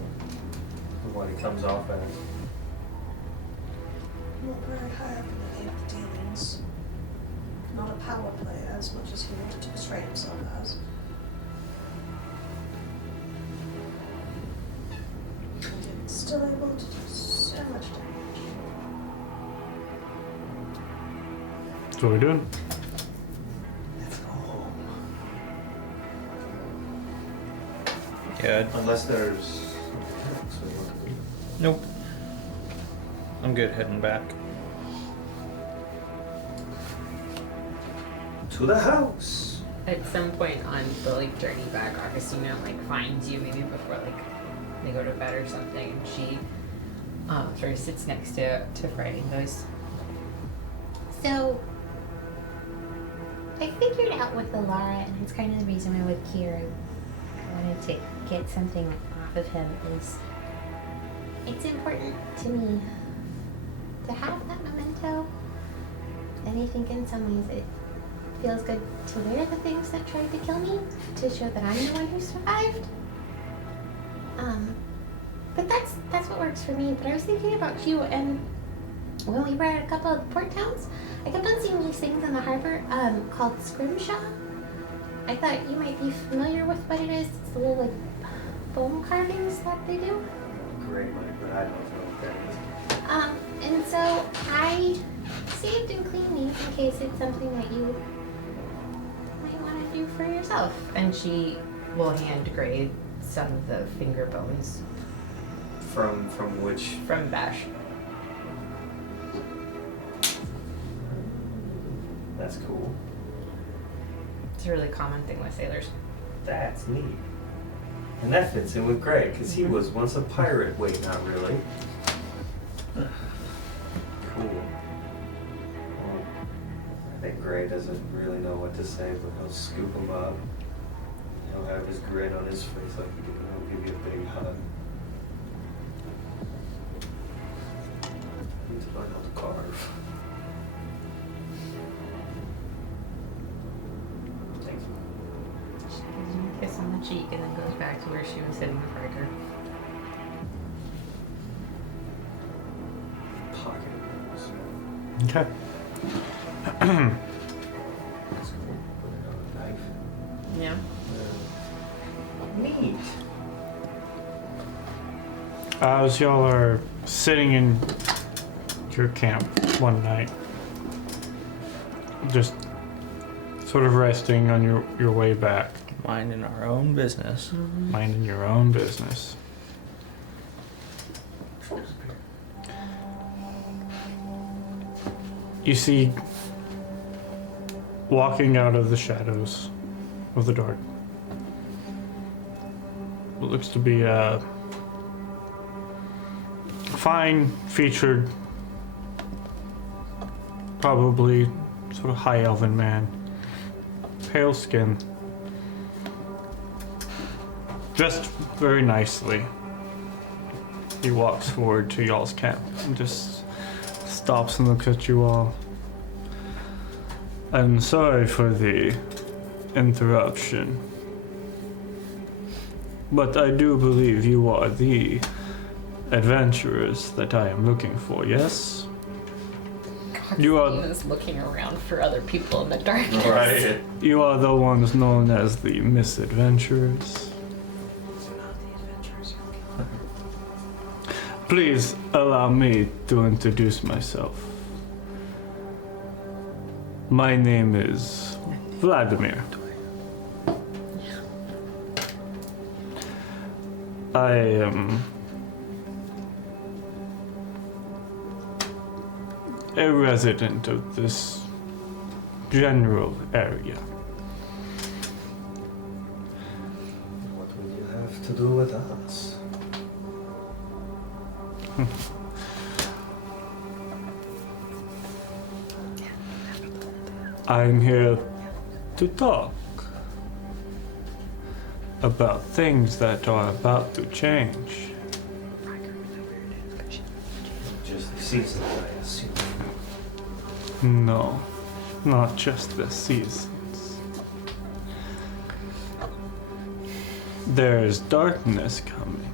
What he comes off as. Not very high up in any of the dealings. Not a power play as much as he wanted to portray himself as. And yet still able to do so much damage. That's what we're doing. Let's go home. Yeah, Unless there's. nope. I'm good heading back. To the house! At some point on the journey back, Augustina finds you maybe before they go to bed or something, and she sort of sits next to Fred and goes, So, I figured out with Alara, and it's kind of the reason why with Kira I wanted to get something off of him, is it's important to me to have that memento. And I think in some ways it feels good to wear the things that tried to kill me to show that I'm the one who survived. But that's what works for me. But I was thinking about you, and when we were at a couple of the port towns, I kept on seeing these things in the harbor called scrimshaw. I thought you might be familiar with what it is. It's the little bone carvings that they do. Great, Mike, but I don't know what that is. And so I saved and cleaned these in case it's something that you might want to do for yourself. and she will hand Gray some of the finger bones From which? from Besh. That's cool. It's a really common thing with sailors. That's neat. And that fits in with Greg, because he was once a pirate. Wait, not really. Cool. Well, I think Gray doesn't really know what to say, but he'll scoop him up. He'll have his grin on his face like he'll give you a big hug. Need to learn how to carve. Thank you. She gives you a kiss on the cheek and then goes back to where she was sitting with Riker. Pocket of Okay. That's cool. Put it on a knife. Yeah. Neat. As y'all are sitting in your camp one night, just sort of resting on your way back, Minding our own business. minding your own business. You see, walking out of the shadows of the dark, what looks to be a fine-featured, probably sort of high elven man, pale skin, dressed very nicely. He walks forward to y'all's camp and just stops and looks at you all. I'm sorry for the interruption, but I do believe you are the adventurers that I am looking for, yes? You are- He was looking around for other people in the darkness. Right. You are the ones known as the misadventurers. Please allow me to introduce myself. My name is Vladimir. I am a resident of this general area. What would you have to do with us? I'm here to talk about things that are about to change. Just the season, I assume. No, not just the seasons. There's darkness coming,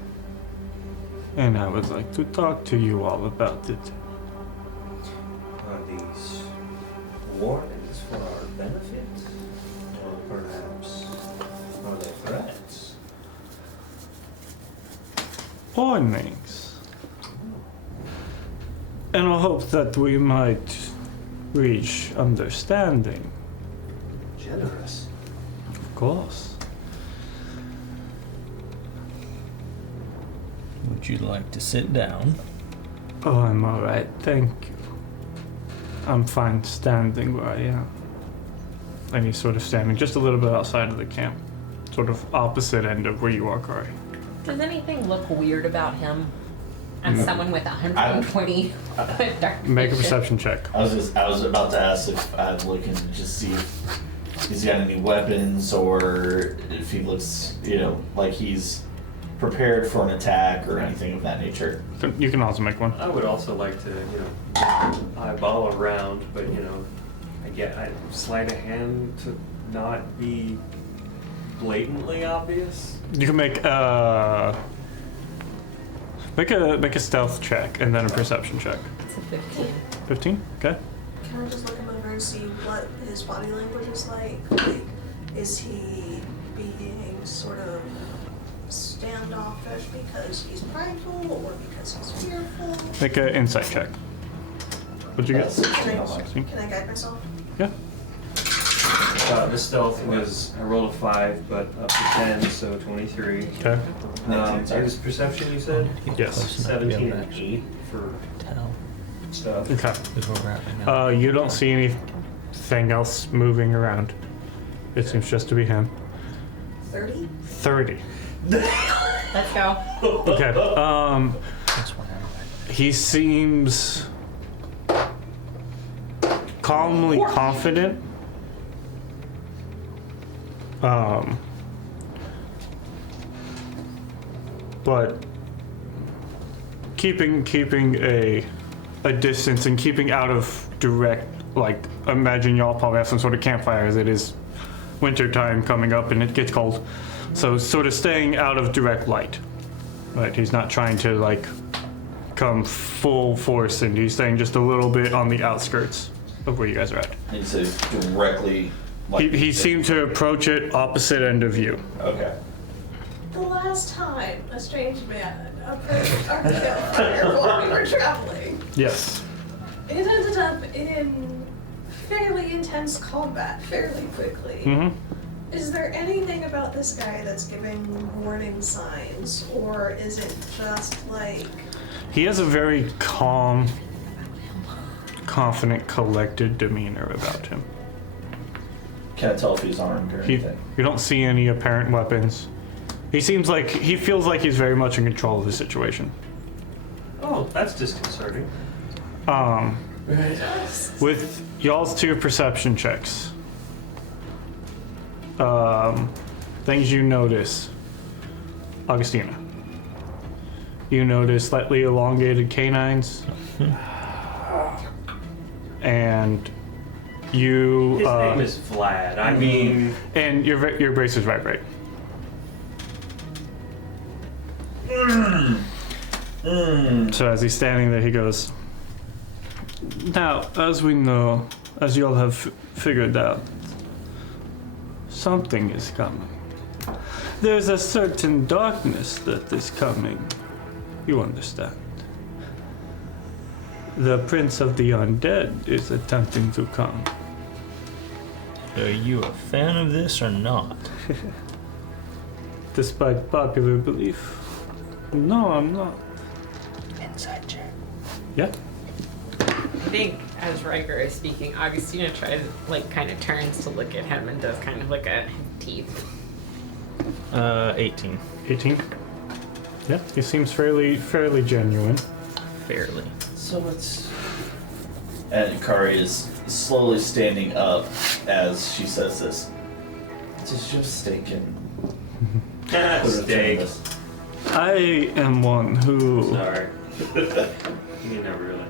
and I would like to talk to you all about it. Are these warnings for our benefit? Or perhaps are they threats? Warnings. And I hope that we might reach understanding, Generous. of course. Would you like to sit down? Oh, I'm alright, thank you. I'm fine standing where I am. And he's sort of standing just a little bit outside of the camp, sort of opposite end of where you are, Kari. Does anything look weird about him? As someone with 120 foot dark Make a vision? perception check. I was about to ask if I'd look and just see if he's got any weapons or if he looks, like he's prepared for an attack or anything of that nature. You can also make one. I would also like to, eyeball around, but I sleight of hand to not be blatantly obvious. You can make a stealth check and then a perception check. It's a 15. 15? Okay. Can I just look him over and see what his body language is like? Like, is he being sort of standoffish because he's prideful or because he's fearful? Make an insight check. What'd you get? Can I, 16. can I guide myself? Yeah. The stealth was, I rolled a 5, but up to 10, so 23. Okay. It was perception, you said? Yes. 17 and 8 for stuff. Okay. You don't see anything else moving around. It seems just to be him. 30? 30. Let's go. Okay. He seems calmly confident. But keeping a distance and keeping out of direct, like, imagine y'all probably have some sort of campfire as it is winter time coming up and it gets cold. So sort of staying out of direct light. Right? He's not trying to like come full force and he's staying just a little bit on the outskirts of where you guys are at. He says directly. Like He seemed to approach it opposite end of you. Okay. The last time a strange man approached our campfire while we were traveling, Yes. it ended up in fairly intense combat fairly quickly. Mm-hmm. Is there anything about this guy that's giving warning signs, or is it just like... He has a very calm, confident, collected demeanor about him. Can't tell if he's armed or anything. You don't see any apparent weapons. He feels like he's very much in control of the situation. Oh, that's disconcerting. With y'all's 2 perception checks, things you notice, Augustina. You notice slightly elongated canines, and you. His name is Vlad. I mean, and your bracers vibrate. So as he's standing there, he goes, now, as we know, as you all have figured out, something is coming. There's a certain darkness that is coming. You understand. The Prince of the Undead is attempting to come. Are you a fan of this or not? Despite popular belief. No, I'm not. Inside check. Yeah. I think as Riker is speaking, Augustina tries, like, kind of turns to look at him and does kind of like a teeth. 18. 18. Yeah, he seems fairly genuine. Fairly. So it's... And Kari is slowly standing up as she says this. Does your steak in? steak. I am one who, Sorry. You never really.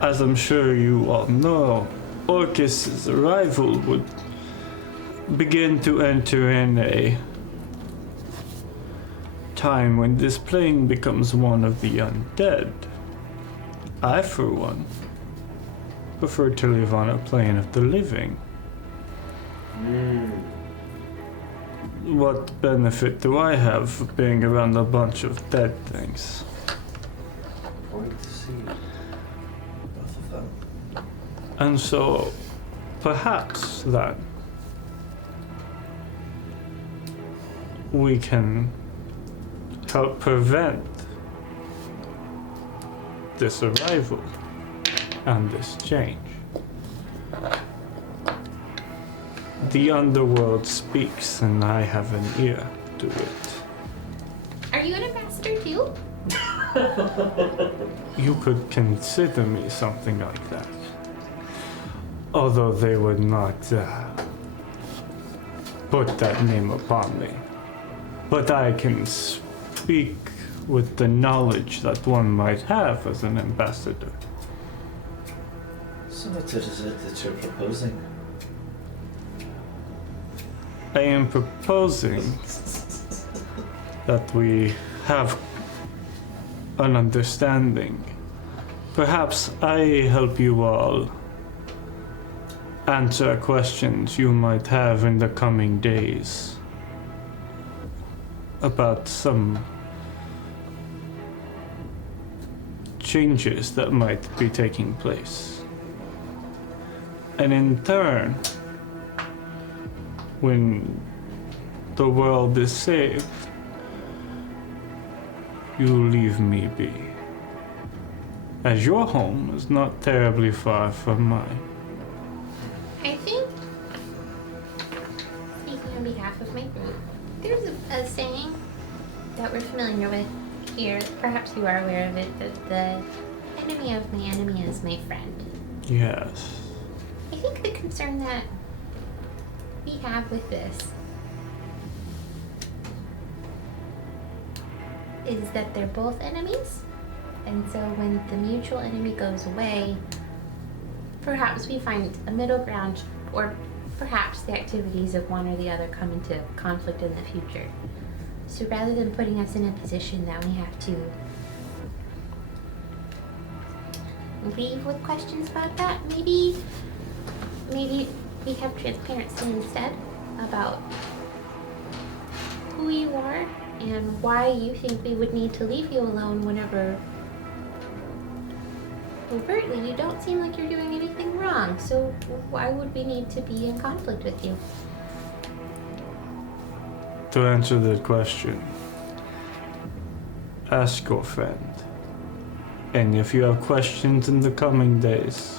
as I'm sure you all know, Orcus's arrival would begin to enter in a time when this plane becomes one of the undead. I, for one, prefer to live on a plane of the living. What benefit do I have of being around a bunch of dead things? Point to see. Both of them. And so, perhaps that we can help prevent this arrival and this change. The underworld speaks, and I have an ear to it. Are you an ambassador too? You could consider me something like that. Although they would not put that name upon me. But I can speak with the knowledge that one might have as an ambassador. So what is it that you're proposing? I am proposing that we have an understanding. Perhaps I help you all answer questions you might have in the coming days about some changes that might be taking place. And in turn, when the world is saved, you leave me be. As your home is not terribly far from mine. I think, speaking on behalf of my group, there's a saying that we're familiar with here. Perhaps you are aware of it, that the enemy of my enemy is my friend. Yes. I think the concern that we have with this is that they're both enemies, and so when the mutual enemy goes away, perhaps we find a middle ground, or perhaps the activities of one or the other come into conflict in the future. So rather than putting us in a position that we have to leave with questions about that, maybe we have transparency instead about who you are and why you think we would need to leave you alone whenever overtly you don't seem like you're doing anything wrong. So why would we need to be in conflict with you? To answer that question, ask your friend. And if you have questions in the coming days,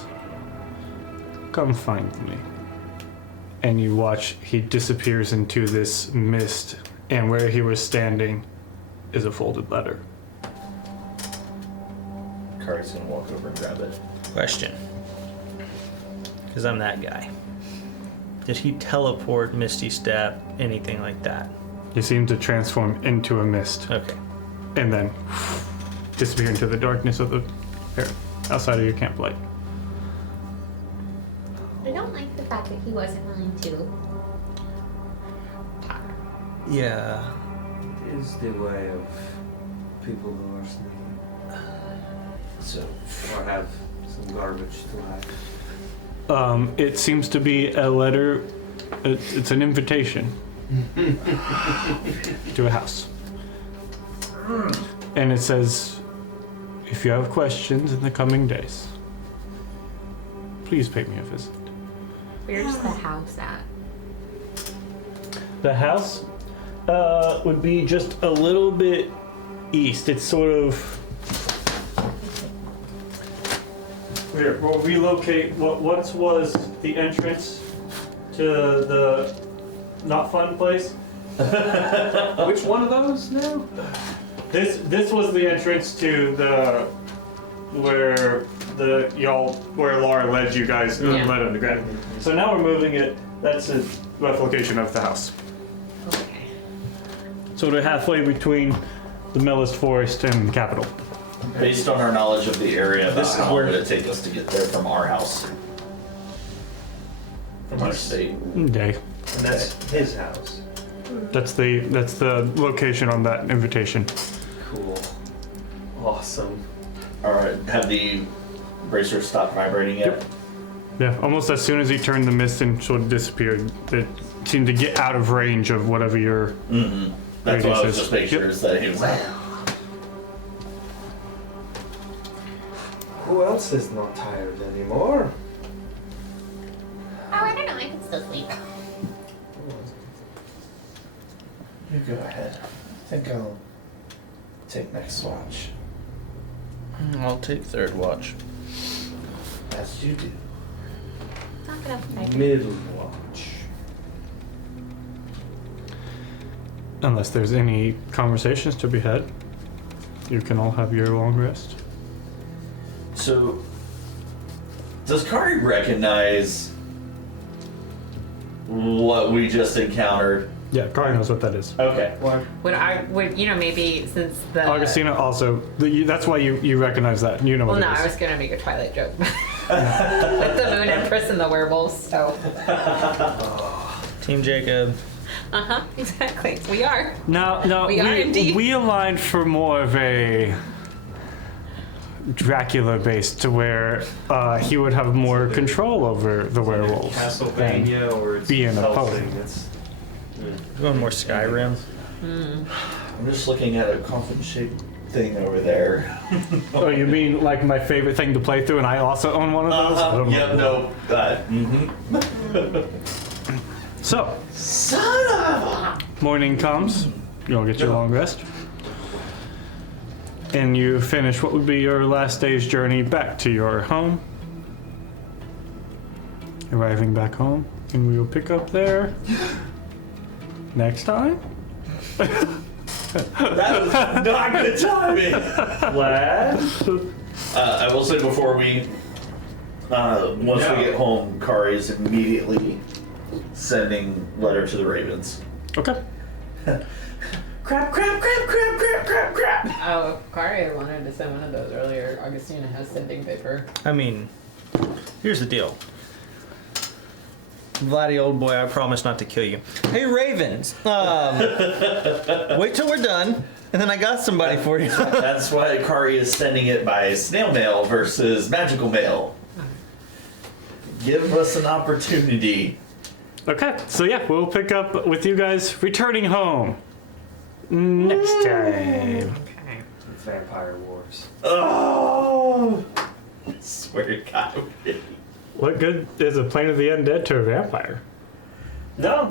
come find me. And you watch, he disappears into this mist, and where he was standing is a folded letter. Kari's gonna walk over and grab it. Question. Because I'm that guy. Did he teleport, Misty Step, anything like that? He seemed to transform into a mist, Okay. and then disappear into the darkness of the air outside of your camp light. I don't like the fact that he wasn't willing to talk. Yeah. It is the way of people who are sneaky. So, Or have some garbage to hide. It seems to be a letter. It's an invitation to a house, and it says, "If you have questions in the coming days, please pay me a visit." Where's the house at? The house would be just a little bit east. It's sort of. We'll relocate what once was the entrance to the not fun place. Which one of those now? This was the entrance to the where Laura led you guys Yeah. led underground. So now we're moving it. That's the rough location of the house. Okay. So we're halfway between the Mellist Forest and Capital. based on our knowledge of the area, This is how long where- would it take us to get there from our house? From our state? Day. And that's his house. That's the location on that invitation. Cool. Awesome. Alright, have the bracers stopped vibrating yet? Yep. Yeah, almost as soon as he turned the mist and sort of disappeared, it seemed to get out of range of whatever your Mm-hmm. That's what I was radius just is. making sure, Yep. is that he was like, Who else is not tired anymore? Oh, I don't know. I can still sleep. you go ahead. I think I'll take next watch. I'll take third watch. As you do. Knock it off. Right. Middle watch. Unless there's any conversations to be had, you can all have your long rest. So, does Kari recognize what we just encountered? Yeah, Kari knows what that is. Okay. Would maybe since the Augustina also, that's why you recognize that. You know what Well, no, it is. I was gonna make a Twilight joke with the Moon Empress and the werewolves. So, Team Jacob. exactly. We are. No, We are indeed. we aligned for more of a Dracula base to where he would have more control over the werewolves. Castlevania or it's being a poet. Helsing. It's Going more Skyrim. I'm just looking at a coffin-shaped thing over there. Oh, you mean like my favorite thing to play through, and I also own one of those? I don't know. Yep, no. So, Son of a... morning comes. You'll get your long rest. And you finish what would be your last day's journey back to your home. Arriving back home. And we will pick up there next time. That was not good timing. I will say before we, once we get home, Kari is immediately sending letter to the Ravens. Okay. Crap. Oh, Kari wanted to send one of those earlier. Augustina has sending paper. I mean, here's the deal. Vladdy, old boy, I promise not to kill you. Hey, Ravens, wait till we're done, and then I got somebody for you. That's why Kari is sending it by snail mail versus magical mail. Give us an opportunity. Okay, so yeah, we'll pick up with you guys returning home next time. Vampire Wars. Oh! I swear to God. What good is a Planet of the Undead to a vampire? No,